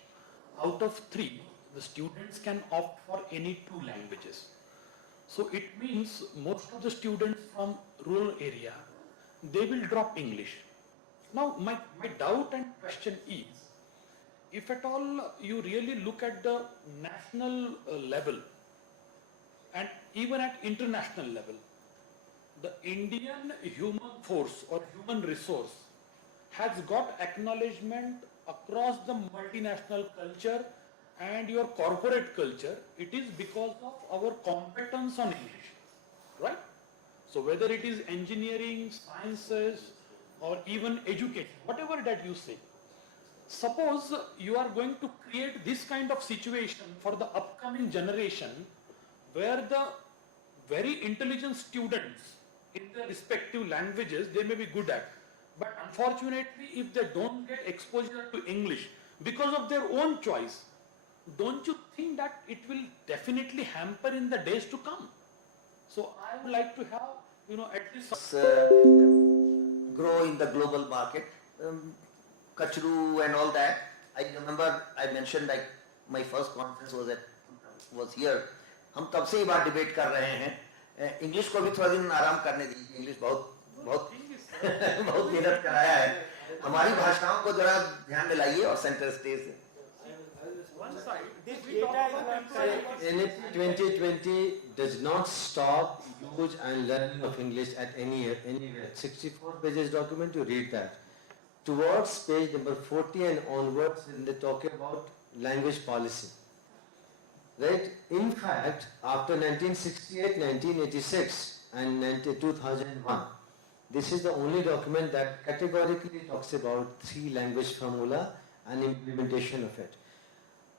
out of 3, the students can opt for any 2 languages. So it means most of the students from rural area, they will drop English. Now my doubt and question is, if at all you really look at the national level and even at international level, the Indian human force or human resource has got acknowledgement across the multinational culture and your corporate culture. It is because of our competence on English, right? So whether it is engineering, sciences, or even education, whatever that you say, suppose you are going to create this kind of situation for the upcoming generation where the very intelligent students in their respective languages they may be good at, but unfortunately if they don't get exposure to English because of their own choice, don't you think that it will definitely hamper in the days to come? So I would like to have, at least grow in the global market. Kachru and all that. I remember I mentioned like my first conference was here. हम तब से ही बात debate कर रहे हैं. English को भी थोड़ा दिन आराम करने दीजिए. इंग्लिश बहुत बहुत मेहनत कराया है. हमारी भाषाओं को जरा ध्यान दिलाइए और सेंटर स्टेज से. NAP 2020 does not stop use and learning of English at anywhere. 64 pages document, you read that. Towards page number 40 and onwards, they talk about language policy. Right? In fact, after 1968, 1986 and 2001, this is the only document that categorically talks about 3 language formula and implementation of it.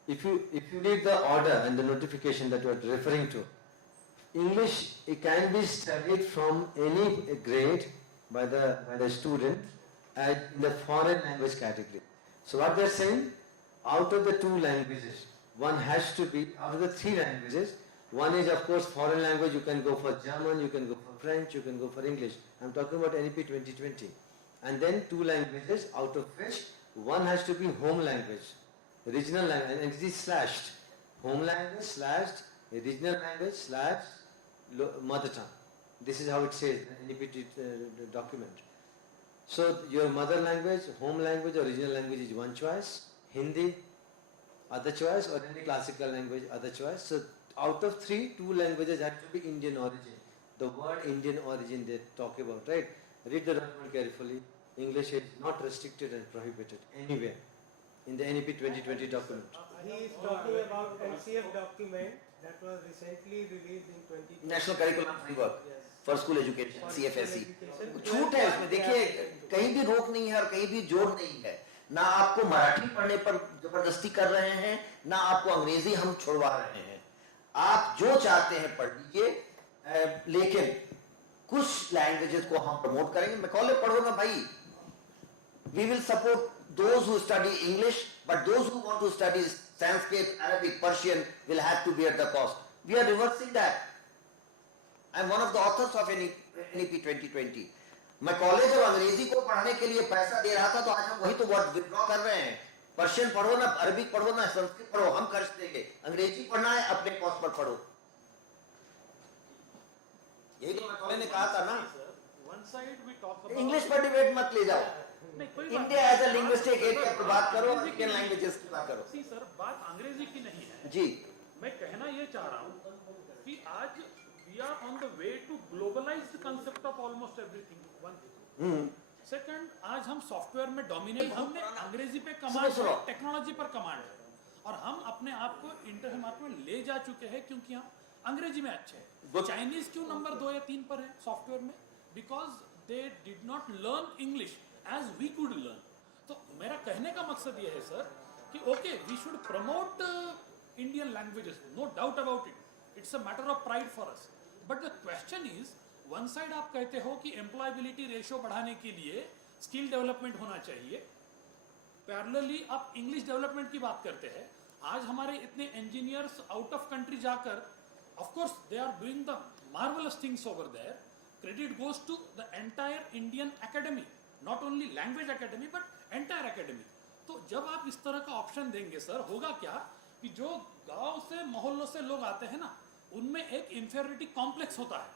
If you read the order and the notification that you are referring to, English, it can be studied from any grade by the student in the foreign language category. So what they are saying, out of the 2 languages, one has to be, out of the 3 languages, one is of course foreign language, you can go for German, you can go for French, you can go for English. I am talking about NEP 2020. And then 2 languages, out of which one has to be home language, regional language, and it is slashed. Home language slashed, regional language slashed, mother tongue. This is how it says in the NEP document. So your mother language, home language or regional language is one choice, Hindi, other choice, or any classical language, other choice. So out of 3, 2 languages have to be Indian origin. The word Indian origin they talk about, right? Read the document carefully. English is not restricted and prohibited anywhere in the NEP 2020 document. He is talking about NCF document that was recently released in 2020. National Curriculum Framework for School Education, CFSE. छूट है उसमें. देखिए कहीं भी रोक नहीं है और कहीं भी जोर नहीं है. ना आपको मराठी पढ़ने पर जबरदस्ती कर रहे हैं, ना आपको अंग्रेजी हम छुड़वा रहे हैं. आप जो चाहते हैं पढ़ लीजिए, लेकिन कुछ लैंग्वेजेस को हम प्रमोट करेंगे. मैं कॉलेज पढ़ो ना भाई. We will support those who study English, but those who want to study Sanskrit, Arabic, Persian will have to bear the cost. We are reversing that. I am one of the authors of NEP 2020. मैं college और अंग्रेजी को पढ़ने के लिए पैसा दे रहा था, तो आज हम वही तो वर्ड विथड्रॉ कर रहे हैं. पर्शियन पढ़ो ना, अरबिक पढ़ो ना, संस्कृत पढ़ो, हम खर्च देंगे. अंग्रेजी पढ़ना है अपने कॉस्ट पर पढ़ो. यही तो मैं कॉलेज ने कहा था ना. इंग्लिश पर डिबेट मत ले जाओ. India as a linguistic area पर बात करो, इंडियन लैंग्वेजेस की बात करो. सर बात अंग्रेजी की नहीं है जी. मैं कहना ये चाह रहा हूँ कि आज we are on the way to globalize the concept of almost everything. One thing. Second, आज हम सॉफ्टवेयर में डोमिनेट, हमने अंग्रेजी पे कमांड है, टेक्नोलॉजी पर कमांड है, और हम अपने आप को इंटरनेशनल मार्केट में ले जा चुके हैं क्योंकि हम अंग्रेजी में अच्छे हैं. चाइनीज क्यों नंबर 2 या 3 पर है सॉफ्टवेयर में? Because they did not learn English as we could learn. तो मेरा कहने का मकसद ये है सर कि okay we should promote Indian languages, no doubt about it. It's a matter of pride for us. But the question is, one side आप कहते हो कि एम्प्लॉयबिलिटी रेशियो बढ़ाने के लिए स्किल डेवलपमेंट होना चाहिए, पैरेलली आप इंग्लिश डेवलपमेंट की बात करते हैं. आज हमारे इतने इंजीनियर्स आउट ऑफ कंट्री जाकर, of course they are doing the marvellous things over there. Credit goes to the entire Indian academy, not only language academy but entire academy. तो जब आप इस तरह का ऑप्शन देंगे सर, होगा क्या कि जो गांव से मोहल्लों से लोग आते हैं ना, उनमें एक इंफीरियरिटी कॉम्प्लेक्स होता है.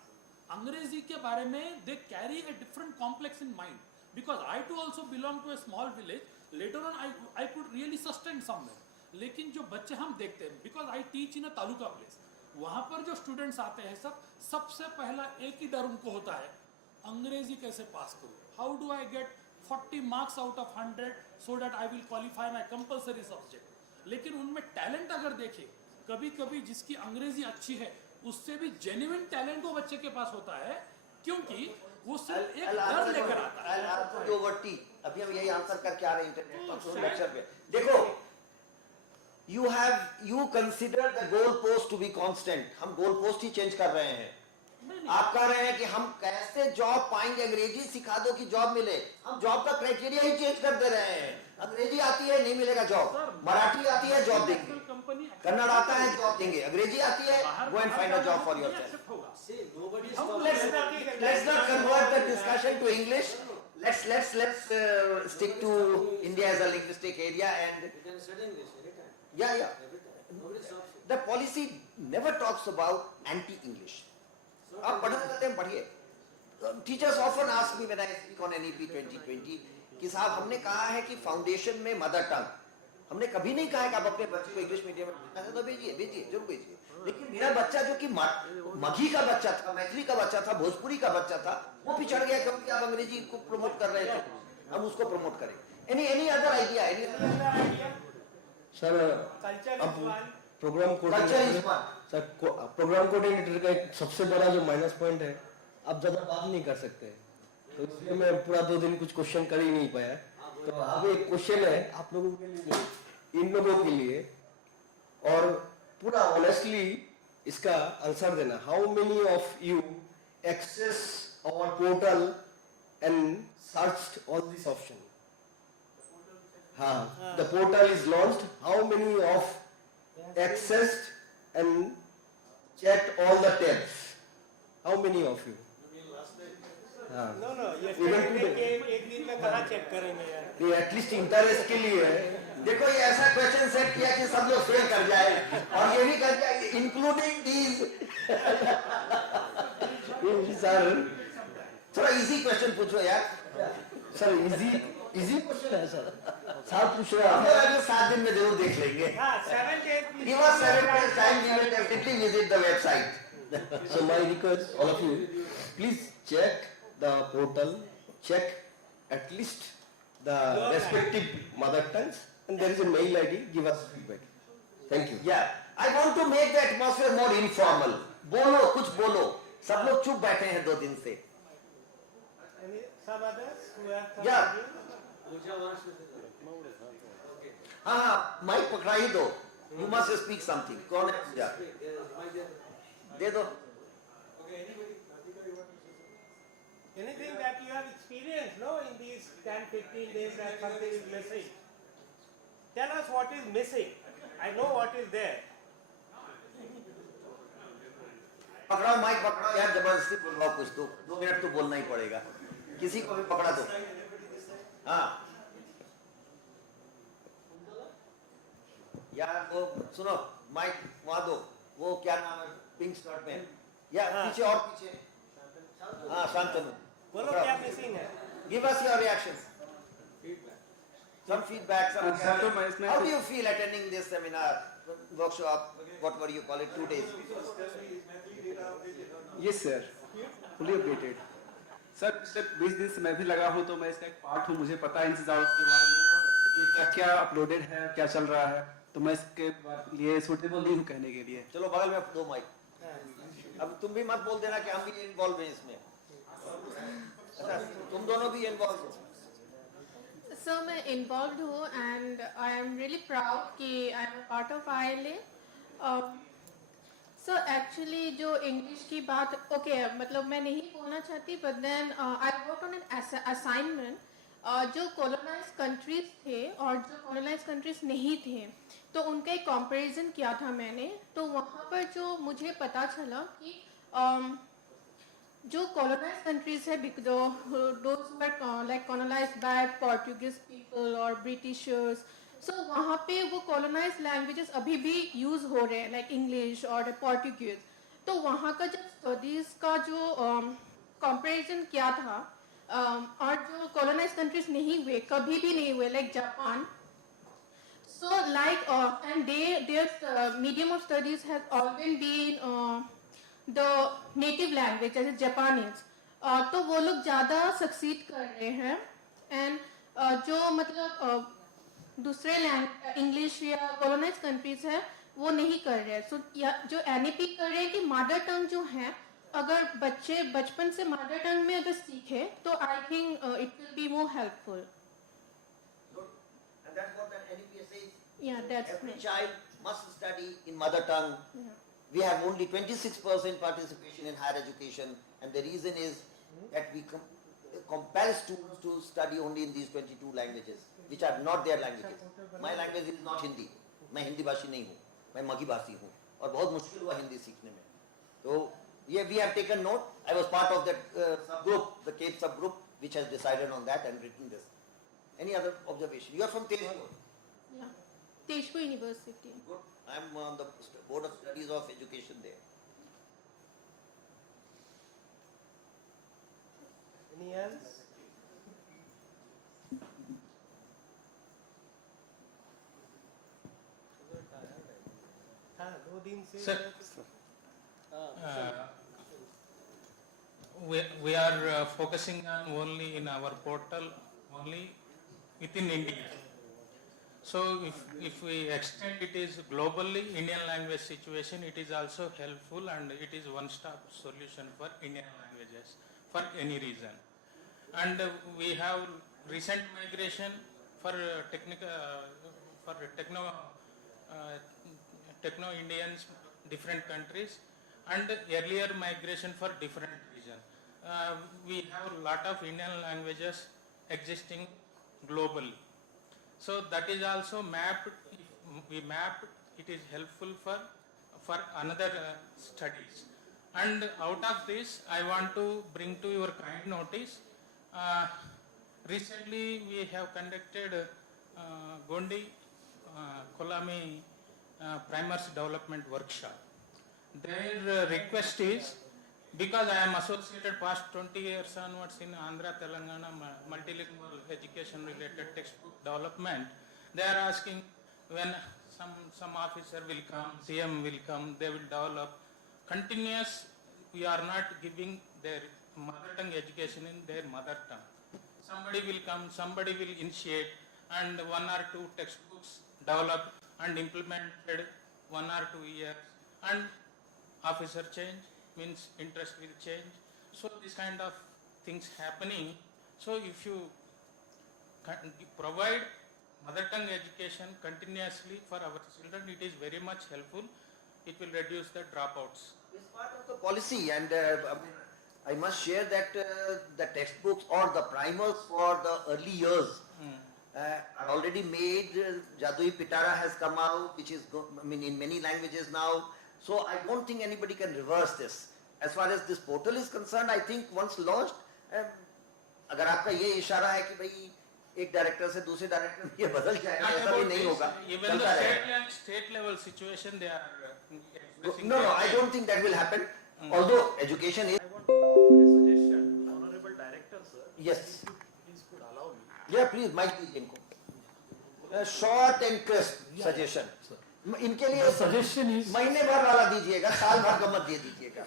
अंग्रेजी के बारे में they carry a different complex in mind, because I too also belong to a small village. Later on I could really sustain somewhere. लेकिन जो बच्चे हम देखते हैं, because I teach in a taluka place, वहाँ पर जो स्टूडेंट्स आते हैं सब, सबसे पहला एक ही डर उनको होता है, अंग्रेजी कैसे पास करूँ, how do I get 40 marks out of 100 so that I will qualify my compulsory subject. लेकिन उनमें टैलेंट अगर देखें, कभी कभी जिसकी अंग्रेजी अच्छी है उससे भी जेन्युइन टैलेंट वो बच्चे के पास होता है, क्योंकि वो सिर्फ एक डर लेकर आता है। अभी हम यही आंसर करके आ रहे हैं इंटरनेट लेक्चर पे। देखो, you consider the goal post to be constant. हम गोल पोस्ट ही चेंज कर रहे हैं। आप कह रहे हैं कि हम कैसे जॉब पाएंगे, अंग्रेजी सिखा दो कि जॉब मिले। हम जॉब का क्राइटेरिया ही चेंज कर दे रहे हैं। अंग्रेजी आती है नहीं मिलेगा जॉब, मराठी आती है जॉब देंगे, कन्नड़ आता है जॉब देंगे, अंग्रेजी आती है go and find a job for yourself. Let's not convert the discussion to English. Let's stick to India as a linguistic area and yeah. The policy never talks about anti-English. आप पढ़ना चाहते हैं पढ़िए। Teachers often ask me when I speak on NEP 2020 कि साहब हमने कहा है कि फाउंडेशन में मदर टंग, हमने कभी नहीं कहा है कि आप अपने बच्चे को इंग्लिश मीडियम में भेजना है तो भेजिए जरूर भेजिए। लेकिन मेरा बच्चा जो कि मगही का बच्चा था, मैथिली का बच्चा था, भोजपुरी का बच्चा था, वो पिछड़ गया क्योंकि आप अंग्रेजी को प्रमोट कर रहे थे, हम उसको प्रमोट करें। Any other idea? सर, अब प्रोग्राम कोऑर्डिनेटर का एक सबसे बड़ा जो माइनस पॉइंट है, आप ज्यादा बात नहीं कर सकते, तो इसलिए मैं पूरा 2 दिन कुछ क्वेश्चन कर ही नहीं पाया। तो अब एक क्वेश्चन है आप लोगों के लिए, इन लोगों के लिए, और पूरा ऑनेस्टली इसका आंसर देना। How many of you access our portal and searched all this option? हाँ, the portal is launched. How many of accessed and checked all the tabs? How many of you? हाँ. No, एक दिन में कहाँ check करेंगे यार? ये at least interest के लिए है। देखो, ये ऐसा क्वेश्चन सेट किया कि सब लोग फेल कर जाए, और ये भी कर जाए इंक्लूडिंग दीज। सर, थोड़ा इजी क्वेश्चन पूछो यार। सर, इजी क्वेश्चन है सर, साथ पूछ रहे हैं। 7 दिन में जरूर देख लेंगे। Give us 7 days time, we will definitely visit the website. So my request, all of you, please check the portal, check at least the respective mother tongues, and there is a mail ID. Give us feedback. Thank you. Yeah, I want to make the atmosphere more informal. बोलो, कुछ बोलो। सब लोग चुप बैठे हैं 2 दिन से। Some others who have Yeah. हाँ, माइक पकड़ा ही दो। You must speak something. कौन है? दे दो। anything that you have experienced, no, in these 10-15 days that something is missing. Tell us what is missing. I know what is there. पकड़ाओ, mic पकड़ाओ यार, जबरदस्ती बोलवाओ कुछ तो। 2 मिनट तो बोलना ही पड़ेगा, किसी को भी पकड़ा दो। हाँ यार, वो सुनो, माइक वहां दो, वो क्या नाम है, पिंक शर्ट में, या पीछे और पीछे। हाँ, शांतनु, बोलो क्या मिसिंग है? Give us your reactions. Some feedback. How do you feel attending this seminar, workshop, whatever you call it, 2 days? Yes sir, fully updated. Sir, पिछले 20 दिन से मैं भी लगा हूँ, तो मैं इसका एक पार्ट हूँ, मुझे पता है इन चीज़ों के बारे में कि क्या अपलोडेड है, क्या चल रहा है, तो मैं इसके लिए सूटेबल नहीं हूँ कहने के लिए। चलो बगल में 2 माइक। अब तुम भी मत बोल देना कि हम भी इन्वॉल्व हैं इसमें। तुम दोनों भी इन्वॉल्व हो। सर, मैं इन्वॉल्व हूँ and I am really proud कि I am part of ILA। Sir, actually जो इंग्लिश की बात, ओके, मतलब मैं नहीं बोलना चाहती, but then I work on an assignment. जो कॉलोनाइज कंट्रीज थे और जो कॉलोनाइज कंट्रीज नहीं थे, तो उनका एक कंपैरिजन किया था मैंने। तो वहाँ पर जो मुझे पता चला कि जो कॉलोनाइज कंट्रीज है, like colonised by Portuguese people और ब्रिटिशर्स, सो वहाँ पे वो कॉलोनाइज लैंग्वेजेस अभी भी यूज़ हो रहे हैं, लाइक इंग्लिश और पोर्टुगीज। तो वहाँ का जब स्टडीज़ का जो कंपैरिजन किया था, और जो कॉलोनाइज कंट्रीज नहीं हुए, कभी भी नहीं हुए, like Japan, So like, and their medium of studies has always been the native language, जैसे Japanese. तो वो लोग ज़्यादा succeed कर रहे हैं, and जो मतलब दूसरे इंग्लिश या colonized countries है वो नहीं कर रहे हैं. So जो NEP कर रहे हैं कि mother tongue जो है, अगर बच्चे बचपन से mother tongue में अगर सीखे तो I think it will be more helpful. And that's what the NEP says. Yeah, that's Every right. child must study in mother tongue. Yeah. We have only 26% participation in higher education, and the reason is that we compel students to study only in these 22 languages, which are not their languages. My language is not Hindi. मैं हिंदी भाषी नहीं हूँ, मैं मगी भाषी हूँ, और बहुत मुश्किल हुआ हिंदी सीखने में. तो we have taken note. I was part of that subgroup, the Cape subgroup, which has decided on that and written this. Any other observation? You are from Tezpur. Yeah. Tezpur University. Good. I am on the Board of Studies of Education there. Any else? हाँ, 2 दिन से Sir, हाँ, we are focusing on only in our portal, only within India. So if we extend it is globally, Indian language situation, it is also helpful and it is one-stop solution for Indian languages for any reason. And we have recent migration for techno-Indians, different countries, and earlier migration for different region. We have a lot of Indian languages existing globally. So that is also mapped. If we map, it is helpful for another studies. And out of this, I want to bring to your kind notice. Recently, we have conducted Gondi Kolami Primers Development Workshop. Their request is, because I am associated past 20 years onwards in Andhra, Telangana, multilingual education related textbook development, they are asking when some officer will come, CM will come, they will develop. Continuous, we are not giving their mother tongue education in their mother tongue. Somebody will come, somebody will initiate, and 1 or 2 textbooks developed and implemented 1 or 2 years, and officer change means interest will change. So this kind of things happening. So if you provide mother tongue education continuously for our children, it is very much helpful. It will reduce the dropouts. It's part of the policy, and I must share that the textbooks or the primers for the early years are already made. Jadui Pitara has come out, which is in many languages now. So I don't think anybody can reverse this. As far as this portal is concerned, I think once launched, अगर आपका ये इशारा है कि भाई एक director से दूसरे डायरेक्टर में ये बदल जाएगा, ऐसा भी नहीं होगा. Even the state level situation, they are expressing. No, I don't think that will happen. Although education is. I want to offer a suggestion, Honorable Director, sir. Yes. If you please could allow me. Yeah, please, Mike, a short and crisp suggestion. इनके लिए suggestion is महीने भर वाला दीजिएगा, साल भर का मत दे दीजिएगा.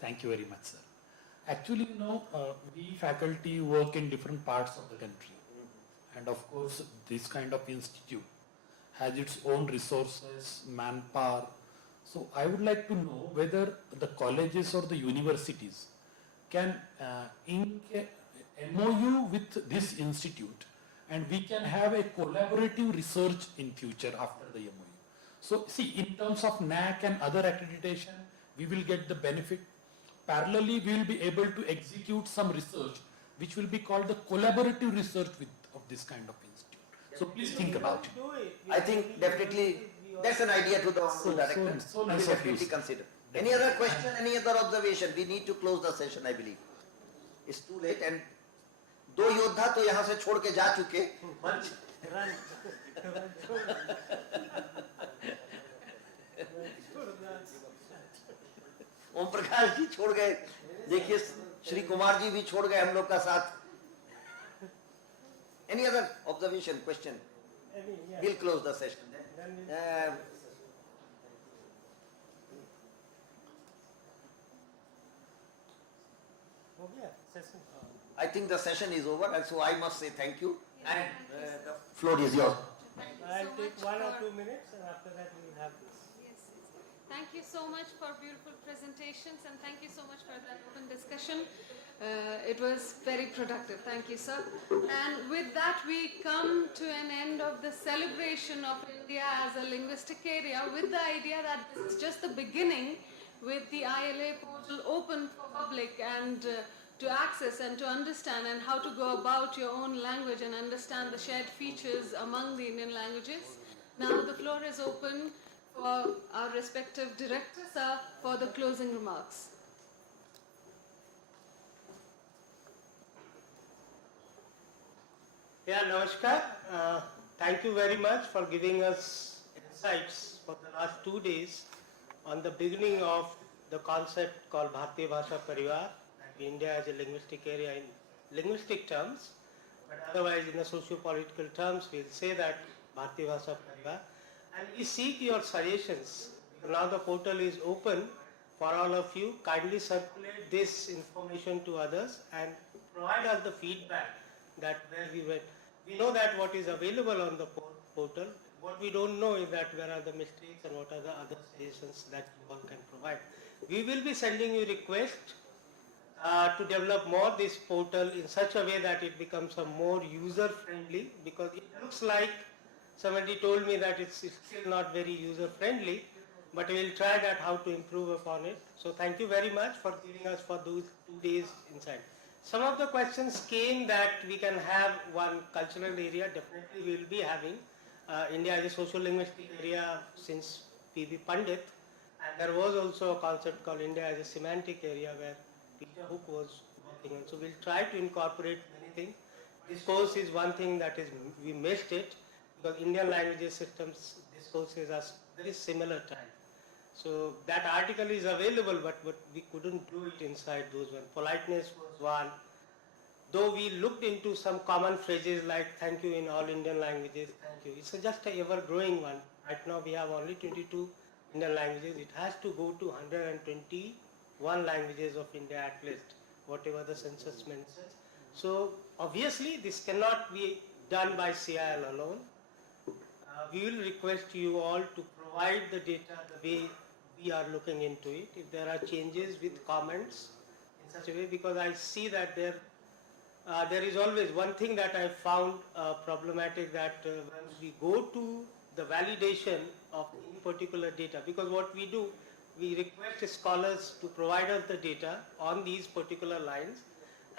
Thank you very much, sir. Actually, we faculty work in different parts of the country, and of course, this kind of institute has its own resources, manpower. So, I would like to know whether the colleges or the universities can ink a MOU with this institute, and we can have a collaborative research in future after the MOU. So, see, in terms of NAC and other accreditation, we will get the benefit. Parallelly, we will be able to execute some research which will be called the collaborative research of this kind of institute. So please think about it. I think definitely that's an idea to the director. So nice we of you. definitely consider. Any other question, any other observation? We need to close the session, I believe. It's too late, and 2 योद्धा तो यहाँ से छोड़ के जा चुके. ओम प्रकाश जी छोड़ गए, देखिए श्री कुमार जी भी छोड़ गए हम लोग का साथ. Any other observation, question? We'll close the session then. I think the session is over, and so I must say thank you. And the floor is yours. I'll take 1 or 2 minutes, and after that we'll have this. Yes, yes. Thank you so much for beautiful presentations, and thank you so much for that open discussion. It was very productive. Thank you, sir. And with that, we come to an end of the celebration of India as a linguistic area, with the idea that this is just the beginning, with the ILA portal open for public and to access and to understand, and how to go about your own language and understand the shared features among the Indian languages. Now the floor is open for our respective directors, sir, for the closing remarks. Yeah, Namaskar. Thank you very much for giving us insights for the last 2 days on the beginning of the concept called Bharatiya Bhasha Parivar, and India as a linguistic area in linguistic terms, but otherwise in the socio-political terms we'll say that Bharatiya Bhasha Parivar. And we seek your suggestions. Now the portal is open for all of you. Kindly circulate this information to others and provide us the feedback that where we went. We know that what is available on the portal. What we don't know is that where are the mistakes and what are the other suggestions that you all can provide. We will be sending you requests to develop more this portal in such a way that it becomes a more user friendly, because it looks like somebody told me that it's still not very user friendly, but we will try that how to improve upon it. So thank you very much for giving us for those 2 days inside. Some of the questions came that we can have one cultural area. Definitely we will be having. India is a social linguistic area since P.B. Pandit, and there was also a concept called India as a semantic area where Peter Hook was working on. So we'll try to incorporate many things. Discourse is one thing that is, we missed it, because Indian languages systems discourses are very similar time. So that article is available, but we couldn't do it inside those one. Politeness was one. Though we looked into some common phrases like thank you in all Indian languages, thank you. It's just a ever-growing one. Right now we have only 22 Indian languages. It has to go to 121 languages of India at least, whatever the census mentions. So obviously this cannot be done by CIL alone. We will request you all to provide the data the way we are looking into it. If there are changes with comments in such a way, because I see that there is always one thing that I found problematic, that when we go to the validation of any particular data, because what we do, we request scholars to provide us the data on these particular lines,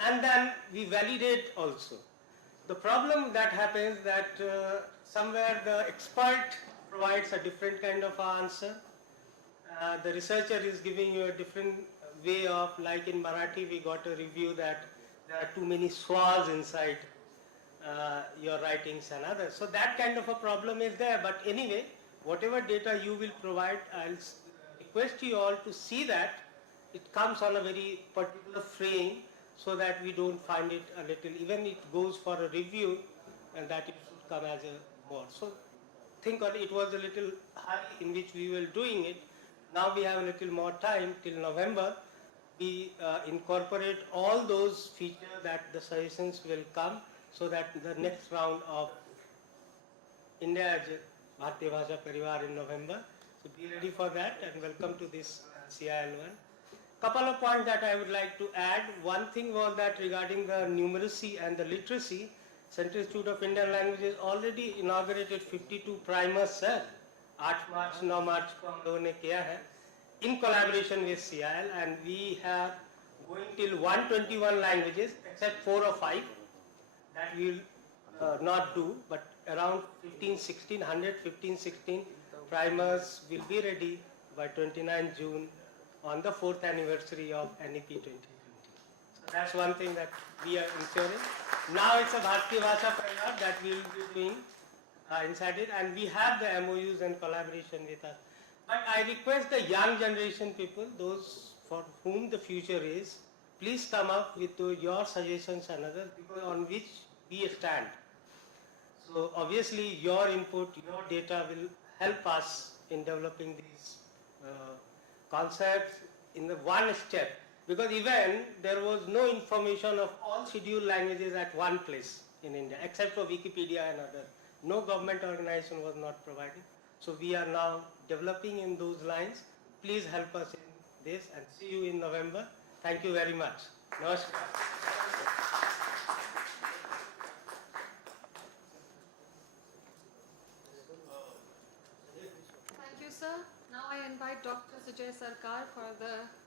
and then we validate also. The problem that happens that somewhere the expert provides a different kind of answer. The researcher is giving you a different way of, like in Marathi we got a review that there are too many swars inside your writings and others. So that kind of a problem is there. But anyway, whatever data you will provide, I'll request you all to see that it comes on a very particular frame, so that we don't find it a little, even it goes for a review, and that it should come as a more. So think of it was a little hurry in which we were doing it. Now we have a little more time till November. We incorporate all those features that the suggestions will come, so that the next round of India as a Bharatiya Bhasha Parivar in November. So be ready for that, and welcome to this CIL one. Couple of points that I would like to add. One thing was that regarding the numeracy and the literacy, Central Institute of Indian Languages already inaugurated 52 primers, sir. 8 March, 9 March को हम लोगों ने किया है in collaboration with CIL, and we have going till 121 languages except 4 or 5 that we will not do, but around 15, 16, 100, 15, 16 primers will be ready by 29 June on the 4th anniversary of NEP 2020. So that's one thing that we are ensuring. Now it's a Bharatiya Bhasha Parivar that we will be doing inside it, and we have the MOUs and collaboration with us. But I request the young generation people, those for whom the future is, please come up with your suggestions and others, because on which we stand. So So obviously your input, your data will help us in developing these concepts in the one step, because even there was no information of all scheduled languages at one place in India except for Wikipedia and other. No government organization was not providing. So we are now developing in those lines. Please help us in this and see you in November. Thank you very much. Namaskar. Thank you, sir. Now I invite Dr. Sujay Sarkar for the